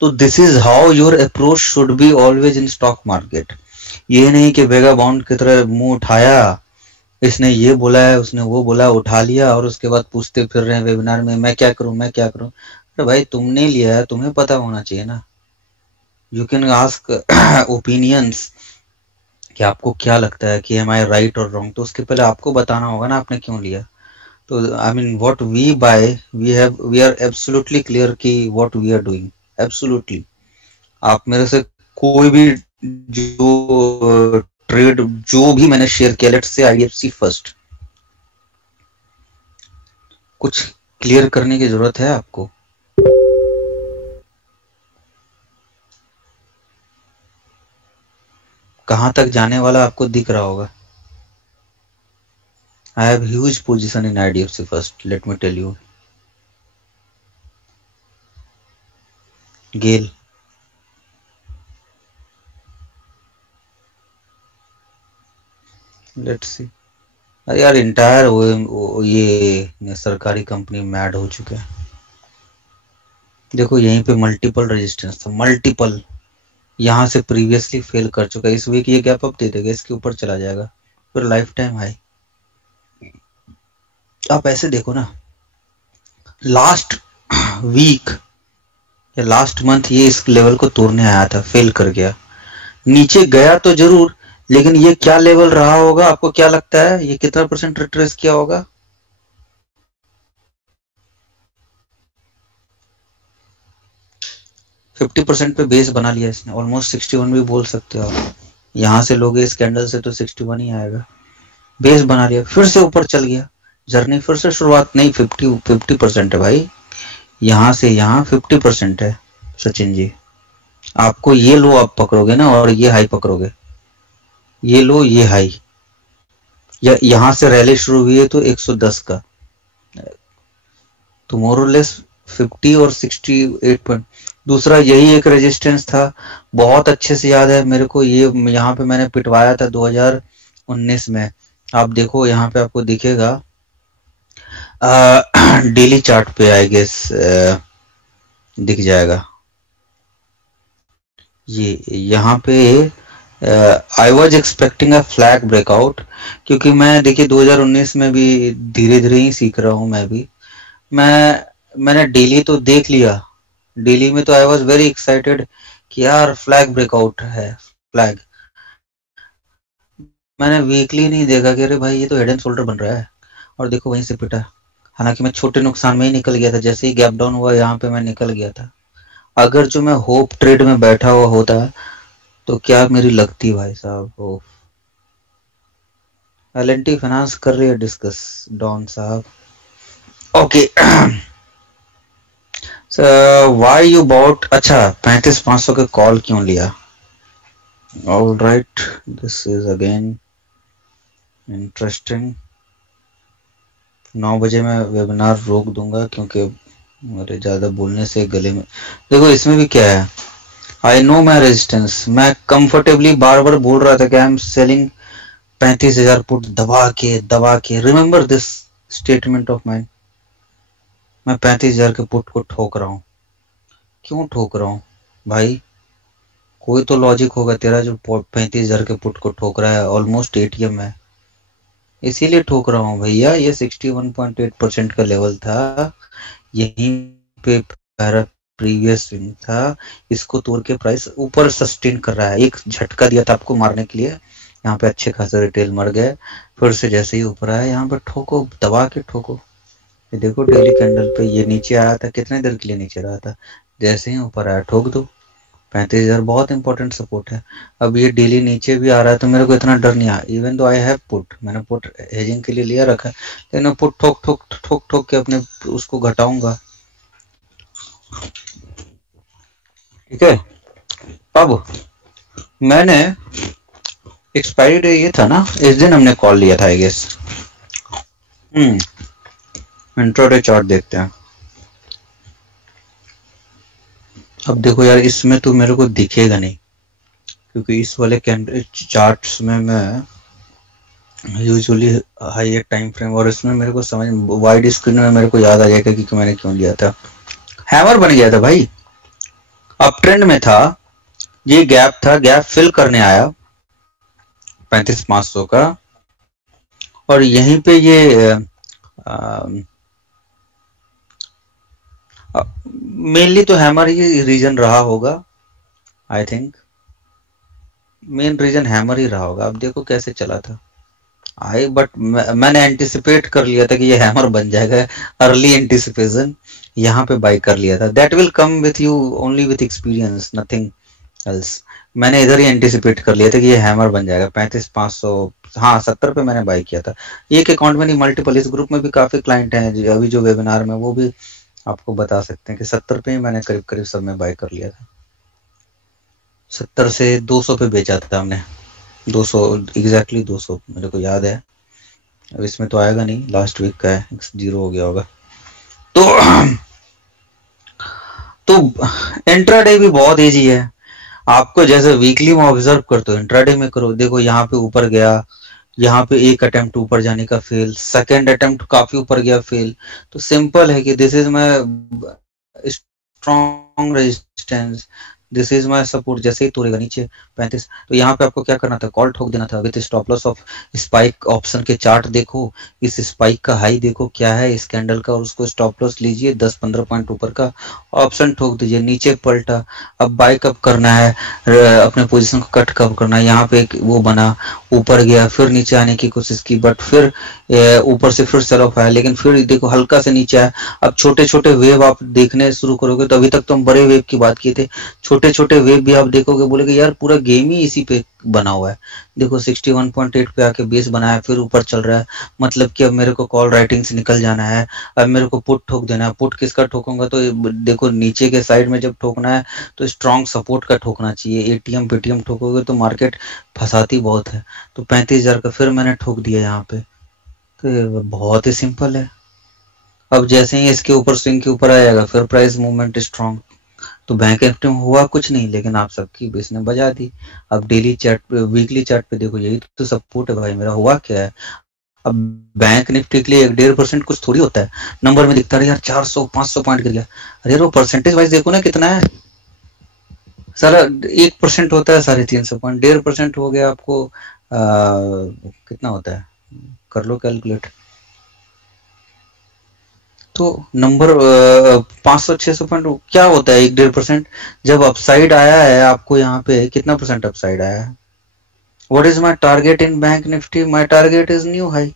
तो this is how your approach should be always in stock market. ये नहीं कि वेगा बाउंड की तरह मुंह उठाया, इसने ये बोला है उसने वो बोला, उठा लिया और उसके बाद पूछते फिर रहे हैं वेबिनार में मैं क्या करूं मैं क्या करूं। अरे भाई तुमने लिया है, तुम्हें पता होना चाहिए ना। यू कैन आस्क ओपिनियंस कि आपको क्या लगता है कि एम आई राइट और रॉन्ग, तो उसके पहले आपको बताना होगा ना आपने क्यों लिया। तो I mean what we buy we are absolutely clear कि what we are doing absolutely. आप मेरे से कोई भी जो ट्रेड जो भी मैंने शेयर किया, लेट्स से आईडीएफसी फर्स्ट, कुछ क्लियर करने की जरूरत है आपको? कहां तक जाने वाला आपको दिख रहा होगा। I have huge position in IDFC First, let me tell you. GAIL, let's see. अरे यार इंटायर ये सरकारी कंपनी मैड हो चुके हैं। देखो यहीं पे मल्टीपल रेजिस्टेंस था, मल्टीपल। यहाँ से प्रीवियसली फेल कर चुका है, इस वीक ये गैप अप दे देगा, इसके ऊपर चला जाएगा, फिर लाइफ टाइम हाई। आप ऐसे देखो ना, लास्ट वीक या लास्ट मंथ ये इस लेवल को तोड़ने आया था, फेल कर गया। नीचे गया तो जरूर, लेकिन ये क्या लेवल रहा होगा आपको क्या लगता है, ये कितना % रिट्रेस किया होगा? 50% पे बेस बना लिया इसने, ऑलमोस्ट 61 भी बोल सकते हो आप। यहाँ से लोगे इस कैंडल से तो 61 ही आएगा। बेस बना लिया, फिर से ऊपर चल गया, जर्नी फिर से शुरुआत नहीं। 50% है भाई, यहाँ से यहाँ 50% है सचिन जी। आपको ये लो आप पकड़ोगे ना, और ये हाई पकड़ोगे, ये लो ये हाई, या यहाँ से रैली शुरू हुई है तो 110 का, तो मोर और लेस 50 और 68 पॉइंट। दूसरा यही एक रेजिस्टेंस था, बहुत अच्छे से याद है मेरे को, ये यहाँ पे मैंने पिटवाया था 2019 में। आप देखो यहाँ पे आपको दिखेगा डेली चार्ट पे, आई गेस दिख जाएगा। ये यहाँ पे I was expecting a flag breakout, क्योंकि मैं देखिए 2019 में भी धीरे धीरे ही सीख रहा हूँ मैं भी। मैंने डेली तो देख लिया, डेली में तो आई वॉज वेरी एक्साइटेड कि यार फ्लैग ब्रेकआउट है फ्लैग। मैंने वीकली नहीं देखा कि अरे भाई ये तो हेड एंड शोल्डर बन रहा है, और देखो वहीं से पिटा। हालांकि मैं छोटे नुकसान में ही निकल गया था, जैसे ही गैप डाउन हुआ यहाँ पे मैं निकल गया था। अगर जो मैं होप ट्रेड में बैठा हुआ होता तो क्या मेरी लगती भाई साहब। हो एलएनटी फाइनेंस कर रही है डिस्कस डॉन साहब। ओके व्हाई यू बॉट, अच्छा 35,500 के कॉल क्यों लिया? All right, this is again interesting. 9 बजे मैं वेबिनार रोक दूंगा, क्योंकि मेरे ज्यादा बोलने से गले में, देखो इसमें भी क्या है, आई नो माई रेजिस्टेंस। मैं कंफर्टेबली बार बार बोल रहा था कि आई एम सेलिंग 35,000 पुट दबा के। Remember this statement of mind. मैं 35,000 के पुट को ठोक रहा हूँ। क्यों ठोक रहा हूँ भाई? कोई तो लॉजिक होगा तेरा जो 35,000 के पुट को ठोक रहा है। ऑलमोस्ट एटीएम है, इसीलिए ठोक रहा हूँ भैया। ये 61.8% का लेवल था, यहीं पे प्रीवियस स्विंग था, इसको तोड़ के प्राइस ऊपर सस्टेन कर रहा है। एक झटका दिया था आपको मारने के लिए, यहाँ पे अच्छे खासे रिटेल मर गए, फिर से जैसे ही ऊपर आया यहाँ पे ठोको, दबा के ठोको। ये देखो डेली कैंडल पे ये नीचे आया था, कितने देर के लिए नीचे रहा था, जैसे ही ऊपर आया ठोक दो। 35,000 बहुत इंपॉर्टेंट सपोर्ट है। अब ये डेली नीचे भी आ रहा है तो मेरे को इतना डर नहीं आया, even though I have put, मैंने पुट हेजिंग के लिए लिया रखा है, लेकिन मैं पुट ठोक ठोक ठोक ठोक के अपने उसको घटाऊंगा। ठीक है, अब मैंने एक्सपायरी डे ये था ना, इस दिन हमने कॉल लिया था आई गेस। इंट्राडे चार्ट देखते हैं। अब देखो यार, इसमें तो मेरे को दिखेगा नहीं, क्योंकि इस वाले कैंडल चार्ट्स में मैं यूजुअली हाई टाइम फ्रेम, और इसमें मेरे को समझ वाइड स्क्रीन में मेरे को याद आ जाएगा कि मैंने क्यों लिया था। हैमर बन गया था भाई, अप ट्रेंड में था, ये गैप था, गैप फिल करने आया 35,500 का, और यहीं पे ये मेनली तो हैमर ही रीजन रहा होगा, आई थिंक मेन रीजन हैमर ही रहा होगा। अब देखो कैसे चला था, बट मैंने एंटिसिपेट कर लिया था कि ये हैमर बन जाएगा, अर्ली एंटिसिपेशन, यहाँ पे बाई कर लिया था। That will come with you only with experience, nothing else. मैंने इधर ही एंटिसिपेट कर लिया था कि ये हैमर बन जाएगा 35,500, हाँ 70 पे मैंने बाई किया था। एक अकाउंट में नहीं, मल्टीपल, इस ग्रुप में भी काफी क्लाइंट हैं अभी जो वेबिनार में, वो भी आपको बता सकते हैं कि 70 पे ही मैंने करीब करीब सब में बाई कर लिया था। 70 से 200 पे बेचा था हमने, 200 एग्जैक्टली 200 मेरे को याद है। अब इसमें तो आएगा नहीं, लास्ट वीक का है, 0 हो गया होगा। तो इंट्राडे भी बहुत इजी है, आपको जैसे वीकली में ऑब्जर्व करते हो इंट्राडे में करो। देखो यहाँ पे ऊपर गया, यहाँ पे एक अटेम्प्ट ऊपर जाने का फेल, सेकेंड अटेम्प्ट काफी ऊपर गया फेल, तो सिंपल है कि this is my strong resistance, this is my support. जैसे ही तोड़ेगा नीचे 35, तो यहाँ पे आपको क्या करना था, कॉल ठोक देना था with stop loss of spike. Option के चार्ट देखो, इस स्पाइक का हाई देखो क्या है इस कैंडल का, और उसको स्टॉप लॉस लीजिए 10-15 पॉइंट ऊपर का, ऑप्शन ठोक दीजिए, नीचे पलटा। अब बाय कब करना है, अपने पोजीशन को कट कब करना है। यहाँ पे एक वो बना, ऊपर गया, फिर नीचे आने की कोशिश की, बट फिर ऊपर से फिर सेल ऑफ आया, लेकिन फिर देखो हल्का से नीचे आया। अब छोटे छोटे वेव आप देखने शुरू करोगे, तो अभी तक तो हम बड़े वेव की बात किए थे, छोटे छोटे वेव भी आप देखोगे, बोलेगे यार पूरा गेम ही इसी पे बना हुआ है। देखो 61.8 पे आके बेस बनाया, फिर ऊपर चल रहा है, मतलब कि अब मेरे को कॉल राइटिंग से निकल जाना है, अब मेरे को पुट ठोक देना है। पुट किसका ठोकूंगा, तो देखो नीचे के साइड में जब ठोकना है तो स्ट्रॉन्ग सपोर्ट का ठोकना चाहिए। एटीएम पेटीएम ठोकोगे तो मार्केट फंसाती बहुत है। तो 35,000 का फिर मैंने ठोक दिया यहाँ पे, तो बहुत ही सिंपल है। अब जैसे ही इसके ऊपर स्विंग के ऊपर आएगा, फिर प्राइस मूवमेंट स्ट्रॉन्ग। तो बैंक निफ्टी में हुआ कुछ नहीं, लेकिन आप सबकी बेस ने बजा दी। अब डेली चार्ट पे, वीकली चार्ट पे देखो, यही तो सपोर्ट है भाई मेरा। हुआ क्या है, अब बैंक निफ्टी के लिए 1.5% कुछ थोड़ी होता है, नंबर में दिखता है यार 400-500 पॉइंट गिर गया, अरे वो परसेंटेज वाइज देखो ना कितना है सारा, 1% होता है 350 पॉइंट, 1.5% हो गया आपको कितना होता है, कर लो कैलकुलेट। तो नंबर 500-600 पॉइंट क्या होता है, 1-1.5%। जब अपसाइड आया है आपको यहाँ पे कितना परसेंट अपसाइड आया है। What is my target in bank Nifty, my target is new high.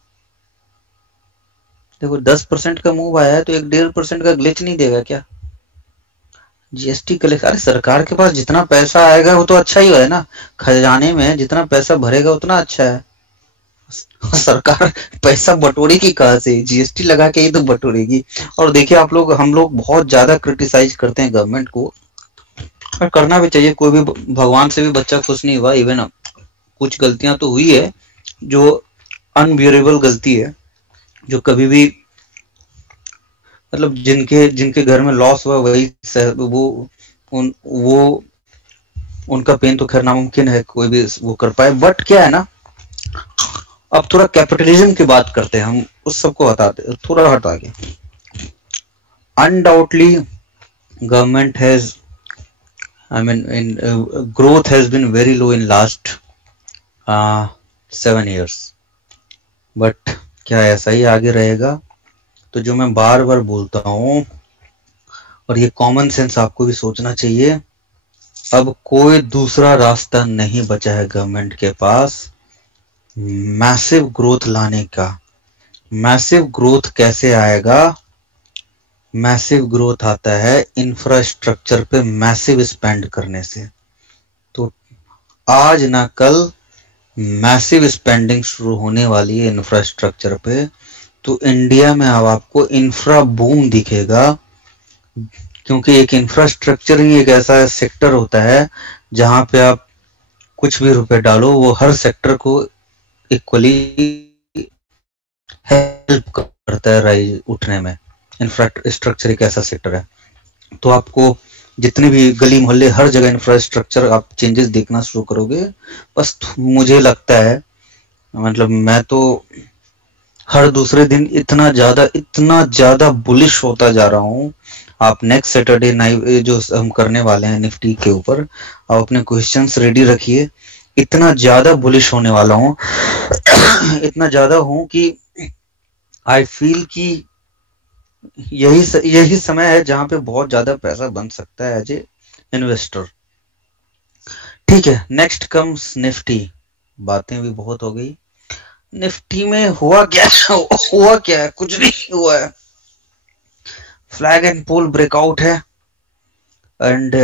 देखो 10% का मूव आया है, तो 1-1.5% का ग्लिच नहीं देगा क्या। जीएसटी कलेक्ट, अरे सरकार के पास जितना पैसा आएगा वो तो अच्छा ही है ना, खजाने में जितना पैसा भरेगा उतना अच्छा है। सरकार पैसा बटोरेगी कहाँ से, जीएसटी लगा के ही तो बटोरेगी। और देखिए आप लोग, हम लोग बहुत ज्यादा क्रिटिसाइज करते हैं गवर्नमेंट को, और करना भी चाहिए, कोई भी भगवान से भी बच्चा खुश नहीं हुआ। इवन कुछ गलतियां तो हुई है जो अनबियरेबल गलती है, जो कभी भी मतलब जिनके जिनके घर में लॉस हुआ वही वो उनका पेन तो खैर नामुमकिन है कोई भी वो कर पाए। बट क्या है ना, अब थोड़ा कैपिटलिज्म की बात करते हैं, हम उस सबको बताते थोड़ा हटा के। Undoubtedly government has, I mean, growth has been very low in last 7 years. But क्या ऐसा ही आगे रहेगा। तो जो मैं बार बार बोलता हूँ, और ये कॉमन सेंस आपको भी सोचना चाहिए, अब कोई दूसरा रास्ता नहीं बचा है गवर्नमेंट के पास मैसिव ग्रोथ लाने का। मैसिव ग्रोथ कैसे आएगा? मैसिव ग्रोथ आता है इंफ्रास्ट्रक्चर पे मैसिव स्पेंड करने से। तो आज ना कल मैसिव स्पेंडिंग शुरू होने वाली है इंफ्रास्ट्रक्चर पे। तो इंडिया में अब आपको इंफ्रा बूम दिखेगा, क्योंकि एक इंफ्रास्ट्रक्चर ही एक ऐसा सेक्टर होता है जहां पे आप कुछ भी रुपए डालो वो हर सेक्टर को इक्वली हेल्प करता है राइज उठने में। इंफ्रास्ट्रक्चर एक ऐसा सेक्टर है, तो आपको जितने भी गली मोहल्ले हर जगह इंफ्रास्ट्रक्चर आप चेंजेस देखना शुरू करोगे। बस मुझे लगता है, मतलब मैं तो हर दूसरे दिन इतना ज्यादा बुलिश होता जा रहा हूँ। आप नेक्स्ट सैटरडे नाइट जो हम करने वाले हैं निफ्टी के ऊपर, आप अपने क्वेश्चंस रेडी रखिए। इतना ज्यादा बुलिश होने वाला हूँ इतना ज्यादा हूँ कि आई फील कि यही समय है जहां पे बहुत ज्यादा पैसा बन सकता है एज ए इन्वेस्टर। ठीक है, नेक्स्ट कम्स निफ्टी। बातें भी बहुत हो गई। निफ्टी में हुआ क्या है? कुछ नहीं हुआ है। फ्लैग एंड पोल ब्रेकआउट है एंड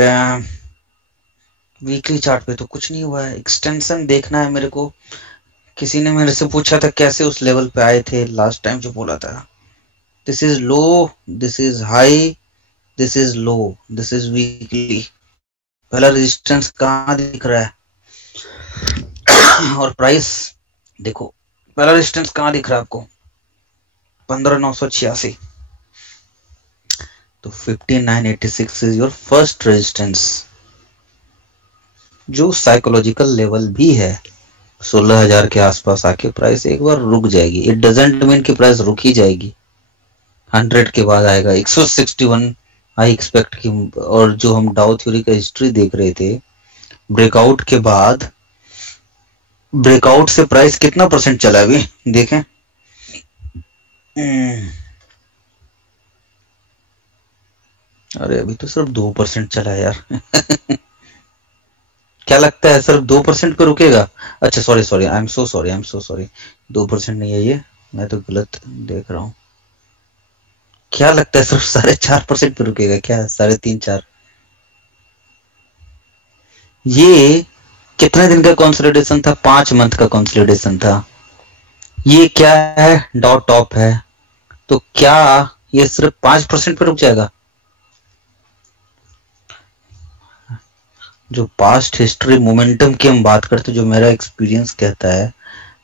वीकली चार्ट पे तो कुछ नहीं हुआ है। एक्सटेंशन देखना है मेरे को। किसी ने मेरे से पूछा था कैसे उस लेवल पे आए थे लास्ट टाइम जो बोला था। This is low, this is high, this is low, this is weekly. पहला रेजिस्टेंस कहाँ दिख रहा है? और प्राइस देखो, पहला रेजिस्टेंस कहाँ दिख रहा है आपको? 15,986। तो 15,986 इज योर फर्स्ट रेजिस्टेंस, जो साइकोलॉजिकल लेवल भी है। 16,000 के आसपास आके प्राइस एक बार रुक जाएगी। इट डजंट मीन कि प्राइस रुक ही जाएगी। 100 के बाद आएगा 161 आई एक्सपेक्ट की। और जो हम डाउ थ्योरी का हिस्ट्री देख रहे थे, ब्रेकआउट के बाद, ब्रेकआउट से प्राइस कितना परसेंट चला अभी देखें। अरे अभी तो सिर्फ 2% चला है यार क्या लगता है सिर्फ 2% पे रुकेगा? अच्छा sorry, I am so sorry 2% नहीं है ये, मैं तो गलत देख रहा हूँ। क्या लगता है सिर्फ 4.5% पे रुकेगा क्या? 3.5-4? ये कितने दिन का कंसोलिडेशन था? 5 मंथ का कंसोलिडेशन था। ये क्या है? डॉट टॉप है। तो क्या ये सिर्फ 5% पे रुक जाएगा? जो पास्ट हिस्ट्री मोमेंटम की हम बात करते, जो मेरा एक्सपीरियंस कहता है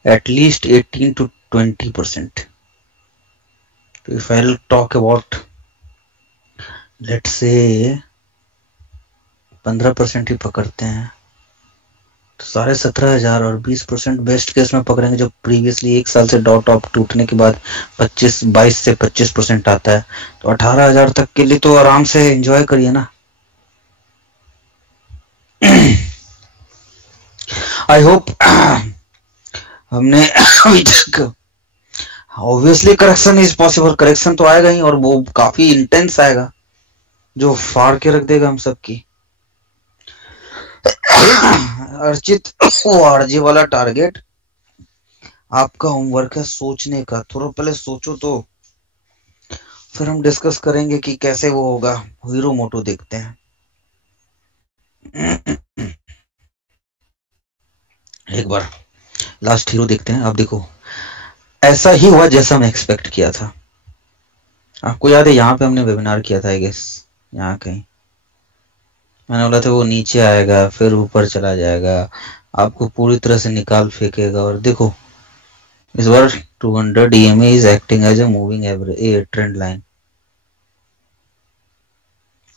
एटलीस्ट 18 to 20%। तो if I talk about let's say 15% ही पकड़ते हैं, तो 17,500 और 20% बेस्ट केस में पकड़ेंगे। जो प्रीवियसली एक साल से डॉट टॉप टूटने के बाद 22 से 25% आता है, तो 18,000 तक के लिए तो आराम से एंजॉय करिए ना। आई होप हमने अभी तक, obviously correction is possible, correction तो आएगा ही, और वो काफी इंटेंस आएगा जो फाड़ के रख देगा हम सबकी। अर्चित आरजे वाला टारगेट आपका होमवर्क है सोचने का। थोड़ा पहले सोचो, तो फिर हम डिस्कस करेंगे कि कैसे वो होगा। हीरो मोटो देखते हैं। एक बार लास्ट हीरो देखते हैं। आप देखो, ऐसा ही हुआ जैसा मैं एक्सपेक्ट किया था। आपको याद है यहाँ पे हमने वेबिनार किया था, आई गेस यहाँ कहीं मैंने बोला था वो नीचे आएगा फिर ऊपर चला जाएगा, आपको पूरी तरह से निकाल फेंकेगा। और देखो इस बार 200 EMA is acting as a moving average trend line.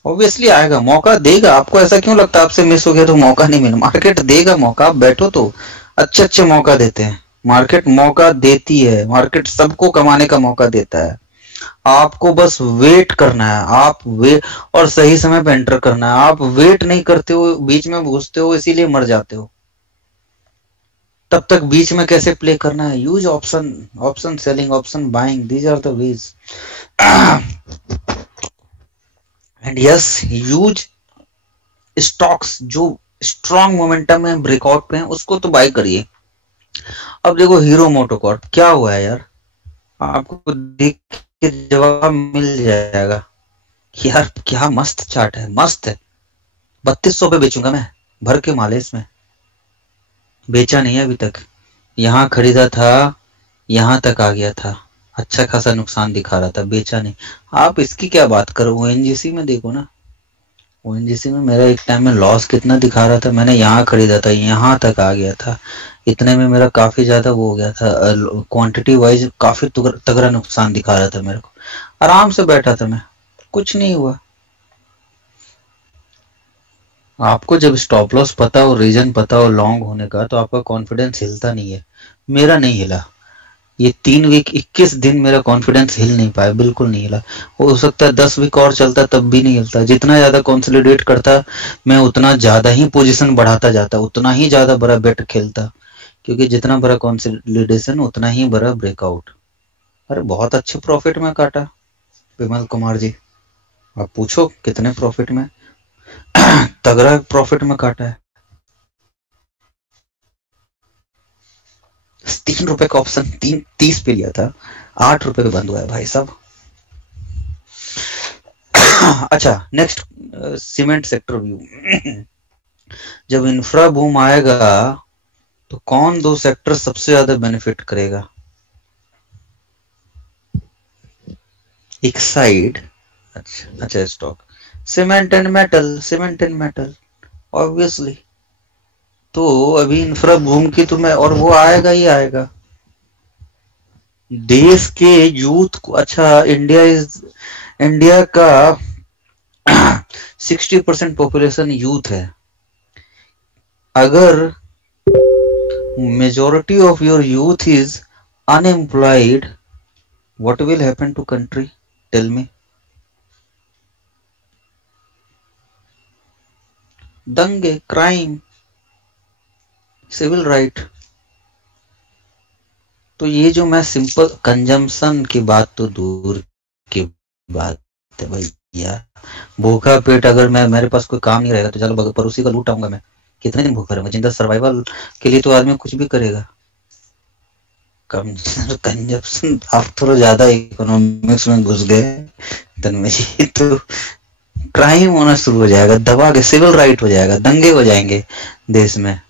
Obviously आएगा, मौका देगा। आपको ऐसा क्यों लगता है आपसे मिस हो गया तो मौका नहीं मिला? मार्केट देगा मौका। आप बैठो तो अच्छे मौका देते हैं। मार्केट मौका देती है, मार्केट सबको कमाने का मौका देता है। आपको बस वेट करना है। आप वेट और सही समय पे एंटर करना है। आप वेट नहीं करते हो, बीच में घुसते हो, इसीलिए मर जाते हो। तब तक बीच में कैसे प्ले करना है? Use option selling, option buying, these are the ways. And yes, use stocks जो स्ट्रॉन्ग मोमेंटम में ब्रेकआउट पे हैं, उसको तो बाय करिए। अब देखो हीरो मोटोकॉर्प क्या हुआ है यार, आपको देख के जवाब मिल जाएगा कि यार क्या मस्त चार्ट है, मस्त है। 3200 पे बेचूंगा मैं, भर के माल है इसमें। बेचा नहीं है अभी तक, यहाँ खरीदा था, यहाँ तक आ गया था, अच्छा खासा नुकसान दिखा रहा था, बेचा नहीं। आप इसकी क्या बात करो, ओएनजीसी में देखो ना, ओएनजीसी में मेरा एक टाइम में लॉस कितना दिखा रहा था, मैंने यहाँ खरीदा था, यहाँ तक आ गया था, इतने में मेरा काफी ज्यादा वो हो गया था, क्वांटिटी वाइज काफी तगड़ा नुकसान दिखा रहा था मेरे को, आराम से बैठा था मैं, कुछ नहीं हुआ। आपको जब स्टॉप लॉस पता हो, रीजन पता हो लॉन्ग होने का, तो आपका कॉन्फिडेंस हिलता नहीं है। मेरा नहीं हिला, ये 3 वीक 21 दिन मेरा कॉन्फिडेंस हिल नहीं पाया, बिल्कुल नहीं हिला। हो सकता है 10 वीक और चलता तब भी नहीं हिलता। जितना ज्यादा कंसोलिडेट करता मैं, उतना ज्यादा ही पोजीशन बढ़ाता जाता, उतना ही ज्यादा बड़ा बेट खेलता, क्योंकि जितना बड़ा कंसोलिडेशन उतना ही बड़ा ब्रेकआउट। अरे बहुत अच्छे प्रॉफिट में काटा विमल कुमार जी, आप पूछो कितने प्रॉफिट में, तगड़ा प्रॉफिट में काटा है। 3 रुपए का ऑप्शन 30 पे लिया था, 8 रुपए पे बंद हुआ है भाई साहब। अच्छा नेक्स्ट, सीमेंट सेक्टर व्यू। जब इंफ्रा बूम आएगा तो कौन दो सेक्टर सबसे ज्यादा बेनिफिट करेगा? एक साइड, अच्छा stock, cement and metal, cement and metal obviously. तो अभी इंफ्रा बूम की तो मैं, और वो आएगा ही आएगा। देश के यूथ को, अच्छा इंडिया का 60% पॉपुलेशन यूथ है। अगर majority of your youth is unemployed, what will happen to country? Tell me. दंगे, क्राइम, सिविल राइट। तो ये जो मैं सिंपल कंजम्पशन की बात तो दूर की बात है भैया, भूखा पेट, अगर मैं, मेरे पास कोई काम नहीं रहेगा तो चलो पड़ोसी का लूट आऊंगा मैं, कितने दिन भूखा रहूंगा? जिंदा सर्वाइवल के लिए तो आदमी कुछ भी करेगा। कंजप्शन, आप थोड़ा ज्यादा इकोनॉमिक्स में घुस गए तन्मय जी, तो क्राइम होना शुरू हो जाएगा, दबा के सिविल राइट हो जाएगा, दंगे हो जाएंगे देश में।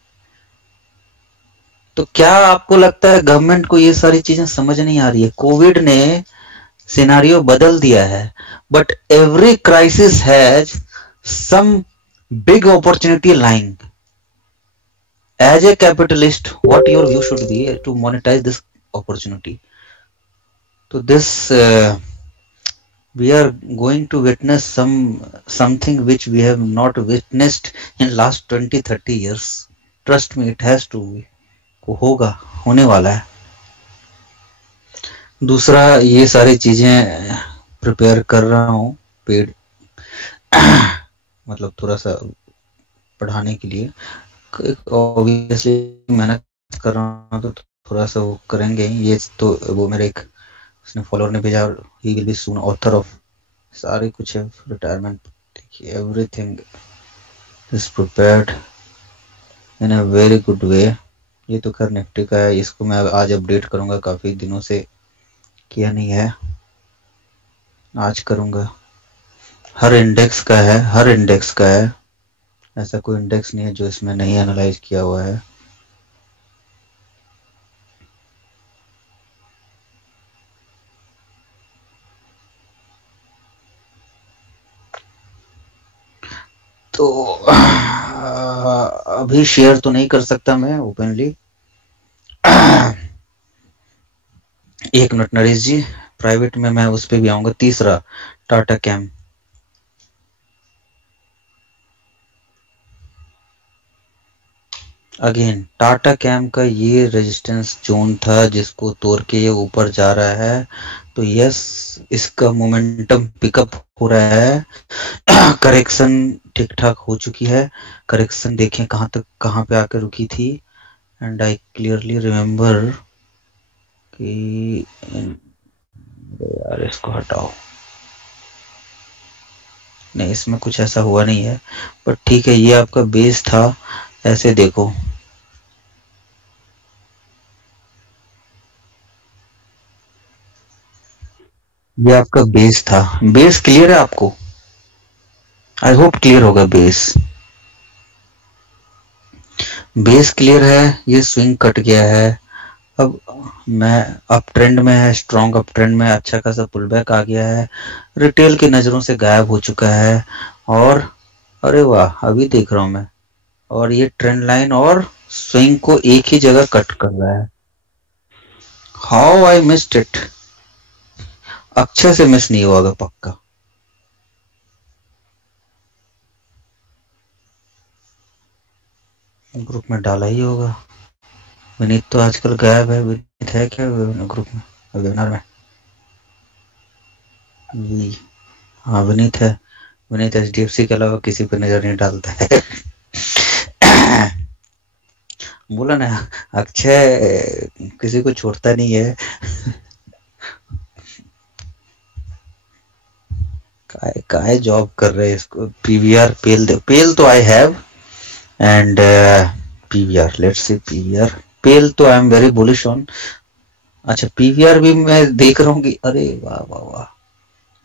तो क्या आपको लगता है गवर्नमेंट को ये सारी चीजें समझ नहीं आ रही है? कोविड ने सिनारियो बदल दिया है, but every crisis has some big opportunity lying. As a capitalist, what your view should be to monetize this opportunity? So this we are going to witness something which we have not witnessed in last 20-30 years. Trust me, it has to be, होगा, होने वाला है। दूसरा, ये सारी चीजें prepare कर रहा हूँ पेड मतलब थोड़ा सा पढ़ाने के लिए, ऑब्वियसली मेहनत कर रहा हूँ तो थोड़ा सा वो करेंगे ये तो। वो मेरे एक उसने फॉलोअर ने भेजा, he will be soon author of, सारे कुछ है, रिटायरमेंट, देखिए everything is prepared in a very good way. ये तो खैर निफ्टी का है, इसको मैं आज अपडेट करूंगा, काफी दिनों से किया नहीं है, आज करूंगा। हर इंडेक्स का है, हर इंडेक्स का है, ऐसा कोई इंडेक्स नहीं है जो इसमें नहीं एनालाइज किया हुआ है। तो अभी शेयर तो नहीं कर सकता मैं ओपनली। एक मिनट नरेश जी, प्राइवेट में मैं उस पर भी आऊंगा। तीसरा, टाटा कैम, अगेन टाटा कैम का ये रेजिस्टेंस जोन था जिसको तोड़ के ये ऊपर जा रहा है। तो यस, इसका मोमेंटम पिकअप हो रहा है, करेक्शन ठीक ठाक हो चुकी है। करेक्शन देखें कहाँ तक, कहाँ पे आकर रुकी थी, एंड आई क्लियरली रिमेम्बर कि, यार इसको हटाओ, नहीं इसमें कुछ ऐसा हुआ नहीं है, बट ठीक है, ये आपका बेस था, ऐसे देखो ये आपका बेस था। बेस क्लियर है आपको? आई होप क्लियर होगा बेस। बेस क्लियर है। ये स्विंग कट गया है। अब मैं अप ट्रेंड में है, स्ट्रॉन्ग अप ट्रेंड में, अच्छा खासा पुल बैक आ गया है, रिटेल की नजरों से गायब हो चुका है। और अरे वाह, अभी देख रहा हूं मैं। और ये ट्रेंड लाइन और स्विंग को एक ही जगह कट कर रहा है। How I missed it. Akshay से मिस नहीं हुआ होगा पक्का। ग्रुप में डाला ही होगा। विनीत तो आजकल गायब है। विनीत है क्या ग्रुप में, वेबिनार में? जी हाँ, विनीत है। विनीत एचडीएफसी के अलावा किसी पे नजर नहीं डालता है। बोला ना, अक्षय किसी को छोड़ता नहीं है। काय जॉब कर रहे हैं इसको। पीवीआर पेल पेल तो I have and PVR, let's say PVR पेल तो I am very bullish on. अच्छा पीवीआर भी मैं देख रहा हूँ कि अरे वाह वाह वाह,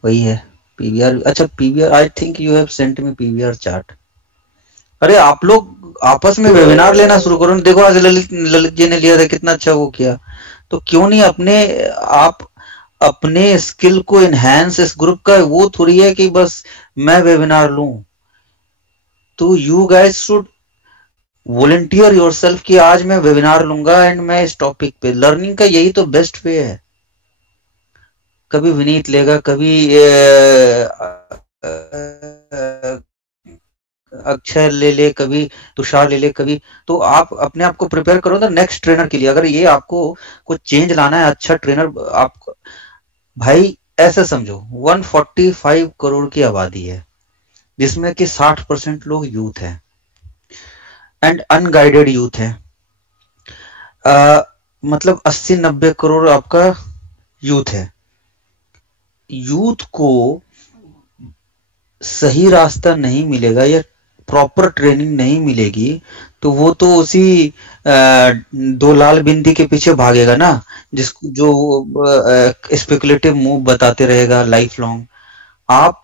वही है पीवीआर। अच्छा PVR, I think you have sent me PVR chart. अरे आप लोग आपस में वेबिनार लेना शुरू करो। देखो आज ललित ललित जी ने लिया था, कितना अच्छा वो किया। तो क्यों नहीं अपने आप अपने स्किल को इनहेंस। इस ग्रुप का वो थोड़ी है कि बस मैं वेबिनार लूं। तो you guys should volunteer yourself कि आज मैं वेबिनार लूंगा एंड मैं इस टॉपिक पे। लर्निंग का यही तो बेस्ट वे है। कभी विनीत लेगा, कभी अक्षय ले ले, कभी तुषार ले ले, कभी। तो आप अपने आप को प्रिपेयर करो ना नेक्स्ट ट्रेनर के लिए। अगर ये आपको कुछ चेंज लाना है, अच्छा ट्रेनर आप भाई ऐसे समझो 145 करोड़ की आबादी है, जिसमें कि 60% लोग यूथ हैं एंड अनगाइडेड यूथ है। मतलब 80-90 करोड़ आपका यूथ है। यूथ को सही रास्ता नहीं मिलेगा या प्रॉपर ट्रेनिंग नहीं मिलेगी तो वो तो उसी दो लाल बिंदी के पीछे भागेगा ना, जिसको जो स्पेकुलेटिव मूव बताते रहेगा लाइफ लॉन्ग। आप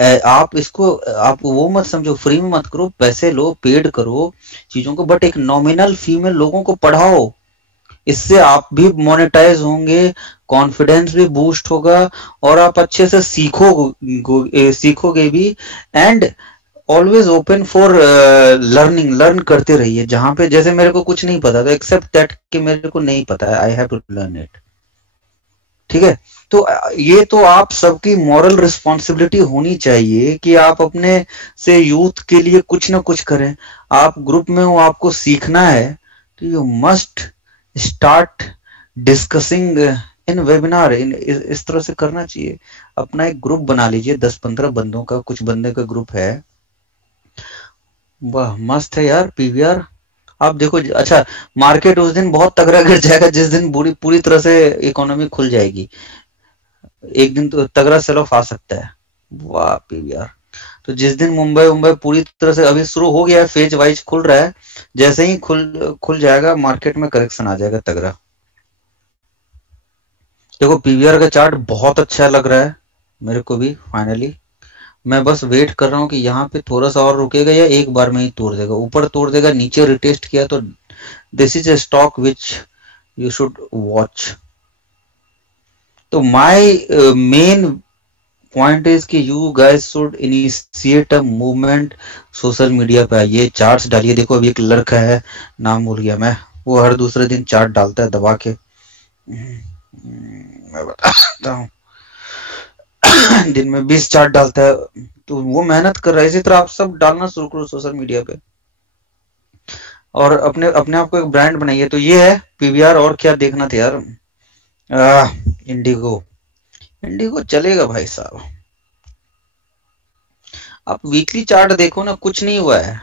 आप इसको आप वो मत समझो, फ्री में मत करो, पैसे लो, पेड करो चीजों को, बट एक नॉमिनल फी में लोगों को पढ़ाओ। इससे आप भी मोनेटाइज होंगे, कॉन्फिडेंस भी बूस्ट होगा और आप अच्छे से सीखोगे भी। And always open for learning, learn करते रहिए। जहां पे जैसे मेरे को कुछ नहीं पता था, एक्सेप्ट दैट कि मेरे को नहीं पता है, I have to learn it. ठीक है। तो ये तो आप सबकी मॉरल रिस्पॉन्सिबिलिटी होनी चाहिए कि आप अपने से यूथ के लिए कुछ ना कुछ करें। आप ग्रुप में हो, आपको सीखना है, तो you must start discussing in webinar. इस तरह से करना चाहिए। अपना एक ग्रुप बना लीजिए 10-15 बंदों का, कुछ बंदे का ग्रुप है। वाह मस्त है यार पीवीआर। आप देखो अच्छा, मार्केट उस दिन बहुत तगड़ा गिर जाएगा जिस दिन पूरी पूरी तरह से इकोनॉमी खुल जाएगी। एक दिन तो तगड़ा सेल ऑफ आ सकता है। वाह पीवीआर। तो जिस दिन मुंबई मुंबई पूरी तरह से अभी शुरू हो गया है, फेज वाइज खुल रहा है, जैसे ही खुल खुल जाएगा मार्केट में करेक्शन आ जाएगा तगड़ा। देखो पीवीआर का चार्ट बहुत अच्छा लग रहा है मेरे को भी फाइनली। मैं बस वेट कर रहा हूँ कि यहाँ पे थोड़ा सा और रुकेगा या एक बार में ही तोड़ देगा, ऊपर तोड़ देगा, नीचे रिटेस्ट किया तो this is a stock which you should watch. तो माय मेन पॉइंट इज कि you guys should initiate a movement. Social media पे आइए, चार्ट्स डालिए। देखो अभी एक लड़का है, नाम भूल गया मैं, वो हर दूसरे दिन चार्ट डालता है दबा के। मैं बताता हूँ, दिन में 20 चार्ट डालता है। तो वो मेहनत कर रहा है। इसी तरह आप सब डालना शुरू करो सोशल मीडिया पे और अपने अपने आप को एक ब्रांड बनाइए। तो ये है पीवीआर। और क्या देखना था यार? इंडिगो। इंडिगो चलेगा भाई साहब। आप वीकली चार्ट देखो ना, कुछ नहीं हुआ है,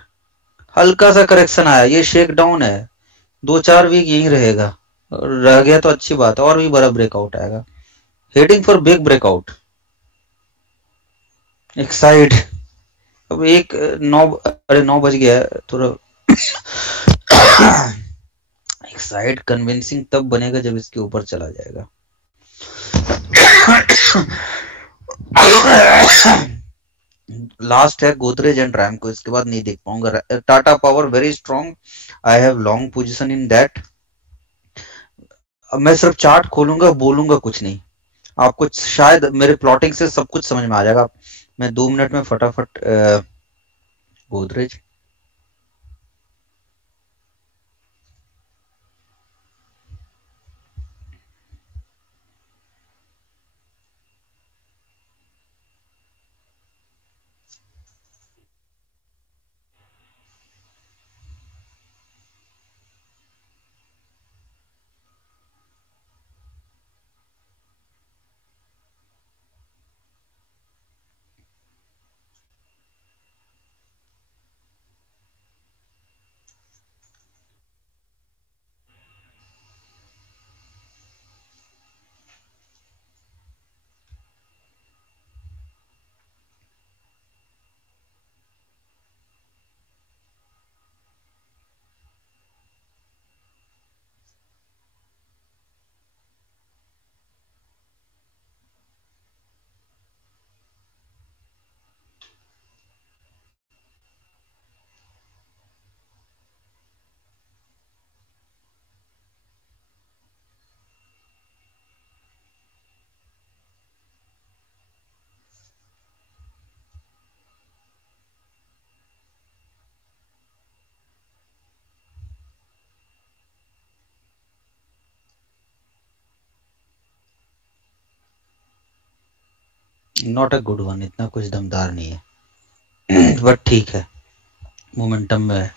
हल्का सा करेक्शन आया, ये शेक डाउन है। 2-4 वीक यही रहेगा, रह गया तो अच्छी बात है, और भी बड़ा ब्रेकआउट आएगा। Heading for big breakout. एक साइड। अब एक 9, अरे 9 बज गया है थोड़ा। एक साइड कन्विंसिंग तब बनेगा जब इसके ऊपर चला जाएगा। लास्ट है गोदरेज एंड रैमको, इसके बाद नहीं देख पाऊंगा। Tata power very strong, I have long position in that. अब मैं सिर्फ चार्ट खोलूंगा, बोलूंगा कुछ नहीं, आपको शायद मेरे प्लॉटिंग से सब कुछ समझ में आ जाएगा। मैं 2 मिनट में फटाफट Godrej, not a good one, इतना कुछ दमदार नहीं है। बट ठीक है, मोमेंटम में है।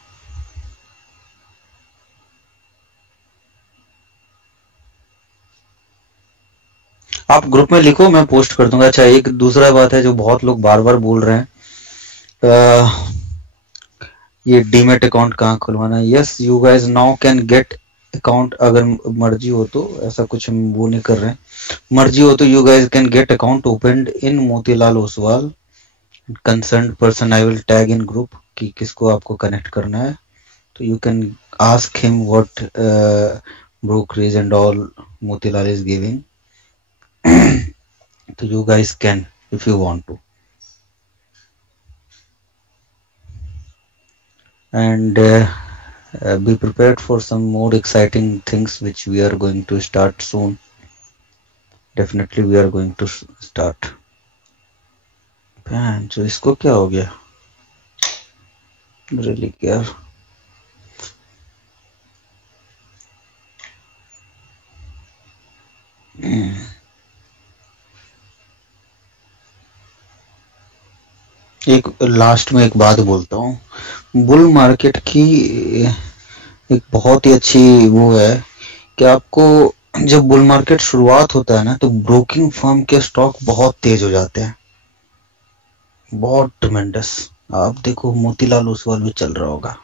आप ग्रुप में लिखो, मैं पोस्ट कर दूंगा। अच्छा, एक दूसरा बात है जो बहुत लोग बार बार बोल रहे हैं, ये डीमेट अकाउंट कहाँ खुलवाना है। Yes you guys now can get account, अगर मर्जी हो तो, ऐसा कुछ हम वो नहीं कर रहे हैं, मर्जी हो तो you guys can get account opened in Motilal Oswal concern person, I will tag in group कि किसको आपको कनेक्ट करना है, तो you can ask him what brokerage and all Motilal is giving, तो you guys can if you want to. And be prepared for some more exciting things which we are going to start soon. Definitely we are going to start. जो इसको क्या हो गया, really क्या, एक last में एक बात बोलता हूँ, बुल मार्केट की एक बहुत ही अच्छी वो है कि आपको जब बुल मार्केट शुरुआत होता है ना, तो ब्रोकिंग फर्म के स्टॉक बहुत तेज हो जाते हैं, बहुत ट्रेमेंडस। आप देखो मोतीलाल ओसवाल भी चल रहा होगा।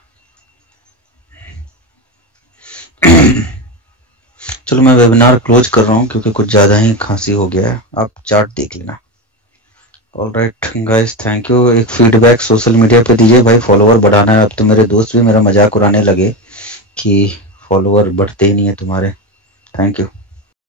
चलो मैं वेबिनार क्लोज कर रहा हूँ क्योंकि कुछ ज्यादा ही खांसी हो गया है, आप चार्ट देख लेना। Alright guys, thank you. एक फीडबैक सोशल मीडिया पे दीजिए भाई, फॉलोवर बढ़ाना है। अब तो मेरे दोस्त भी मेरा मजाक उड़ाने लगे कि फॉलोवर बढ़ते ही नहीं है तुम्हारे। Thank you.